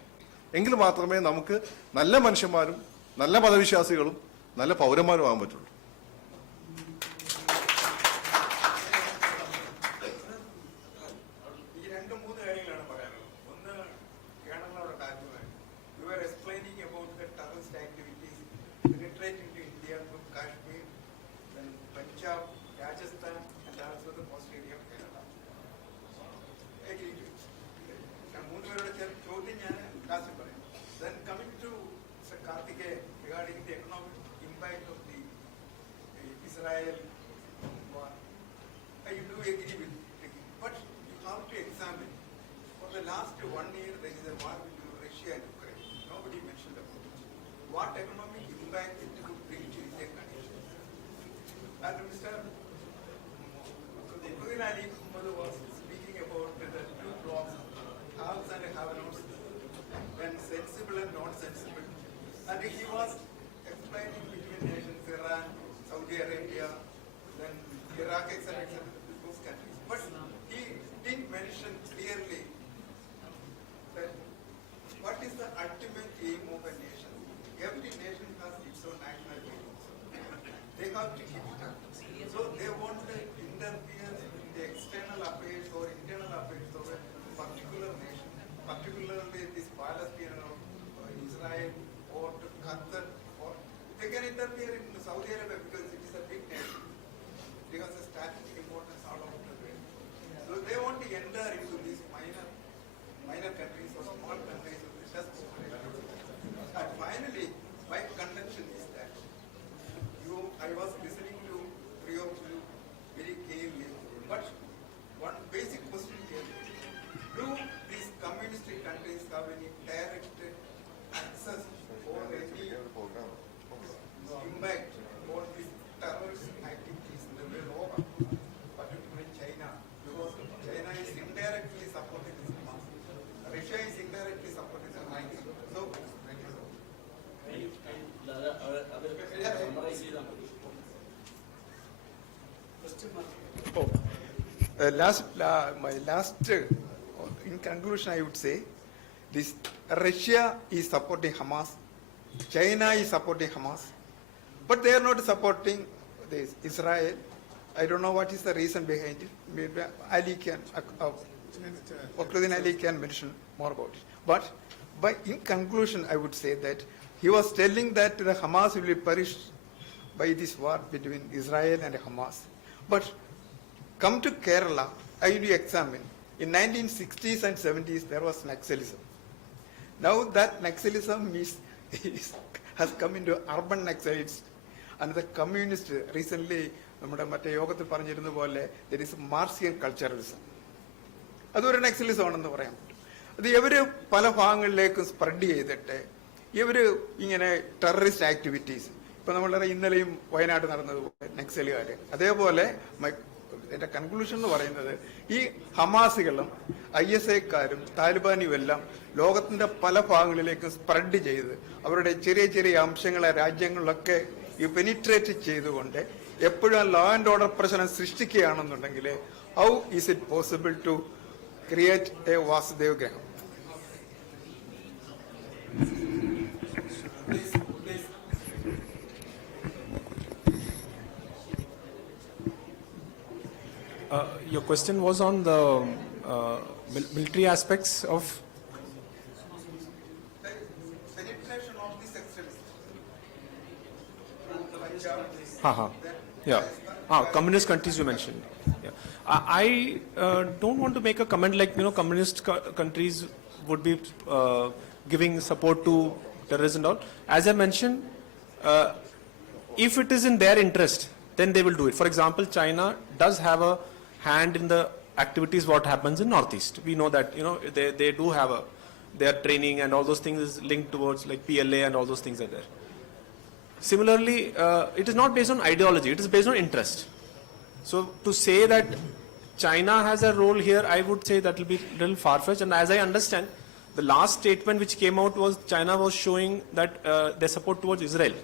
എങ്കിൽ മാത്രമേ നമുക്ക് നല്ല മനുഷ്യന്മാരും നല്ല മതവിശ്വാസികളും നല്ല പൗരന്മാരും ആകാൻ പറ്റുള്ളൂ. the war between Russia and Ukraine. Nobody mentioned about it. What economic impact it could bring to Indian conditions. And Mr. Ali was speaking about the two blocks, haves and have-nots, and sensible and non-sensible. And he was explaining between nations, Iran, Saudi Arabia, then Iraq, etc., those countries. But he didn't mention clearly that what is the ultimate aim of a nation. Every nation has its own national aim. They have to keep it up. So they want to interfere in the external affairs or internal affairs of a particular nation, particularly this Palestine or Israel or Qatar, or they can interfere in Saudi Arabia because it is a big nation. It has a strategic importance all over the world. So they want to enter into these minor countries or small countries with just population. And finally, my contention is that I was listening to three of you very keenly, but one basic question here: do these communist countries have any direct access or any impact on these terrorist activities in the world over, particularly China? Because China is indirectly supporting this Hamas. Russia is indirectly supporting the Hamas. So, in conclusion, I would say this: Russia is supporting Hamas, China is supporting Hamas, but they are not supporting this Israel. I don't know what is the reason behind it. Maybe Ali can, Ali can mention more about it. But in conclusion, I would say that he was telling that the Hamas will be perished by this war between Israel and Hamas. But come to Kerala, I will examine. In 1960s and 70s, there was Naxalism. Now that Naxalism has come into urban Naxalites, and the communist recently, there is Marxian culturalism. അതൊരു നക്സലിസം ആണെന്ന് പറയാം. അത് ഇവര് പല ഭാഗങ്ങളിലേക്കും സ്പ്രെഡ് ചെയ്തിട്ട് ഇവര് ഇങ്ങനെ ടെററിസ്റ്റ് ആക്ടിവിറ്റീസ്, ഇപ്പൊ നമ്മളുടെ ഇന്നലെയും വയനാട് നടന്നതുപോലെ നക്സലുകാര്, അതേപോലെ എന്റെ കൺക്ലൂഷൻ എന്ന് പറയുന്നത് ഈ ഹമാസുകളും ISIക്കാരും താലിബാനും എല്ലാം ലോകത്തിന്റെ പല ഭാഗങ്ങളിലേക്കും സ്പ്രെഡ് ചെയ്ത് അവരുടെ ചെറിയ ചെറിയ അംശങ്ങളെ രാജ്യങ്ങളിലൊക്കെ ഈ പെനിട്രേറ്റ് ചെയ്തുകൊണ്ട് എപ്പോഴും ലോ ആൻഡ് ഓർഡർ പ്രശ്നം സൃഷ്ടിക്കുകയാണെന്നുണ്ടെങ്കിൽ how is it possible to create a വാസുദേവ് ഗ്രഹം? Your question was on the military aspects of penetration of this extremism. Communist countries you mentioned. Yeah. I don't want to make a comment like, communist countries would be giving support to terrorists and all. As I mentioned, if it is in their interest, then they will do it. For example, China does have a hand in the activities what happens in Northeast. We know that, they do have their training and all those things is linked towards like PLA and all those things are there. Similarly, it is not based on ideology, it is based on interest. So to say that China has a role here, I would say that will be a little far-fetched. And as I understand, the last statement which came out was China was showing that their support towards Israel.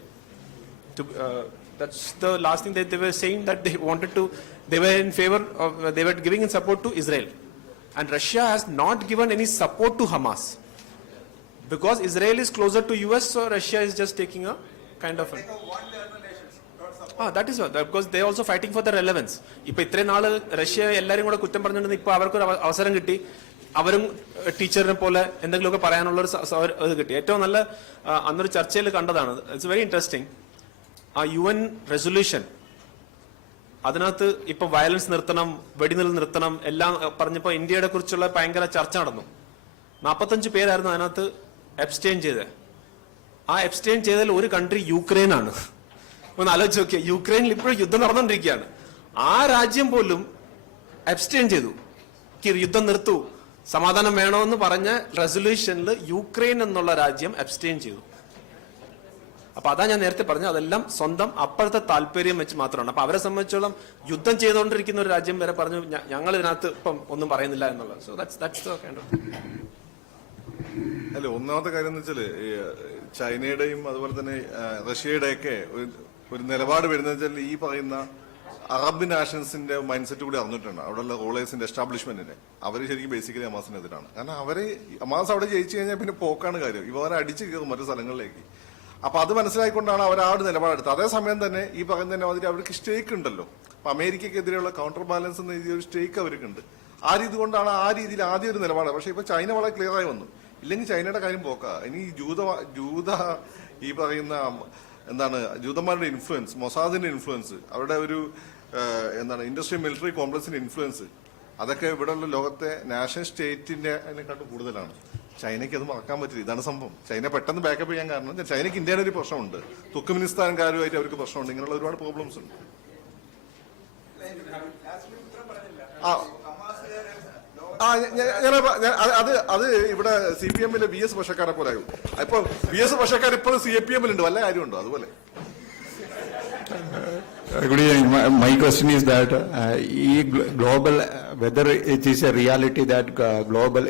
That's the last thing that they were saying, that they were in favor of, they were giving in support to Israel. And Russia has not given any support to Hamas. Because Israel is closer to US, so Russia is just taking a kind of... that is what, because they are also fighting for the relevance. ഇപ്പോൾ ഇത്രയും നാള് റഷ്യ എല്ലാവരും കൂടെ കുറ്റം പറഞ്ഞിട്ടുണ്ടെങ്കിൽ ഇപ്പോൾ അവർക്കൊരു അവസരം കിട്ടി, അവരും ടീച്ചറിനെ പോലെ എന്തെങ്കിലുമൊക്കെ പറയാനുള്ളൊരു ഇത് കിട്ടി. ഏറ്റവും നല്ല അന്നൊരു ചർച്ചയിൽ കണ്ടതാണ്, ഇറ്റ്സ് വെരി ഇൻട്രസ്റ്റിംഗ്. ആ UN റെസൊല്യൂഷൻ, അതിനകത്ത് ഇപ്പൊ വയലൻസ് നിർത്തണം, വെടിനിർത്തൽ നിർത്തണം എല്ലാം പറഞ്ഞപ്പോൾ ഇന്ത്യയുടെ കുറിച്ചുള്ള ഭയങ്കര ചർച്ച നടന്നു. 45 പേരായിരുന്നു അതിനകത്ത് അബ്സ്റ്റെയിൻ ചെയ്തത്. ആ അബ്സ്റ്റെയിൻ ചെയ്തതിൽ ഒരു കൺട്രി യുക്രൈനാണ്. ഒന്ന് ആലോചിച്ച് നോക്കിയാൽ, യുക്രൈനിൽ ഇപ്പോഴും യുദ്ധം നടന്നുകൊണ്ടിരിക്കുകയാണ്. ആ രാജ്യം പോലും അബ്സ്റ്റെയിൻ ചെയ്തു, യുദ്ധം നിർത്തൂ, സമാധാനം വേണമെന്ന് പറഞ്ഞ റെസൊല്യൂഷനിൽ യുക്രൈൻ എന്നുള്ള രാജ്യം അബ്സ്റ്റെയിൻ ചെയ്തു. അപ്പൊ അതാ ഞാൻ നേരത്തെ പറഞ്ഞു, അതെല്ലാം സ്വന്തം അപ്പോഴത്തെ താല്പര്യം വെച്ച് മാത്രമാണ്. അപ്പൊ അവരെ സംബന്ധിച്ചോളം യുദ്ധം ചെയ്തുകൊണ്ടിരിക്കുന്ന ഒരു രാജ്യം വരെ പറഞ്ഞു ഞങ്ങൾ ഇതിനകത്ത് ഇപ്പം ഒന്നും പറയുന്നില്ല എന്നുള്ളത്. So that's kind of. അല്ല, ഒന്നാമത്തെ കാര്യം എന്ന് വെച്ചാല് ചൈനയുടെയും അതുപോലെ തന്നെ റഷ്യയുടെയൊക്കെ ഒരു നിലപാട് വരുന്നത് വെച്ചാൽ ഈ പറയുന്ന അറബ് നാഷൻസിന്റെ മൈൻഡ് സെറ്റ് കൂടി അറിഞ്ഞിട്ടുണ്ട്. അവിടെയുള്ള റൂളേഴ്സിന്റെ എസ്റ്റാബ്ലിഷ്മെന്റിനെ അവർ ശരിക്കും ബേസിക്കലി ഹമാസിനെതിരാണ്. കാരണം ഹമാസ് അവിടെ ജയിച്ചു കഴിഞ്ഞാൽ പിന്നെ പോക്കാണ് കാര്യം. ഇവരെ അടിച്ചു കയറും മറ്റു സ്ഥലങ്ങളിലേക്ക്. അപ്പൊ അത് മനസ്സിലാക്കിക്കൊണ്ടാണ് അവർ ആ ഒരു നിലപാടെടുത്തത്. അതേസമയം തന്നെ ഈ പറയുന്ന മാതിരി അവർക്ക് സ്റ്റേക്ക് ഉണ്ടല്ലോ. അപ്പൊ അമേരിക്കക്കെതിരെയുള്ള കൗണ്ടർ ബാലൻസ് എന്ന രീതിയിൽ ഒരു സ്റ്റേക്ക് അവർക്കുണ്ട്. ആ രീതി കൊണ്ടാണ് ആ രീതിയിൽ ആദ്യം ഒരു നിലപാട്. പക്ഷെ ഇപ്പൊ ചൈന വളരെ ക്ലിയർ ആയി വന്നു. ഇല്ലെങ്കിൽ ചൈനയുടെ കാര്യം പോക്കാ. ഇനി ജൂത ഈ പറയുന്ന എന്താണ് ജൂതന്മാരുടെ ഇൻഫ്ലുവൻസ്, മൊസാദിന്റെ ഇൻഫ്ലുവൻസ്, അവരുടെ ഒരു ഇൻഡസ്ട്രിയൽ മിലിറ്ററി കോംപ്ലക്സിന്റെ ഇൻഫ്ലുവൻസ്, അതൊക്കെ ഇവിടെയുള്ള ലോകത്തെ നാഷണൽ സ്റ്റേറ്റിന്റെ അതിനെക്കാട്ടും കൂടുതലാണ്. ചൈനയ്ക്ക് അത് മറക്കാൻ പറ്റില്ല. ഇതാണ് സംഭവം. ചൈന പെട്ടെന്ന് ബാക്കപ്പ് ചെയ്യാൻ കാരണം ചൈനയ്ക്ക് ഇന്ത്യയുടെ ഒരു പ്രശ്നമുണ്ട്, തുർക്ക്മെനിസ്ഥാൻകാരുമായിട്ട് അവർക്ക് പ്രശ്നമുണ്ട്, ഇങ്ങനെയുള്ള ഒരുപാട് പ്രോബ്ലംസ് ഉണ്ട്. അത് ഇവിടെ CPM-ലെ VS പക്ഷക്കാരെ പോലെ ആകും. ഇപ്പൊ VS പക്ഷക്കാർ ഇപ്പോഴും CPM-ലുണ്ട്, വല്ല കാര്യമുണ്ടോ? അതുപോലെ. Good evening. My question is that global, whether it is a reality that global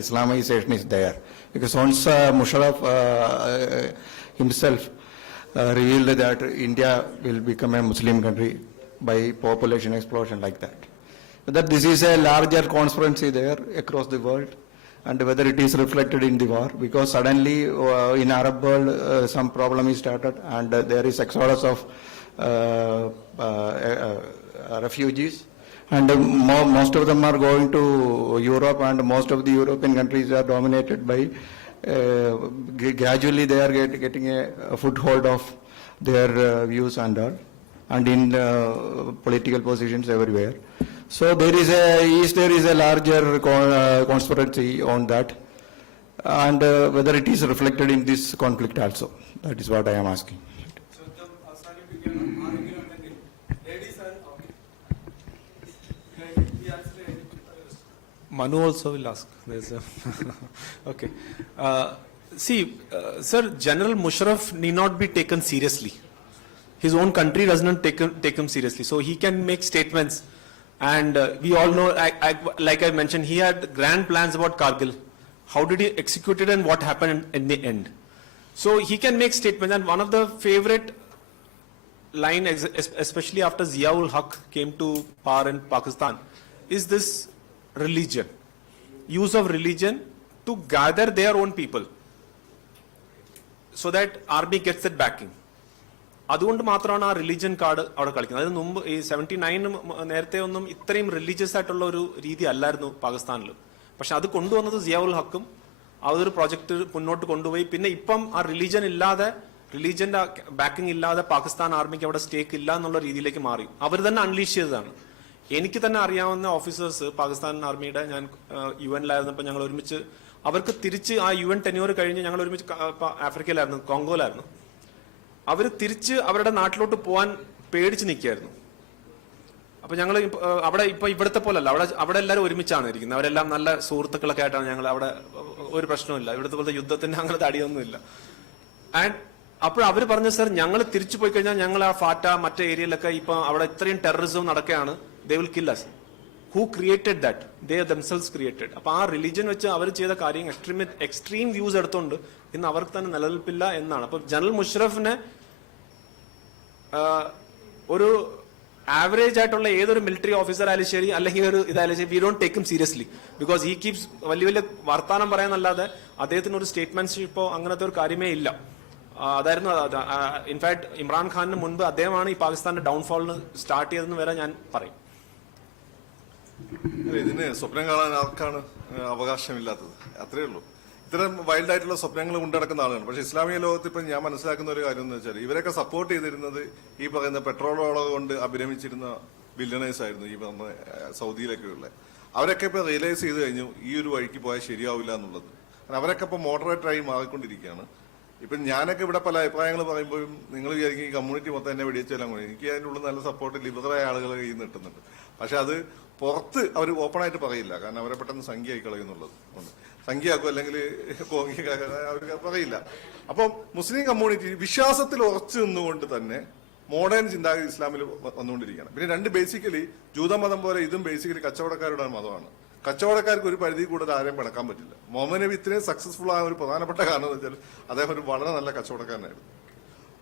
Islamization is there, because once Musharraf himself revealed that India will become a Muslim country by population explosion like that. That this is a larger conspiracy there across the world, and whether it is reflected in the war, because suddenly in Arab world some problem is started, and there is exodus of refugees, and most of them are going to Europe, and most of the European countries are dominated by gradually they are getting a foothold of their views and all, and in political positions everywhere. So there is a larger conspiracy on that, and whether it is reflected in this conflict also. That is what I am asking. Manu also will ask. Okay. Sir, General Musharraf need not be taken seriously. His own country does not take him seriously. So he can make statements. And we all know, like I mentioned, he had grand plans about Kargil. How did he execute it and what happened in the end? So he can make statements. And one of the favorite line, especially after Zia-ul Haq came to power in Pakistan, is this religion. Use of religion to gather their own people so that army gets that backing. അതുകൊണ്ട് മാത്രമാണ് ആ religion card അവിടെ കളിക്കുന്നത്. അതിന് മുമ്പ് ഈ 79 നേരത്തെ ഒന്നും ഇത്രയും റിലീജിയസ് ആയിട്ടുള്ള ഒരു രീതി അല്ലായിരുന്നു പാകിസ്ഥാനിൽ. പക്ഷെ അത് കൊണ്ടുവന്നത് സിയാഉൽ ഹക്കും അതൊരു പ്രോജക്റ്റ് മുന്നോട്ട് കൊണ്ടുപോയി. പിന്നെ ഇപ്പം ആ റിലീജിയന്റെ ബാക്കിംഗ് ഇല്ലാതെ പാകിസ്ഥാൻ ആർമിക്ക് അവിടെ സ്റ്റേക്ക് ഇല്ല എന്നുള്ള രീതിയിലേക്ക് മാറി. അവർ തന്നെ അൺലീഷ് ചെയ്തതാണ്. എനിക്ക് തന്നെ അറിയാവുന്ന ഓഫീസേഴ്സ് പാകിസ്ഥാൻ ആർമിയുടെ, ഞാൻ UN-ലായിരുന്നപ്പോൾ ഞങ്ങൾ ഒരുമിച്ച്, അവർക്ക് തിരിച്ച് ആ UN ടെന്യൂർ കഴിഞ്ഞ് ഞങ്ങൾ ഒരുമിച്ച് ആഫ്രിക്കയിലായിരുന്നു, കോങ്കോയിലായിരുന്നു. അവർ തിരിച്ച് അവരുടെ നാട്ടിലോട്ട് പോകാൻ പേടിച്ച് നിൽക്കുകയായിരുന്നു. അപ്പൊ ഞങ്ങൾ അവിടെ ഇവിടുത്തെ പോലല്ല, അവിടെ എല്ലാവരും ഒരുമിച്ചാണ് ഇരിക്കുന്നത്. അവരെല്ലാം നല്ല സുഹൃത്തുക്കളൊക്കെ ആയിട്ടാണ് ഞങ്ങൾ അവിടെ. ഒരു പ്രശ്നമില്ല, ഇവിടുത്തെ പോലത്തെ യുദ്ധത്തിന്റെ അങ്ങനത്തെ അടിയൊന്നുമില്ല. ആൻഡ് അപ്പോൾ അവർ പറഞ്ഞു, സർ ഞങ്ങൾ തിരിച്ചു പോയി കഴിഞ്ഞാൽ ഞങ്ങൾ ആ ഫാറ്റ മറ്റേ ഏരിയയിലൊക്കെ ഇപ്പൊ അവിടെ ഇത്രയും ടെററിസം നടക്കുകയാണ്, they will kill us. Who created that? They themselves created. അപ്പൊ ആ റിലീജിയൻ വെച്ച് അവർ ചെയ്ത കാര്യം എക്സ്ട്രീം വ്യൂസ് എടുത്തുകൊണ്ട് ഇന്ന് അവർക്ക് തന്നെ നിലനിൽപ്പില്ല എന്നാണ്. അപ്പൊ ജനറൽ മുഷറഫിനെ ഒരു ആവറേജ് ആയിട്ടുള്ള ഏതൊരു മിലിറ്ററി ഓഫീസർ ആയാലും ശരി, അല്ലെങ്കിൽ ഒരു ഇതായാലും ശരി, we don't take him seriously, because he keeps വലിയ വലിയ വർത്താനം പറയാന്നല്ലാതെ അദ്ദേഹത്തിന് ഒരു സ്റ്റേറ്റ്മെന്റ്ഷിപ്പോ അങ്ങനത്തെ ഒരു കാര്യമേ ഇല്ല. അതായിരുന്നു ഇൻഫാക്ട് ഇമ്രാൻഖാനിന് മുൻപ് അദ്ദേഹമാണ് ഈ പാകിസ്ഥാന്റെ ഡൗൺഫോളിന് സ്റ്റാർട്ട് ചെയ്തതെന്ന് വരെ ഞാൻ പറയും. ഇതിന് സ്വപ്നം കാണാൻ ആർക്കാണ് അവകാശമില്ലാത്തത്? അത്രേ ഉള്ളൂ. ഇത്തരം വൈൽഡ് ആയിട്ടുള്ള സ്വപ്നങ്ങൾ കൊണ്ടുനടക്കുന്ന ആളുകൾ. പക്ഷെ ഇസ്ലാമിക ലോകത്ത് ഇപ്പം ഞാൻ മനസ്സിലാക്കുന്ന ഒരു കാര്യം എന്ന് വെച്ചാൽ ഇവരൊക്കെ സപ്പോർട്ട് ചെയ്തിരുന്നത് ഈ പറയുന്ന പെട്രോളോളം കൊണ്ട് അഭിരമിച്ചിരുന്ന ബില്യണേഴ്സ് ആയിരുന്നു, ഈ പറഞ്ഞ സൗദിയിലൊക്കെ ഉള്ള. അവരൊക്കെ ഇപ്പൊ റിയലൈസ് ചെയ്ത് കഴിഞ്ഞു ഈ ഒരു വഴിക്ക് പോയാൽ ശരിയാവില്ല എന്നുള്ളത്. അവരൊക്കെ ഇപ്പൊ മോഡറേറ്ററായി മാറിക്കൊണ്ടിരിക്കുകയാണ്. ഇപ്പം ഞാനൊക്കെ ഇവിടെ പല അഭിപ്രായങ്ങൾ പറയുമ്പോഴും നിങ്ങൾ വിചാരിക്കും ഈ കമ്മ്യൂണിറ്റി മൊത്തം എന്നെ വെടിവെച്ചാലും കൂടി. എനിക്ക് അതിൻ്റെ ഉള്ളിൽ നല്ല സപ്പോർട്ട് ലിബറലായ ആളുകൾ കയ്യിൽ നിന്ന് കിട്ടുന്നുണ്ട്. പക്ഷെ അത് പുറത്ത് അവർ ഓപ്പണായിട്ട് പറയില്ല, കാരണം അവരെ പെട്ടെന്ന് സംഖ്യയായി കളയുന്നുള്ളത് കൊണ്ട് സംഖ്യയാക്കും, അല്ലെങ്കിൽ അവർക്ക് പറയില്ല. അപ്പം മുസ്ലിം കമ്മ്യൂണിറ്റി വിശ്വാസത്തിൽ ഉറച്ചു നിന്നുകൊണ്ട് തന്നെ മോഡേൺ ചിന്താഗതി ഇസ്ലാമിൽ വന്നുകൊണ്ടിരിക്കുകയാണ്. പിന്നെ രണ്ട് ബേസിക്കലി ജൂതമതം പോലെ ഇതും ബേസിക്കലി കച്ചവടക്കാരുടെ മതമാണ്. കച്ചവടക്കാർക്ക് ഒരു പരിധി കൂടുതൽ ആരെയും പിണക്കാൻ പറ്റില്ല. മുഹമ്മദ് നബി ഇത്രയും സക്സസ്ഫുൾ ആയ ഒരു പ്രധാനപ്പെട്ട കാരണം എന്ന് വെച്ചാൽ അദ്ദേഹം ഒരു വളരെ നല്ല കച്ചവടക്കാരനായിരുന്നു.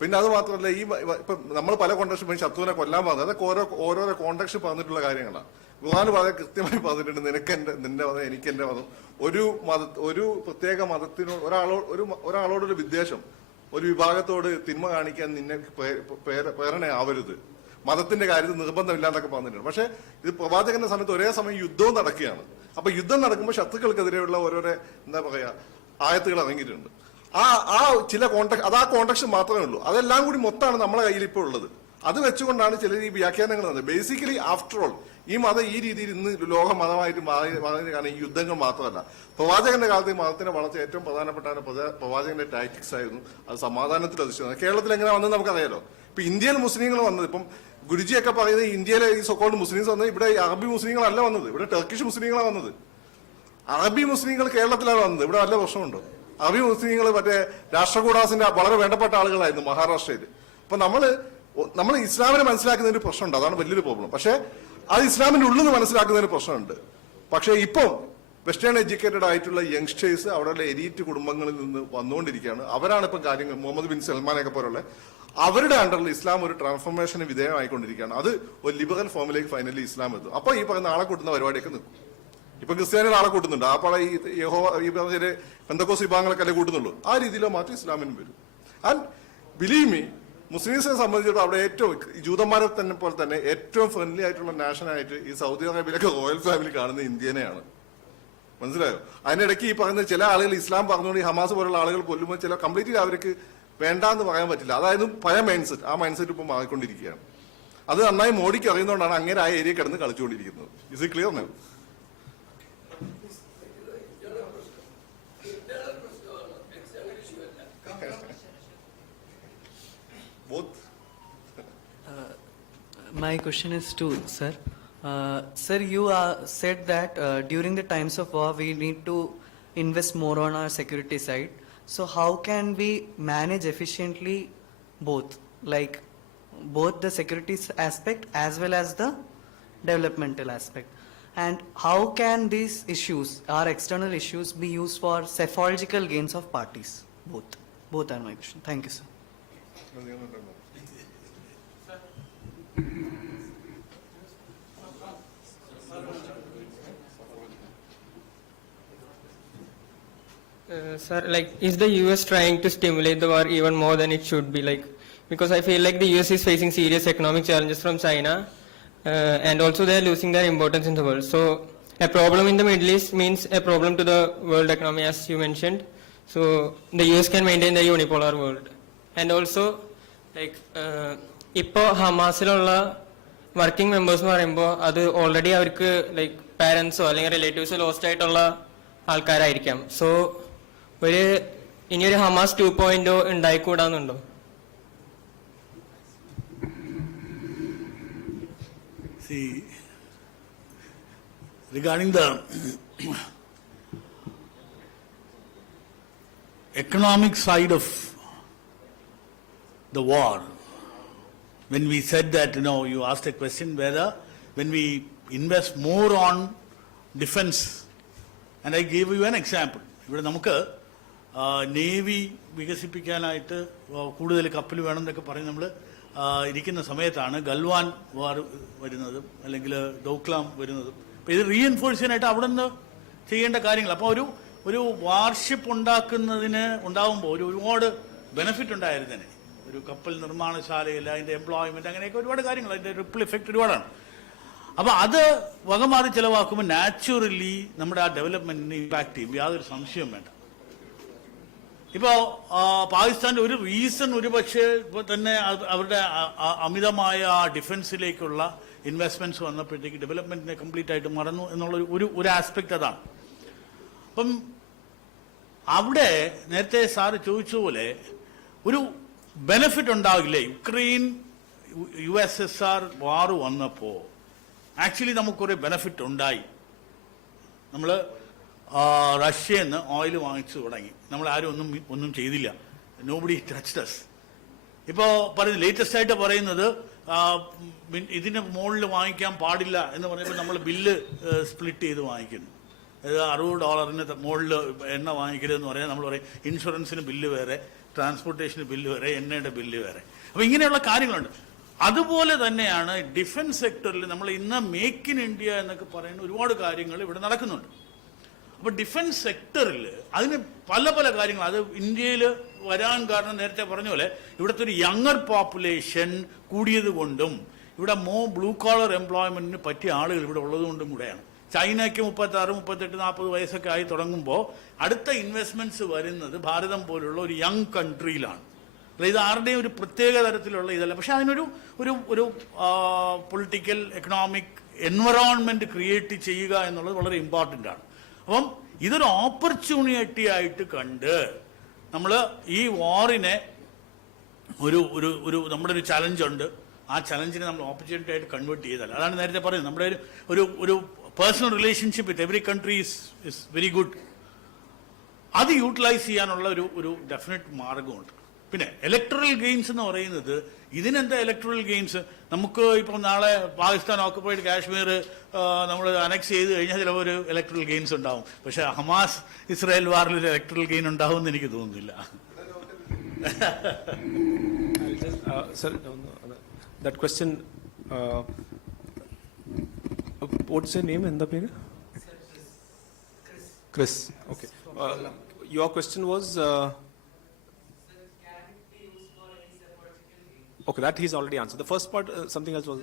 പിന്നെ അത് മാത്രമല്ല, ഈ ഇപ്പൊ നമ്മൾ പല കോണ്ടക്സ്റ്റ് ശത്രുവിനെ കൊല്ലാൻ പറഞ്ഞത് അതൊക്കെ ഓരോരോ കോണ്ടക്സ്റ്റ് പറഞ്ഞിട്ടുള്ള കാര്യങ്ങളാണ്. ഖുർആൻ വളരെ കൃത്യമായി പറഞ്ഞിട്ടുണ്ട്, നിന്റെ മതം എനിക്ക് എന്റെ മതം. ഒരു പ്രത്യേക മതത്തിനോട് ഒരാളോടൊരു വിദ്വേഷം, ഒരു വിഭാഗത്തോട് തിന്മ കാണിക്കാൻ നിന്നെ പ്രേരണയാവരുത്, മതത്തിന്റെ കാര്യത്തിൽ നിർബന്ധമില്ലാന്നൊക്കെ പറഞ്ഞിട്ടുണ്ട്. പക്ഷെ ഇത് പ്രവാചകന്റെ സമയത്ത് ഒരേ സമയം യുദ്ധവും നടക്കുകയാണ്. അപ്പൊ യുദ്ധം നടക്കുമ്പോൾ ശത്രുക്കൾക്കെതിരെയുള്ള ഓരോരോ എന്താ പറയാ ആയത്തുകൾ ഇറങ്ങിയിട്ടുണ്ട്. ആ ചില കോണ്ടക്സ്റ്റ് മാത്രമേ ഉള്ളൂ. അതെല്ലാം കൂടി മൊത്തമാണ് നമ്മളെ കയ്യിൽ ഇപ്പോൾ ഉള്ളത്. അത് വെച്ചുകൊണ്ടാണ് ചിലർ ഈ വ്യാഖ്യാനങ്ങൾ നടന്നത്. ബേസിക്കലി ആഫ്റ്റർ ഓൾ ഈ മതം ഈ രീതിയിൽ ഇന്ന് ലോക മതമായിട്ട് മാറിയത് കാരണം ഈ യുദ്ധങ്ങൾ മാത്രമല്ല, പ്രവാചകന്റെ കാലത്ത് ഈ മതത്തിന്റെ വളർച്ച ഏറ്റവും പ്രധാനപ്പെട്ടാണ് പ്രവാചകന്റെ ടാക്ടിക്സ് ആയിരുന്നു. അത് സമാധാനത്തിൽ അധിഷ്ഠിതമാണ്. കേരളത്തിൽ എങ്ങനെ വന്നത് നമുക്കറിയാലോ. ഇപ്പൊ ഇന്ത്യയിൽ മുസ്ലിങ്ങൾ വന്നത്, ഇപ്പം ഗുരുജിയൊക്കെ പറയുന്നത് ഇന്ത്യയിലെ ഈ സോക്കോൾഡ് മുസ്ലിംസ് വന്നത് ഇവിടെ അറബി മുസ്ലിങ്ങളല്ല വന്നത്, ഇവിടെ ടർക്കിഷ് മുസ്ലിങ്ങളാണ് വന്നത്. അറബി മുസ്ലിങ്ങൾ കേരളത്തിലാണ് വന്നത്. ഇവിടെ വല്ല പ്രശ്നമുണ്ടോ? അറബി മുസ്ലിങ്ങൾ മറ്റേ രാഷ്ട്രകൂടാസിന്റെ വളരെ വേണ്ടപ്പെട്ട ആളുകളായിരുന്നു മഹാരാഷ്ട്രയിൽ. അപ്പൊ നമ്മൾ ഇസ്ലാമിനെ മനസ്സിലാക്കുന്നതിന് പ്രശ്നമുണ്ട്, അതാണ് വലിയൊരു പ്രോബ്ലം. പക്ഷെ അത് ഇസ്ലാമിന്റെ ഉള്ളിൽ നിന്ന് മനസ്സിലാക്കുന്നതിന് പ്രശ്നമുണ്ട്. പക്ഷെ ഇപ്പം വെസ്റ്റേൺ എഡ്യൂക്കേറ്റഡ് ആയിട്ടുള്ള യങ്സ്റ്റേഴ്സ് അവിടെയുള്ള എലീറ്റ് കുടുംബങ്ങളിൽ നിന്ന് വന്നുകൊണ്ടിരിക്കുകയാണ്. അവരാണ് ഇപ്പം കാര്യങ്ങൾ മുഹമ്മദ് ബിൻ സൽമാനൊക്കെ പോലുള്ള അവരുടെ അണ്ടറിൽ ഇസ്ലാം ഒരു ട്രാൻസ്ഫോർമേഷന് വിധേയമായിക്കൊണ്ടിരിക്കുകയാണ്. അത് ഒരു ലിബറൽ ഫോമിലേക്ക് ഫൈനലി ഇസ്ലാം എത്തും. അപ്പൊ ഈ പറയുന്ന ആളെ കൂട്ടുന്ന പരിപാടിയൊക്കെ നിൽക്കും. ഇപ്പൊ ക്രിസ്ത്യാനികൾ ആളെ കൂട്ടുന്നുണ്ട്, ആ പല ഈ പറഞ്ഞ പെന്തക്കോസ് വിഭാഗങ്ങളൊക്കെ അല്ലേ കൂട്ടുന്നുള്ളൂ. ആ രീതിയിലോ മാറ്റി ഇസ്ലാമിനും വരും. ആൻഡ് ബിലീവ് മീ, മുസ്ലിംസിനെ സംബന്ധിച്ചിടത്തോളം അവിടെ ഏറ്റവും ജൂതന്മാരെ തന്നെ പോലെ തന്നെ ഏറ്റവും ഫ്രണ്ട്ലി ആയിട്ടുള്ള നാഷനായിട്ട് ഈ സൗദി അറേബ്യയിലൊക്കെ റോയൽ ഫാമിലി കാണുന്ന ഇന്ത്യനെയാണ്. മനസ്സിലായോ? അതിനിടയ്ക്ക് ഈ പറയുന്ന ചില ആളുകൾ ഇസ്ലാം പറഞ്ഞുകൊണ്ട് ഈ ഹമാസ് പോലുള്ള ആളുകൾ കൊല്ലുമ്പോൾ ചില കംപ്ലീറ്റ്ലി അവർക്ക് വേണ്ടാന്ന് പറയാൻ പറ്റില്ല. അതായത് പഴയ മൈൻഡ് സെറ്റ്, ആ മൈൻഡ് സെറ്റ് ഇപ്പം മാറിക്കൊണ്ടിരിക്കുകയാണ്. അത് നന്നായി മോഡിക്ക് അറിയുന്നതുകൊണ്ടാണ് അങ്ങനെ ആ ഏരിയ കിടന്ന് കളിച്ചുകൊണ്ടിരിക്കുന്നത്. Is it clear now? My question is to sir. Sir, you said that during the times of war we need to invest more on our security side. So how can we manage efficiently both the security aspect as well as the developmental aspect? And how can these issues, our external issues, be used for psephological gains of parties? Both are my question. Thank you, sir. Sir, is the US trying to stimulate the war even more than it should be? Because I feel like the US is facing serious economic challenges from China, and also they are losing their importance in the world. So a problem in the Middle East means a problem to the world economy, as you mentioned. So the US can maintain the unipolar world. And also, ഇപ്പോൾ ഹമാസിലുള്ള working members എന്ന് പറയുമ്പോൾ അത് ഓൾറെഡി അവർക്ക് പാരൻസോ അല്ലെങ്കിൽ റിലേറ്റീവ്സോ ലോസ്റ്റ് ആയിട്ടുള്ള ആൾക്കാരായിരിക്കാം. സോ ഇനിയൊരു ഹമാസ് 2.0 ഉണ്ടായിക്കൂടാന്നുണ്ടോ? See, regarding the economic side of the war, when we said that, you asked a question whether when we invest more on defense, and I gave you an example. ഇവിടെ നമുക്ക് നേവി വികസിപ്പിക്കാനായിട്ട് കൂടുതൽ കപ്പൽ വേണം എന്നൊക്കെ പറഞ്ഞ് നമ്മൾ ഇരിക്കുന്ന സമയത്താണ് ഗൽവാൻ വാർ വരുന്നതും അല്ലെങ്കിൽ ദൗക്ലാം വരുന്നതും. അപ്പോൾ ഇത് റീഎൻഫോഴ്സ് ചെയ്യാനായിട്ട് അവിടെ നിന്ന് ചെയ്യേണ്ട കാര്യങ്ങൾ. അപ്പോൾ ഒരു വാർഷിപ്പ് ഉണ്ടാകുമ്പോൾ ഒരുപാട് ബെനിഫിറ്റ് ഉണ്ടായിരുന്നേനെ. ഒരു കപ്പൽ നിർമ്മാണശാലയിൽ അതിൻ്റെ എംപ്ലോയ്മെന്റ്, അങ്ങനെയൊക്കെ ഒരുപാട് കാര്യങ്ങൾ, അതിൻ്റെ റിപ്പിൾ എഫക്റ്റ് ഒരുപാടാണ്. അപ്പൊ അത് വകമാറി ചിലവാക്കുമ്പോൾ നാച്ചുറലി നമ്മുടെ ആ ഡെവലപ്മെന്റിനെ ഇമ്പാക്ട് ചെയ്യും, യാതൊരു സംശയവും വേണ്ട. ഇപ്പോ പാകിസ്ഥാന്റെ ഒരു റീസൺ ഒരുപക്ഷെ ഇപ്പോൾ തന്നെ അവരുടെ അമിതമായ ആ ഡിഫൻസിലേക്കുള്ള ഇൻവെസ്റ്റ്മെന്റ്സ് വന്നപ്പോഴത്തേക്ക് ഡെവലപ്മെന്റിനെ കംപ്ലീറ്റ് ആയിട്ട് മറന്നു എന്നുള്ള ഒരു ആസ്പെക്ട് അതാണ്. അപ്പം അവിടെ നേരത്തെ സാറ് ചോദിച്ച പോലെ ഒരു ബെനിഫിറ്റ് ഉണ്ടാകില്ലേ? യുക്രൈൻ USSR വാർ വന്നപ്പോൾ ആക്ച്വലി നമുക്കൊരു ബെനിഫിറ്റ് ഉണ്ടായി. നമ്മൾ റഷ്യയിൽ നിന്ന് ഓയിൽ വാങ്ങിച്ചു തുടങ്ങി. നമ്മൾ ആരും ഒന്നും ചെയ്തില്ല. Nobody touched us. ഇപ്പോൾ പറയുന്നത് ലേറ്റസ്റ്റ് ആയിട്ട് പറയുന്നത് ഇതിന് മുകളിൽ വാങ്ങിക്കാൻ പാടില്ല എന്ന് പറയുമ്പോൾ നമ്മൾ ബില്ല് സ്പ്ലിറ്റ് ചെയ്ത് വാങ്ങിക്കുന്നു. $60 മുകളിൽ എണ്ണ വാങ്ങിക്കരുതെന്ന് പറയാൻ നമ്മൾ പറയും ഇൻഷുറൻസിന് ബില്ല് വേറെ, ട്രാൻസ്പോർട്ടേഷന് ബില്ല് വേറെ, എണ്ണയുടെ ബില്ല് വേറെ. അപ്പോൾ ഇങ്ങനെയുള്ള കാര്യങ്ങളുണ്ട്. അതുപോലെ തന്നെയാണ് ഡിഫൻസ് സെക്ടറിൽ നമ്മൾ ഇന്ന് മേക്ക് ഇൻ ഇന്ത്യ എന്നൊക്കെ പറയുന്ന ഒരുപാട് കാര്യങ്ങൾ ഇവിടെ നടക്കുന്നുണ്ട്. അപ്പോൾ ഡിഫൻസ് സെക്ടറിൽ അതിന് പല പല കാര്യങ്ങൾ, അത് ഇന്ത്യയിൽ വരാൻ കാരണം നേരത്തെ പറഞ്ഞ പോലെ ഇവിടുത്തെ ഒരു യങ്ങർ പോപ്പുലേഷൻ കൂടിയത് കൊണ്ടും ഇവിടെ ബ്ലൂ കോളർ എംപ്ലോയ്മെന്റിന് പറ്റിയ ആളുകൾ ഇവിടെ ഉള്ളതുകൊണ്ടും കൂടെയാണ്. ചൈനയ്ക്ക് 36, 38, 40 വയസ്സൊക്കെ ആയി തുടങ്ങുമ്പോൾ അടുത്ത ഇൻവെസ്റ്റ്മെന്റ്സ് വരുന്നത് ഭാരതം പോലുള്ള ഒരു യങ് കൺട്രിയിലാണ്. ഇത് ആരുടെയും ഒരു പ്രത്യേക തരത്തിലുള്ള ഇതല്ല. പക്ഷെ അതിനൊരു ഒരു ഒരു പൊളിറ്റിക്കൽ എക്കണോമിക് എൻവറോൺമെന്റ് ക്രിയേറ്റ് ചെയ്യുക എന്നുള്ളത് വളരെ ഇമ്പോർട്ടൻ്റ് ആണ്. അപ്പം ഇതൊരു ഓപ്പർച്യൂണിറ്റി ആയിട്ട് കണ്ട് നമ്മൾ ഈ വാറിനെ ഒരു ഒരു ഒരു നമ്മുടെ ഒരു ചലഞ്ചുണ്ട്. ആ ചലഞ്ചിനെ നമ്മൾ ഓപ്പർച്യൂണിറ്റി ആയിട്ട് കൺവേർട്ട് ചെയ്താൽ, അതാണ് നേരത്തെ പറയുന്നത്, നമ്മുടെ ഒരു ഒരു personal relationship with every country is very good. അത് യൂട്ടിലൈസ് ചെയ്യാനുള്ള ഒരു ഡെഫിനറ്റ് മാർഗമുണ്ട്. പിന്നെ ഇലക്ട്രൽ ഗെയിംസ് എന്ന് പറയുന്നത്, ഇതിനെന്താ ഇലക്ട്രൽ ഗെയിംസ്? നമുക്ക് ഇപ്പം നാളെ പാകിസ്ഥാൻ ഓക്കുപ്പൈഡ് കാശ്മീർ നമ്മൾ അനക്സ് ചെയ്ത് കഴിഞ്ഞാൽ ചിലപ്പോൾ ഒരു ഇലക്ട്രൽ ഗെയിംസ് ഉണ്ടാവും. പക്ഷെ ഹമാസ് ഇസ്രായേൽ വാറിൽ ഒരു ഇലക്ട്രൽ ഗെയിൻ ഉണ്ടാവും എന്ന് എനിക്ക് തോന്നുന്നില്ല. Sir, that question, what's your name and the name? Chris. Okay. Your question was... okay, that he's already answered. The first part, something else was...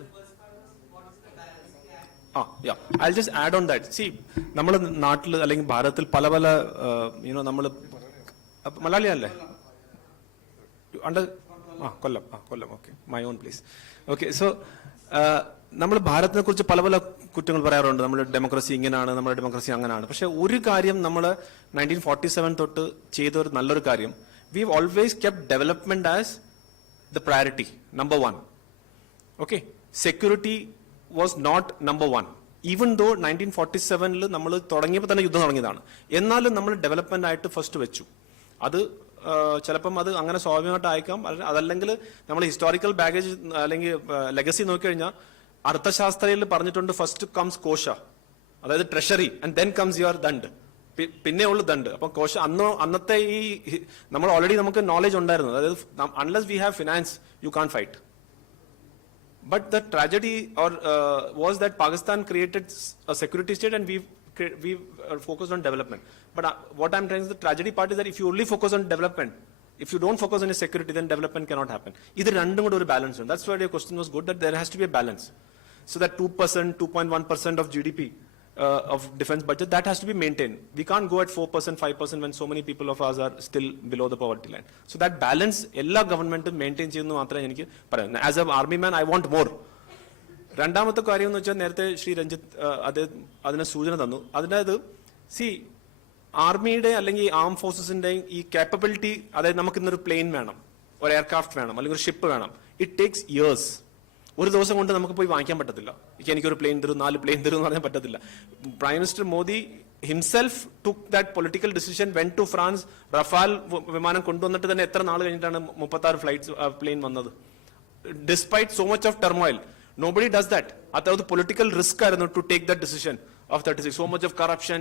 yeah. I'll just add on that. See, നമ്മുടെ നാട്ടിൽ അല്ലെങ്കിൽ ഭാരതത്തിൽ പല പല നമ്മൾ മലയാളി അല്ലേ? Kollam. Okay, my own place. Okay, so നമ്മൾ ഭാരതത്തിനെ കുറിച്ച് പല പല കുറ്റങ്ങൾ പറയാറുണ്ട്. നമ്മൾ ഡെമോക്രസി ഇങ്ങനെയാണ്, നമ്മുടെ ഡെമോക്രസി അങ്ങനെയാണ്. പക്ഷെ ഒരു കാര്യം നമ്മൾ 1947 തൊട്ട് ചെയ്ത ഒരു നല്ലൊരു കാര്യം, we have always kept development as the priority, number one. Okay, security was not number one. Even though 1947 നമ്മൾ തുടങ്ങിയപ്പോൾ തന്നെ യുദ്ധം തുടങ്ങിയതാണ്, എന്നാലും നമ്മൾ ഡെവലപ്മെന്റ് ആയിട്ട് ഫസ്റ്റ് വെച്ചു. അത് ചിലപ്പം അത് അങ്ങനെ സ്വാഭാവികമായിട്ട് അയക്കാം. അതല്ലെങ്കിൽ നമ്മൾ ഹിസ്റ്റോറിക്കൽ ബാഗേജ് അല്ലെങ്കിൽ ലെഗസി നോക്കിക്കഴിഞ്ഞാൽ അർത്ഥശാസ്ത്രയിൽ പറഞ്ഞിട്ടുണ്ട്, ഫസ്റ്റ് കംസ് കോശ, അതായത് treasury, and then comes your ദണ്ട്, പിന്നെ ഉള്ളു ദണ്ട്. അപ്പൊ കോശ അന്നത്തെ ഈ നമ്മൾ ഓൾറെഡി നമുക്ക് നോളജ് ഉണ്ടായിരുന്നു, അതായത് unless we have finance you can fight. But the tragedy was that Pakistan created a security state and we focused on development. But what I'm trying to say, the tragedy part is that if you only focus on development, if you don't focus on your security, then development cannot happen. Either random or balance. That's why your question was good, that there has to be a balance. So that 2%, 2.1% of GDP of defense budget, that has to be maintained. We can't go at 4%, 5% when so many people of us are still below the poverty line. So that balance, all government maintain ചെയ്യുന്നു മാത്രമേ എനിക്ക് പറയാം. As an army man, I want more. രണ്ടാമത്തെ കാര്യം എന്ന് വെച്ചാൽ, നേരത്തെ ശ്രീ രഞ്ജിത്ത് അതിനെ സൂചന തന്നു. അതായത് ആർമിയുടെ അല്ലെങ്കിൽ ആം ഫോഴ്സസിന്റെ ഈ കാപ്പബിലിറ്റി, അതായത് നമുക്ക് ഇന്നൊരു പ്ലെയിൻ വേണം, ഒരു എയർക്രാഫ്റ്റ് വേണം, അല്ലെങ്കിൽ ഒരു ഷിപ്പ് വേണം. It takes years. ഒരു ദിവസം കൊണ്ട് നമുക്ക് പോയി വാങ്ങിക്കാൻ പറ്റത്തില്ല. എനിക്കൊരു പ്ലെയിൻ തരും, 4 പ്ലെയിൻ തരും എന്ന് പറയാൻ പറ്റത്തില്ല. Prime minister Modi himself took that political decision, went to France, Rafale വിമാനം കൊണ്ടുവന്നിട്ട് തന്നെ എത്ര നാൾ കഴിഞ്ഞിട്ടാണ് 36 ഫ്ലൈറ്റ്സ് പ്ലെയിൻ വന്നത്, despite so much of turmoil. Nobody does that. That political risk to take that decision of 36. So much of corruption.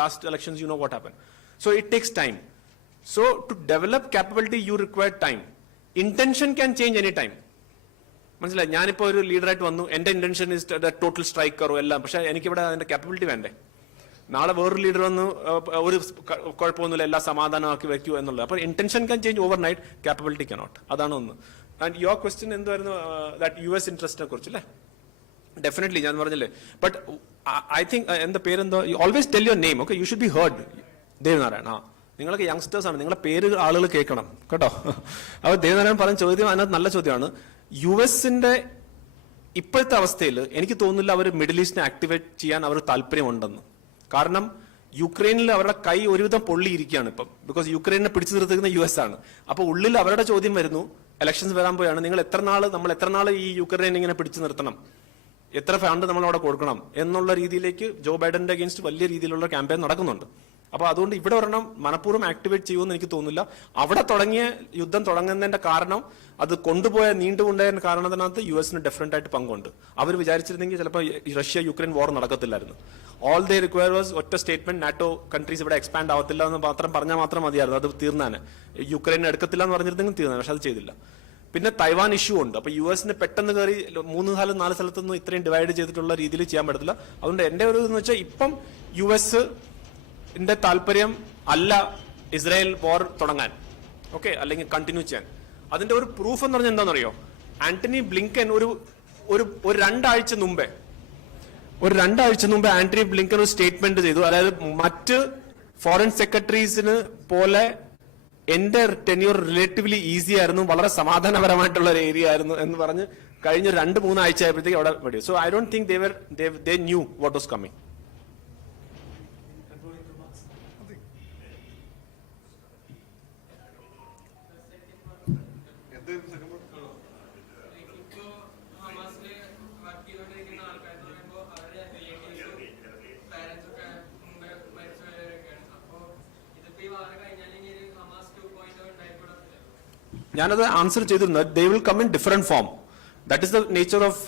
Last elections, you know what happened. So it takes time. So to develop capability, you require time. Intention can change any time. മനസ്സിലായി? ഞാനിപ്പോൾ ഒരു ലീഡറായിട്ട് വന്നു, എന്റെ intention is total സ്ട്രൈക്കറോ എല്ലാം, പക്ഷെ എനിക്കിവിടെ അതിന്റെ കാപ്പബിലിറ്റി വേണ്ടേ? നാളെ വേറൊരു ലീഡർ വന്ന് ഒരു കുഴപ്പമൊന്നുമില്ല, എല്ലാം സമാധാനമാക്കി വെക്കൂ എന്നുള്ളത്. അപ്പൊ intention can change overnight, capability cannot. അതാണ് ഒന്ന്. ആൻഡ് യുവർ ക്വസ്റ്റ്യൻ എന്തായിരുന്നു, ദാറ്റ് US ഇൻട്രസ്റ്റിനെ കുറിച്ചല്ലേ? ഡെഫിനറ്റ്ലി ഞാൻ പറഞ്ഞില്ലേ. ബട്ട് ഐ തിങ്ക് എന്താ പേരെന്തോ, always tell your name. Okay, you should be heard. Devanarayana, നിങ്ങളൊക്കെ യങ്സ്റ്റേഴ്സ് ആണ്, നിങ്ങളെ പേര് ആളുകൾ കേൾക്കണം കേട്ടോ. അപ്പോൾ ദേവനാരായണൻ പറഞ്ഞ ചോദ്യം അതിനകത്ത് നല്ല ചോദ്യമാണ്. US-ന്റെ ഇപ്പോഴത്തെ അവസ്ഥയിൽ എനിക്ക് തോന്നുന്നില്ല അവർ മിഡിൽ ഈസ്റ്റിനെ ആക്ടിവേറ്റ് ചെയ്യാൻ അവർ താല്പര്യമുണ്ടെന്ന്. കാരണം യുക്രൈനിൽ അവരുടെ കൈ ഒരുവിധം പൊള്ളിയിരിക്കുകയാണ് ഇപ്പം. ബിക്കോസ് യുക്രൈനെ പിടിച്ചു നിർത്തുന്ന US ആണ്. അപ്പൊ ഉള്ളിൽ അവരുടെ ചോദ്യം വരുന്നു, ഇലക്ഷൻസ് വരാൻ പോയാണ്, നമ്മൾ എത്ര നാൾ ഈ യുക്രൈനെ ഇങ്ങനെ പിടിച്ചു നിർത്തണം എത്ര ഫണ്ട് നമ്മൾ അവിടെ കൊടുക്കണം എന്നുള്ള രീതിയിലേക്ക് ജോ ബൈഡന്റെ അഗേൻസ്റ്റ് വലിയ രീതിയിലുള്ള ക്യാമ്പയിൻ നടക്കുന്നുണ്ട്. അപ്പൊ അതുകൊണ്ട് ഇവിടെ ഒരെണ്ണം മനഃപൂർവ്വം ആക്ടിവേറ്റ് ചെയ്യുമെന്ന് എനിക്ക് തോന്നുന്നില്ല. അവിടെ തുടങ്ങിയ യുദ്ധം തുടങ്ങുന്നതിന്റെ കാരണം അത് കൊണ്ടുപോയ നീണ്ടുകൊണ്ടേ കാരണത്തിനകത്ത് US ഡെഫറന്റ് ആയിട്ട് പങ്കുണ്ട്. അവർ വിചാരിച്ചിരുന്നെങ്കിൽ ചിലപ്പോൾ റഷ്യ യുക്രൈൻ വാർ നടക്കത്തില്ലായിരുന്നു. ഓൾ ദേ റിക്വയർ വാസ് ഒറ്റ സ്റ്റേറ്റ്മെന്റ്, നാറ്റോ കൺട്രീസ് ഇവിടെ എക്സ്പാൻഡ് ആവത്തില്ല എന്ന് മാത്രം പറഞ്ഞാൽ മാത്രം മതിയായിരുന്നു, അത് തീർന്നാണ്. യുക്രൈനെ എടുക്കത്തില്ല എന്ന് പറഞ്ഞിരുന്നെങ്കിൽ തീർന്നാണ്, പക്ഷെ അത് ചെയ്തില്ല. പിന്നെ തൈവാൻ ഇഷ്യൂ ഉണ്ട്. അപ്പൊ US പെട്ടെന്ന് കയറി 3-4 സ്ഥലത്തൊന്നും ഇത്രയും ഡിവൈഡ് ചെയ്തിട്ടുള്ള രീതിയിൽ ചെയ്യാൻ പറ്റത്തില്ല. അതുകൊണ്ട് എന്റെ ഒരു എന്ന് വെച്ചാൽ ഇപ്പം US താല്പര്യം അല്ല ഇസ്രായേൽ വാർ തുടങ്ങാൻ, ഓക്കെ, അല്ലെങ്കിൽ കണ്ടിന്യൂ ചെയ്യാൻ. അതിന്റെ ഒരു പ്രൂഫ് എന്ന് പറഞ്ഞാൽ എന്താണെന്നറിയോ? ആന്റണി ബ്ലിങ്കൻ ഒരു 2 ആഴ്ച മുമ്പേ ആന്റണി ബ്ലിങ്കൻ ഒരു സ്റ്റേറ്റ്മെന്റ് ചെയ്തു. അതായത് മറ്റ് ഫോറിൻ സെക്രട്ടറീസിന് പോലെ എന്റെ ടെന്യൂർ റിലേറ്റീവ്ലി ഈസി ആയിരുന്നു, വളരെ സമാധാനപരമായിട്ടുള്ള ഒരു ഏരിയ ആയിരുന്നു എന്ന് പറഞ്ഞ് കഴിഞ്ഞ 2-3 ആഴ്ച ആയപ്പോഴത്തേക്ക് അവിടെ വെടി. So I don't think they knew what was coming. ഞാനത് ആൻസർ ചെയ്തിരുന്നു. They will come in different form. That is the nature of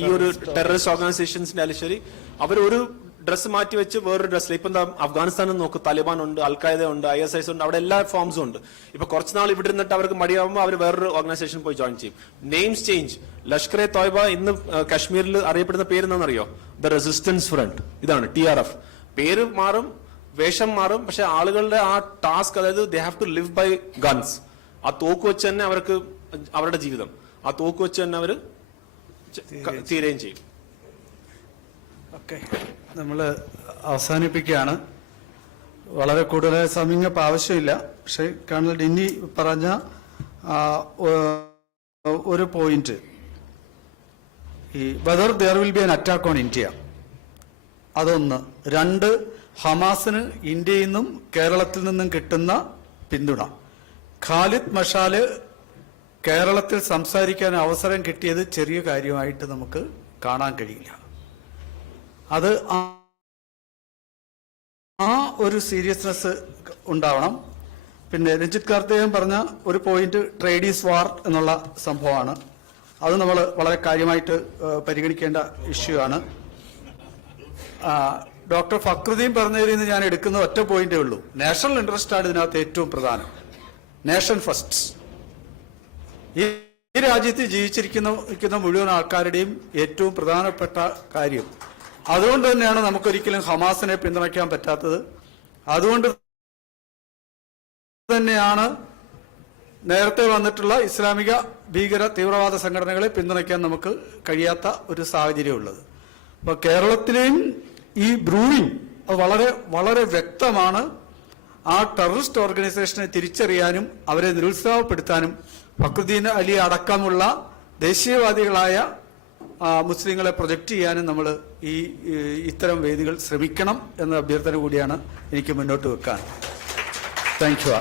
ഈ ഒരു ടെററിസ്റ്റ് ഓർഗനൈസേഷൻസിന്റെ ആയാലും ശരി, അവർ ഒരു ഡ്രസ്സ് മാറ്റി വെച്ച് വേറൊരു ഡ്രസ്സിൽ. ഇപ്പൊ എന്താ അഫ്ഗാനിസ്ഥാനിൽ നോക്ക്, താലിബാൻ ഉണ്ട്, അൽഖായ്ദ ഉണ്ട്, ISIS ഉണ്ട്, അവിടെ എല്ലാ ഫോംസും ഉണ്ട്. ഇപ്പൊ കുറച്ചുനാൾ ഇവിടെ ഇരുന്നിട്ട് അവർക്ക് മടിയാവുമ്പോൾ അവർ വേറൊരു ഓർഗനൈസേഷൻ പോയി ജോയിൻ ചെയ്യും. Names change. ലഷ്കർ-e-തോയ്ബ ഇന്ന് കാശ്മീരിൽ അറിയപ്പെടുന്ന പേര് എന്താണെന്നറിയോ? The resistance front. ഇതാണ് TRF. പേര് മാറും, വേഷം മാറും, പക്ഷെ ആളുകളുടെ ആ ടാസ്ക്, അതായത് they have to live by guns. ആ തോക്ക് വെച്ച് തന്നെ അവർക്ക് അവരുടെ ജീവിതം, ആ തോക്ക് വെച്ച് തന്നെ അവർ തീരുകയും ചെയ്യും. ഓക്കെ, നമ്മൾ അവസാനിപ്പിക്കുകയാണ്. വളരെ കൂടുതൽ സമയം ഇപ്പം ആവശ്യമില്ല. പക്ഷെ കേണൽ ഡിന്നി പറഞ്ഞ ഒരു പോയിന്റ്, ഈ whether there will be an attack on India, അതൊന്ന്. 2, ഹമാസിന് ഇന്ത്യയിൽ നിന്നും കേരളത്തിൽ നിന്നും കിട്ടുന്ന പിന്തുണ. ഖാലിദ് മഷാല് കേരളത്തിൽ സംസാരിക്കാൻ അവസരം കിട്ടിയത് ചെറിയ കാര്യമായിട്ട് നമുക്ക് കാണാൻ കഴിയില്ല. അത് ആ ഒരു സീരിയസ്നെസ് ഉണ്ടാവണം. പിന്നെ രഞ്ജിത്ത് കാർത്തികൻ പറഞ്ഞ ഒരു പോയിന്റ് ട്രേഡ് ഈസ് വാർ എന്നുള്ള സംഭവമാണ്. അത് നമ്മൾ വളരെ കാര്യമായിട്ട് പരിഗണിക്കേണ്ട ഇഷ്യൂ ആണ്. ഡോക്ടർ ഫക്രുദ്ദീൻ പറഞ്ഞതിൽ നിന്ന് ഞാൻ എടുക്കുന്ന ഒറ്റ പോയിന്റേ ഉള്ളൂ. നാഷണൽ ഇൻട്രസ്റ്റ് ആണ് ഇതിനകത്ത് ഏറ്റവും പ്രധാനം. Nation first. ഈ രാജ്യത്ത് ജീവിച്ചിരിക്കുന്ന മുഴുവൻ ആൾക്കാരുടെയും ഏറ്റവും പ്രധാനപ്പെട്ട കാര്യം. അതുകൊണ്ട് തന്നെയാണ് നമുക്കൊരിക്കലും ഹമാസിനെ പിന്തുണയ്ക്കാൻ പറ്റാത്തത്. അതുകൊണ്ട് തന്നെയാണ് നേരത്തെ വന്നിട്ടുള്ള ഇസ്ലാമിക ഭീകര തീവ്രവാദ സംഘടനകളെ പിന്തുണയ്ക്കാൻ നമുക്ക് കഴിയാത്ത ഒരു സാഹചര്യമുള്ളത്. അപ്പൊ കേരളത്തിലെയും ഈ ബ്രൂയിങ് അത് വളരെ വളരെ വ്യക്തമാണ്. ആ ടെററിസ്റ്റ് ഓർഗനൈസേഷനെ തിരിച്ചറിയാനും അവരെ നിരുത്സാഹപ്പെടുത്താനും ഫക്രുദ്ദീൻ അലി അടക്കമുള്ള ദേശീയവാദികളായ മുസ്ലിങ്ങളെ പ്രൊജക്റ്റ് ചെയ്യാനും നമ്മൾ ഇത്തരം വേദികൾ ശ്രമിക്കണം എന്ന അഭ്യർത്ഥന കൂടിയാണ് എനിക്ക് മുന്നോട്ട് വെക്കാൻ. Thank you.